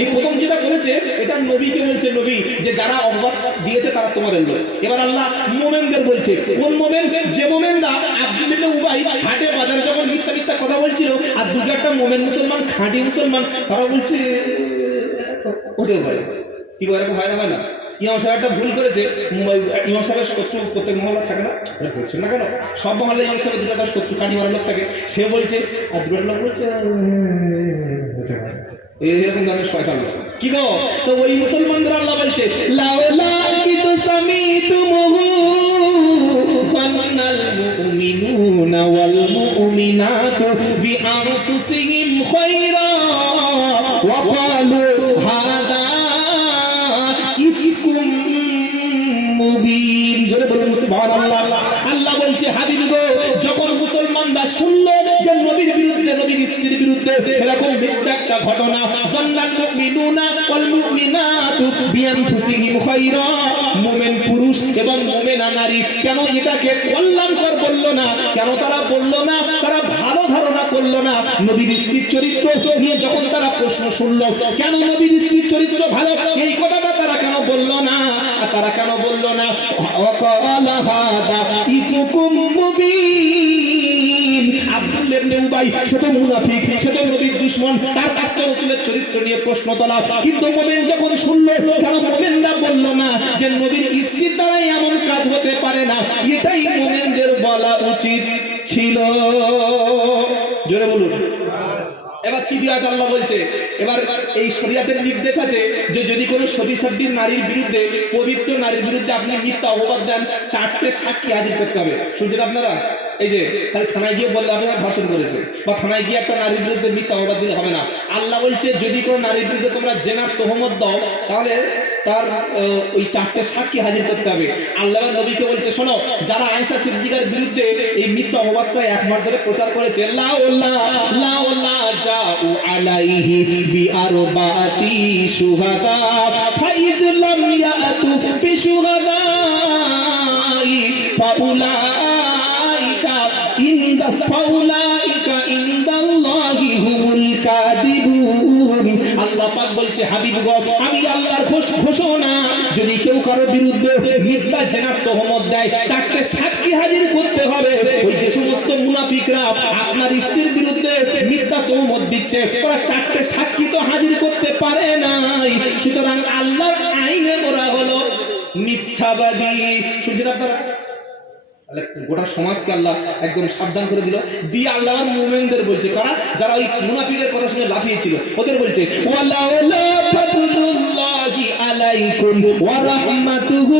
এই প্রথম যেটা বলেছে এটা নবীকে বলছে, নবী যে যারা অপবাদ দিয়েছে তারা তোমাদের লোক। এবার আল্লাহ মুমিনদের বলছে, কোন মুমিন? যে মুমিনরা আব্দুল্লাহ ইবনে উবাই হাটে বাজারে যখন মিথ্যা মিথ্যা কথা বলছিল, আর দুটো একটা মুমিন মুসলমান, খাঁটি মুসলমান, তারা বলছে ওদের ভয়। কি করে এরকম হয় না? হয় না? ইমাম সাহেব একটা ভুল করেছে, ইমাম সাহেবের শত্রু প্রত্যেক মহল্লা থাকে না, এটা করছেন না কেন? সব মহল্লা ইমাম সাহেবের দুটো একটা শত্রু কাটি মারার লোক থাকে, সে বলছে, আর দুটো লোক বলছে এরকম ধরনের শয়তান লোক। কি গো, তো ওই মুসলমানদের আল্লাহ বলছে লাউলা ইদ সামিতুমুহু ওয়ান্নাল মুমিনুনা ওয়াল মুমিনাতু বিআনফুসিহিম খায়রা ওয়া ক্বালু হাদা ইফকুম মুবিন। জোরে বলুন সুবহানাল্লাহ। আল্লাহ বলছে হাবিব গো, যখন মুসলমানরা শুনলো যে নবীর বিরুদ্ধে, নবীর স্ত্রীর বিরুদ্ধে এরকম মিথ্যা একটা ঘটনা, জান্নাল মুমিনুনা ওয়াল মুমিনাতু বিআনফুসিহিম খায়রা, মুমিন পুরুষ এবং মুমিনা নারী, কেন এটাকে কল্যাণকর বললো না? কেন তারা বললো না? তারা ভালো ধারণা করলো না নবীর স্ত্রীর চরিত্র নিয়ে? যখন তারা প্রশ্ন শুনলো কেন নবীর স্ত্রীর চরিত্র ভালো, এই কথাটা তারা কেন বললো না? তারা কেন বললো না ওয়াকালা হাদা ইফকুম মুবিন? আব্দুল্লাহ ইবনে উবাই সে তো মুনাফিক, সে তো নবীর দুশমন, তার কাছ থেকে রাসূলের চরিত্র নিয়ে প্রশ্ন তোলা। কিন্তু মুমিন যখন শুনলো, কেন মুমিনরা বলল না যে নবীর স্ত্রীর দ্বারা এমন কাজ হতে পারে না? এটাই মুমিনদের বলা উচিত ছিল। জোরে বলুন। এবার তৃতীয় আয়াত আল্লাহ বলছে, এবার এই শরীয়তের নির্দেশ আছে যে যদি কোনো সতীসাধ্যী নারীর বিরুদ্ধে, পবিত্র নারীর বিরুদ্ধে আপনি মিথ্যা অপবাদ দেন, 4টে সাক্ষী হাজির করতে হবে। শুনছেন আপনারা? এই যে খালি থানায় গিয়ে বললে আপনারা ধর্ষণ করেছে, বা থানায় গিয়ে একটা নারীর বিরুদ্ধে মিথ্যা অপবাদ দিলে হবে না। আল্লাহ বলছে যদি কোনো নারীর বিরুদ্ধে তোমরা জেনার তহমত দাও, তাহলে তার ওই 4টে সাক্ষী হাজির করতে হবে। আল্লাহ নবীকে বলছে, শোনো, যারা আয়েশা সিদ্দিকার বিরুদ্ধে এই মিথ্যা অপবাদটা 1 মাস ধরে প্রচার করেছে, জাউ আলাইহি বিআরবাতি শুহাদা ফাইজ লাম ইয়াতু বিশুহাদাই ফাউলাইকা ইনদাল্লাহি হুমুল কাযিবুন। আল্লাহ পাক বলছে, হাবিব গো, আমি আল্লাহর ঘোষণা, যদি কেউ কারো বিরুদ্ধে মিথ্যা জেনার তহমত দেয়, 4টে সাক্ষী হাজির করতে হবে। ওই যে সমস্ত মুনাফিকরা আপনার স্ত্রীর বিরুদ্ধে মিথ্যা তহমত দিচ্ছে, ওরা 4টে সাক্ষী তো হাজির করতে পারে নাই, সুতরাং আল্লাহর আইনে ওরা হলো মিথ্যাবাদী। শুনছেন আপনারা? গোটা সমাজকে আল্লাহ একদম সাবধান করে দিল। দিয়ে আল্লাহ মুমিনদের বলছে, কারা? যারা ওই মুনাফিকের কথা শুনে লাফিয়েছিল, ওদের বলছে, ওয়ালাউলা ফাদলুল্লাহি আলাইকুম ওয়া রাহমাতুহু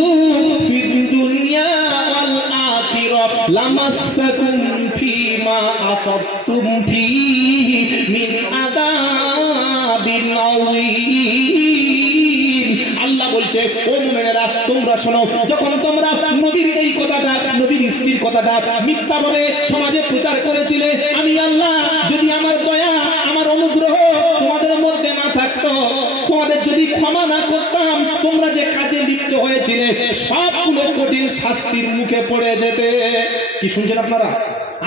ফিদ দুনিয়া ওয়াল আখিরাহ লামাসসাকুম ফীমা আফাদতুম ফীহি মিন আযাবিন আযীম। আল্লাহ বলছে, ও মুমিনেরা, তোমরা শোনো, যখন তোমরা নবীর এই কথাটা, নবীর স্ত্রীর কথাটা মিথ্যাভাবে সমাজে প্রচার করেছিলে, আমি আল্লাহ যদি আমার দয়া, আমার অনুগ্রহ তোমাদের মধ্যে না থাকতো, তোমাদের যদি ক্ষমা না করতাম, তোমরা যে কাজে লিপ্ত হয়েছিলে সবগুলো কঠিন শাস্তির মুখে পড়ে যেতে। কি শুনছেন আপনারা?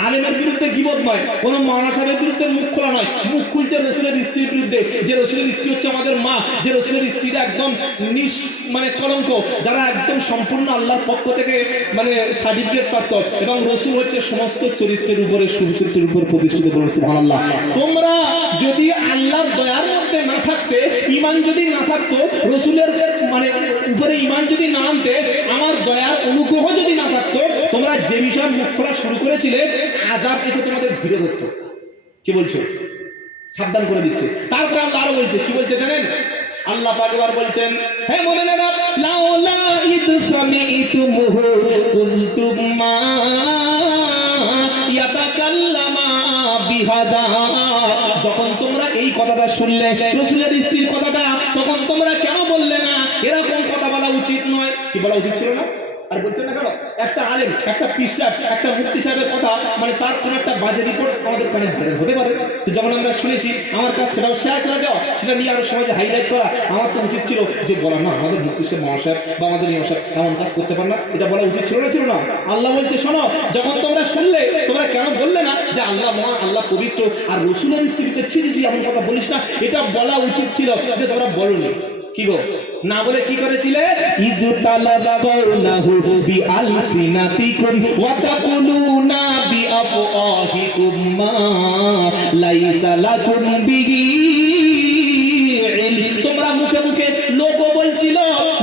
আলেমের বিরুদ্ধে গীবত নয়, কোন মাওলানা সাহেবের বিরুদ্ধে মুখ খোলা নয়, মুখ খুলছে রাসূলের স্ত্রীর বিরুদ্ধে, যে রাসূলের স্ত্রী হচ্ছে আমাদের মা, যে রাসূলের স্ত্রীরা একদম কলঙ্ক, যারা একদম সম্পূর্ণ আল্লাহর পক্ষ থেকে সার্টিফিকেট প্রাপ্ত, এবং রাসূল হচ্ছে সমস্ত চরিত্রের উপরে, সুচরিত্রের উপর প্রতিষ্ঠিত। সুবহানাল্লাহ। তোমরা যদি আল্লাহর দয়ার মধ্যে না থাকতে, ঈমান যদি না থাকতো, রাসূলের উপরে ঈমান যদি না আনতে, আমার দয়ার অনুগ্রহ যদি না থাকতো, তোমরা যে বিষয়ে মুখ খোলা শুরু করেছিলে, আযাব এসে তোমাদের ভিড়ে ধরতো। কি বলছো? সাবধান করে দিচ্ছে। তারপর আল্লাহ আরো বলছে, কি বলছে জানেন? আল্লাহ পাক এবার বলছেন, হে মুমিনেরা, লাউলা ইদ সামিতুমুহু কুনতুম মা ইয়াতাকাল্লামা বিহাদা। যখন তোমরা এই কথাটা শুনলে, রাসূলের স্ত্রীর কথাটা, তখন তোমরা কেন বললে না এরকম কথা বলা উচিত নয়? কি বলা উচিত ছিল না? আর বলছেন না কেন? একটা আলেম, একটা পীর সাহেব, একটা মুফতি সাহেবের কথা, তার কোন একটা বাজে রিপোর্ট আমাদের কানে হতে পারে, যেমন আমরা শুনেছি, আমার কাছে সেটাও শেয়ার করে দেওয়া, সেটা নিয়ে আরো সমাজে হাইলাইট করা। আমার তো উচিত ছিল যে বলা, না, আমাদের মুফতি সাহেব, মহাসাহেব বা আমাদের ইমাম সাহেব এমন কাজ করতে পারে না, এটা বলা উচিত ছিল না, ছিল না? আল্লাহ বলছে, শোনো, যখন তোমরা শুনলে, তোমরা কেন বললে না যে আল্লাহ মহান, আল্লাহ পবিত্র, আর রাসূলের স্ত্রীতে ছি ছি এমন কথা বলিস না? এটা বলা উচিত ছিল, যে তোমরা বলোনি। কি গো, না বলে কি করেছিলে? ইজতালাকাউনাহু বিআলসিনাতিকুম ওয়া তাকুলুনা বিআফওয়াহিকুম মা লাইসা লাকুম বিহি ইলম। তোমরা মুখে মুখে, লোক বলছিল,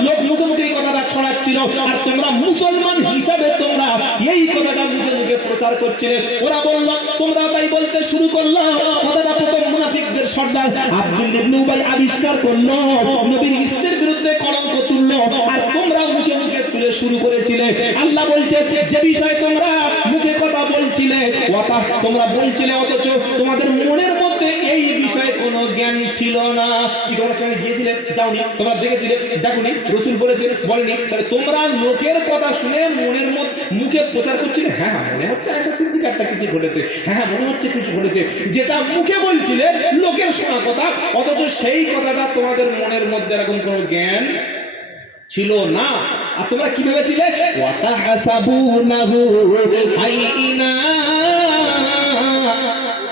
লোক মুখে মুখে এই কথাটা ছড়াচ্ছিল, আর তোমরা মুসলমান হিসাবে তোমরা এই কথাটা মুখে মুখে প্রচার করছিলে। ওরা বলল, তোমরা তাই বলতে শুরু করলো। কথাটা প্রথম মুনাফিকদের সর্দার আব্দুল ইবনে উবাই আবিষ্কার করলো, নবীর স্ত্রীর বিরুদ্ধে কলঙ্ক তুললো, আর তোমরা মুখে মুখে তুলে শুরু করেছিলে। আল্লাহ বলছে, যে বিষয়ে তোমরা মুখে কথা বলছিলে, তোমরা বলছিলে, অথচ তোমাদের মনের মধ্যে এই বিষয়ে কোনো জ্ঞান ছিল না। কি তোমরা সেখানে গিয়েছিলে? যাওনি? তোমরা দেখেছিলে? দেখোনি? রাসূল বলেছে? বলেনি? তাহলে তোমরা লোকের কথা শুনে মনের মধ্যে, মুখে প্রচার করছিলে, হ্যাঁ মনে হচ্ছে আয়েশা সিদ্দিকারটা কিছু ঘটেছে, হ্যাঁ মনে হচ্ছে কিছু ঘটেছে, যেটা মুখে বলছিলে লোকের শোনা কথা, অথচ সেই কথাটা তোমাদের মনের মধ্যে এরকম কোনো জ্ঞান ছিল না। আর তোমরা কি ভেবেছিলে? ওয়াতাহাসাবুনাহু হাইনা,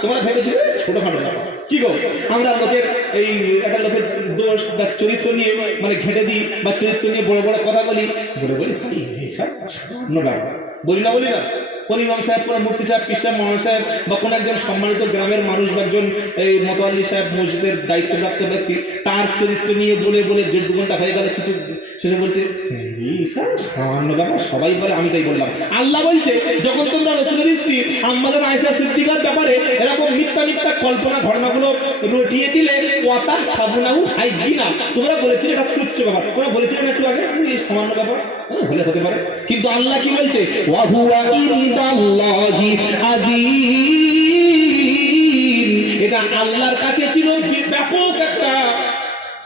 তোমরা ভেবেছিলে ছোটখাটো ব্যাপার। কি গো, আমরা লোকের এই একটা লোকের দোষ বা চরিত্র নিয়ে ঘেঁটে দিই, বা চরিত্র নিয়ে বড় বড় কথা বলি, বলে বলি ভাই এইসব ব্যাপার, বলি না? কোন ইমাম সাহেব, কোন মুফতি সাহেব, পীর সাহেব, মৌলানা সাহেব বা কোন একজন সম্মানিত গ্রামের মানুষ বা একজন এই মোতাল্লি সাহেব, মসজিদের দায়িত্বপ্রাপ্ত ব্যক্তি, তার চরিত্র নিয়ে বলে বলে 1.5 ঘন্টা হয়ে গেল, কিছু শেষে বলছে সামান্য ব্যাপার, সবাই বলে আমি তাই বললাম। আল্লাহ বলছে যখন তোমরা রাসূলের স্ত্রী আমাদের আয়েশা সিদ্দিকার ব্যাপারে এরকম মিথ্যা মিথ্যা কল্পনা ঘটনাগুলো রটিয়ে দিলে, ওয়াতা সাবুনাহু হাইজিনা, তোমরা বলেছিলে এটা তুচ্ছ ব্যাপার, তোমরা বলেছিলে না একটু আগে এই সামান্য ব্যাপার, হলে হতে পারে। কিন্তু আল্লাহ কি বলছে, ওয়া হুয়া ইনদাল্লাহি আযীম, এটা আল্লাহর কাছে ছিল ব্যাপক একটা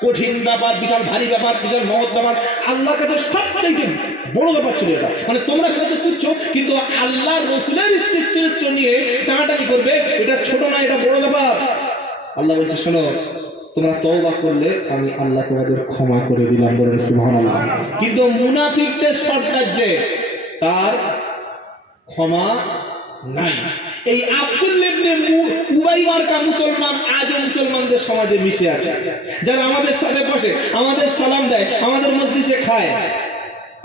কঠিন ব্যাপার, বিশাল ভারী ব্যাপার, বিশাল মহৎ ব্যাপার, আল্লাহর কাছে সবচাইতে বড় ব্যাপার ছিল এটা। মানে তোমরা ভেবেছো তুচ্ছ, কিন্তু আল্লাহর রাসূলের স্ত্রীর চরিত্র নিয়ে টানাটানি করবে, এটা ছোট না, এটা বড় ব্যাপার। আল্লাহ বলছে শোনো, তোমরা তওবা করলে আমি আল্লাহ তোমাদের ক্ষমা করে দিলাম, বলেন সুবহানাল্লাহ। কিন্তু মুনাফিকদের সর্দার্যে তার ক্ষমা নাই। এই আব্দুল্লাহ ইবনে উবাই মার্কা মুসলমান আজও মুসলমানদের সমাজে মিশে আছে, যারা আমাদের সাথে বসে, আমাদের সালাম দেয়, আমাদের মজলিসে খায়,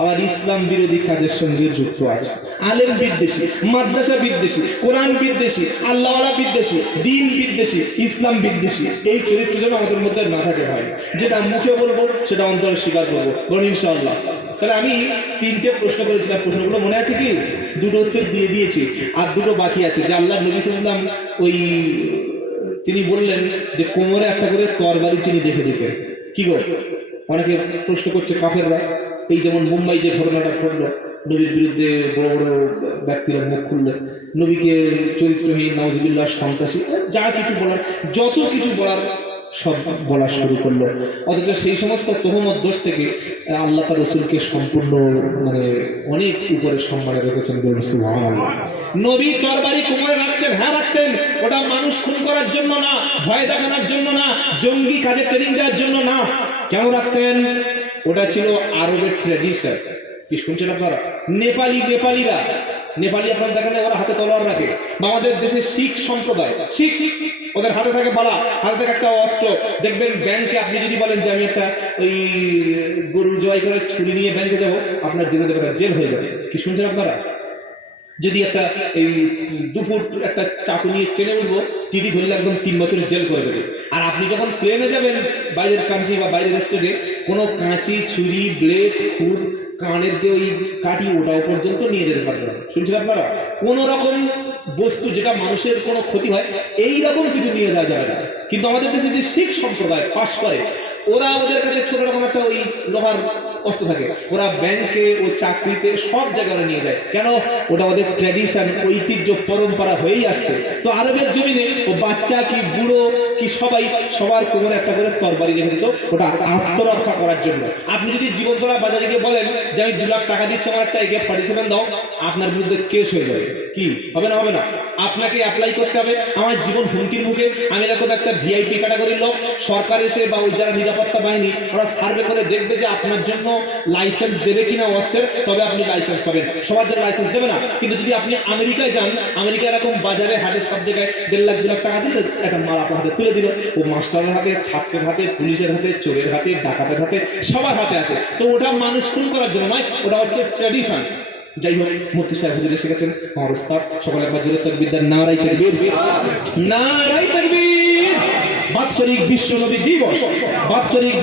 আবার ইসলাম বিরোধী কাজের সঙ্গে যুক্ত আছে। আলেম বিদ্বেষী, মাদ্রাসা বিদ্বেষী, কোরআন বিদ্বেষী, আল্লাহওয়ালা বিদ্বেষী, দ্বীন বিদ্বেষী, ইসলাম বিদ্বেষী, এই চরিত্র যেন আমাদের মধ্যে না থাকে ভাই। যেটা মুখে বলবো সেটা অন্তরে স্বীকার করবো, বলুন ইনশাআল্লাহ। তাহলে আমি 3টে প্রশ্ন করেছিলাম, প্রশ্নগুলো মনে আছে কি? 2টো উত্তর দিয়ে দিয়েছি, আর 2টো বাকি আছে। যে আল্লাহ নবী সাল্লাল্লাহু আলাইহি ওয়াসাল্লাম ওই তিনি বললেন যে কোমরে একটা করে তরবারি তিনি রেখে দিতেন, কি গো? অনেকে প্রশ্ন করছে কাফেররা, এই যেমন মুম্বাই যে ঘটনাটা ঘটলো, নবীর বিরুদ্ধে বড় বড় ব্যক্তিরা মুখ খুললেন, নবীকে চরিত্রহীন, নাউজুবিল্লাহ, সন্ত্রাসী, যা কিছু বলার, যত কিছু বলার সব বলা শুরু করলো। অথচ সেই সমস্ত তোহমত দোষ থেকে আল্লাহ তার রাসূলকে সম্পূর্ণ মানে অনেক উপরে সম্মানে রেখেছেন, বলুন সুবহানাল্লাহ। নবী তরবারি কোমরে রাখতেন, হ্যাঁ রাখতেন, ওটা মানুষ খুন করার জন্য না, ভয় দেখানোর জন্য না, জঙ্গি কাজে ট্রেনিং দেওয়ার জন্য না। কেন রাখতেন? ওটা ছিল আরবের ট্র্যাডিশন। কি শুনছেন আপনারা? নেপালিরা, নেপালি আপনারা দেখেন ওরা হাতে তলোয়ার রাখে, বা আমাদের দেশে শিখ সম্প্রদায়, শিখ ওদের হাতে থাকে বালা, হাতে থাকে একটা অস্ত্র। দেখবেন ব্যাংকে আপনি যদি বলেন যে আমি একটা ওই গরু জবাই করে ছুরি নিয়ে ব্যাংকে যাবো, আপনার যেতে দেবে না, জেল হয়ে যাবে। কি শুনছেন আপনারা? যদি একটা এই 2 ফুট একটা চাকু নিয়ে টেনে উঠবো, টিটি ধরলে একদম 3 বছরের জেল করে দেবে। আর আপনি যখন প্লেনে যাবেন বাইরের কান্ট্রি বা বাইরের স্টেটে, কোনো কাঁচি, ছুরি, ব্লেড, খুর, কানের যে ওই কাঠি, ওটাও পর্যন্ত নিয়ে যেতে পারবেন না। শুনছেন আপনারা? কোনো রকম বস্তু যেটা মানুষের কোনো ক্ষতি হয়, এই রকম কিছু নিয়ে যাওয়া যাবে না। কিন্তু আমাদের দেশে যে শিখ সম্প্রদায় পাশ করে, ওরা ওদের কাছে ছোট রকম একটা ওই লোহার অস্ত্র থাকে, ওরা ব্যাংকে ও চাকরিতে সব জায়গায় নিয়ে যায়। কেন? ওটা ওদের ট্র্যাডিশন, ঐতিহ্য, পরম্পরা হয়েই আসছে। তো আরবের জমিনে ও বাচ্চা কি বুড়ো কি সবার কোমরে একটা করে তরবারি রেখে দিত, ওটা আত্মরক্ষা করার জন্য। আপনি যদি জীবনতলা বাজারে গিয়ে বলেন যে আমি 2 লাখ টাকা দিচ্ছি, আমার একটা AK-47 দাও, আপনার বিরুদ্ধে কেস হয়ে যাবে। কি হবে না? হবে না। আপনাকে অ্যাপ্লাই করতে হবে, আমার জীবন হুমকির মুখে, আমি এরকম একটা ভিআইপি ক্যাটাগরির লোক, সরকার এসে বা ওই যারা নিরাপত্তা বাহিনী, ওরা সার্ভে করে দেখবে যে আপনার জন্য লাইসেন্স দেবে কিনা অস্ত্রের, তবে আপনি লাইসেন্স পাবেন। সবার জন্য লাইসেন্স দেবে না। কিন্তু যদি আপনি আমেরিকায় যান, আমেরিকা এরকম বাজারে হাটে সব জায়গায় 1.5 লাখ 2 লাখ টাকা দিলে একটা মাল আপনার হাতে তুলে দিল, ও মাস্টারের হাতে, ছাত্রের হাতে, পুলিশের হাতে, চোরের হাতে, ডাকাতের হাতে, সবার হাতে আছে। তো ওটা মানুষ খুন করার জন্য নয়, ওটা হচ্ছে ট্র্যাডিশন। যাই হোক, মুফতি সাহেব হুজুর এসে গেছেন, আমার উস্তাদ। সকলে একবার জোরে তাকবীর দেন, নারায়ে তাকবীর, নারায়ে তাকবীর। বাৎসরিক বিশ্ব নবী দিবস, বাৎসরিক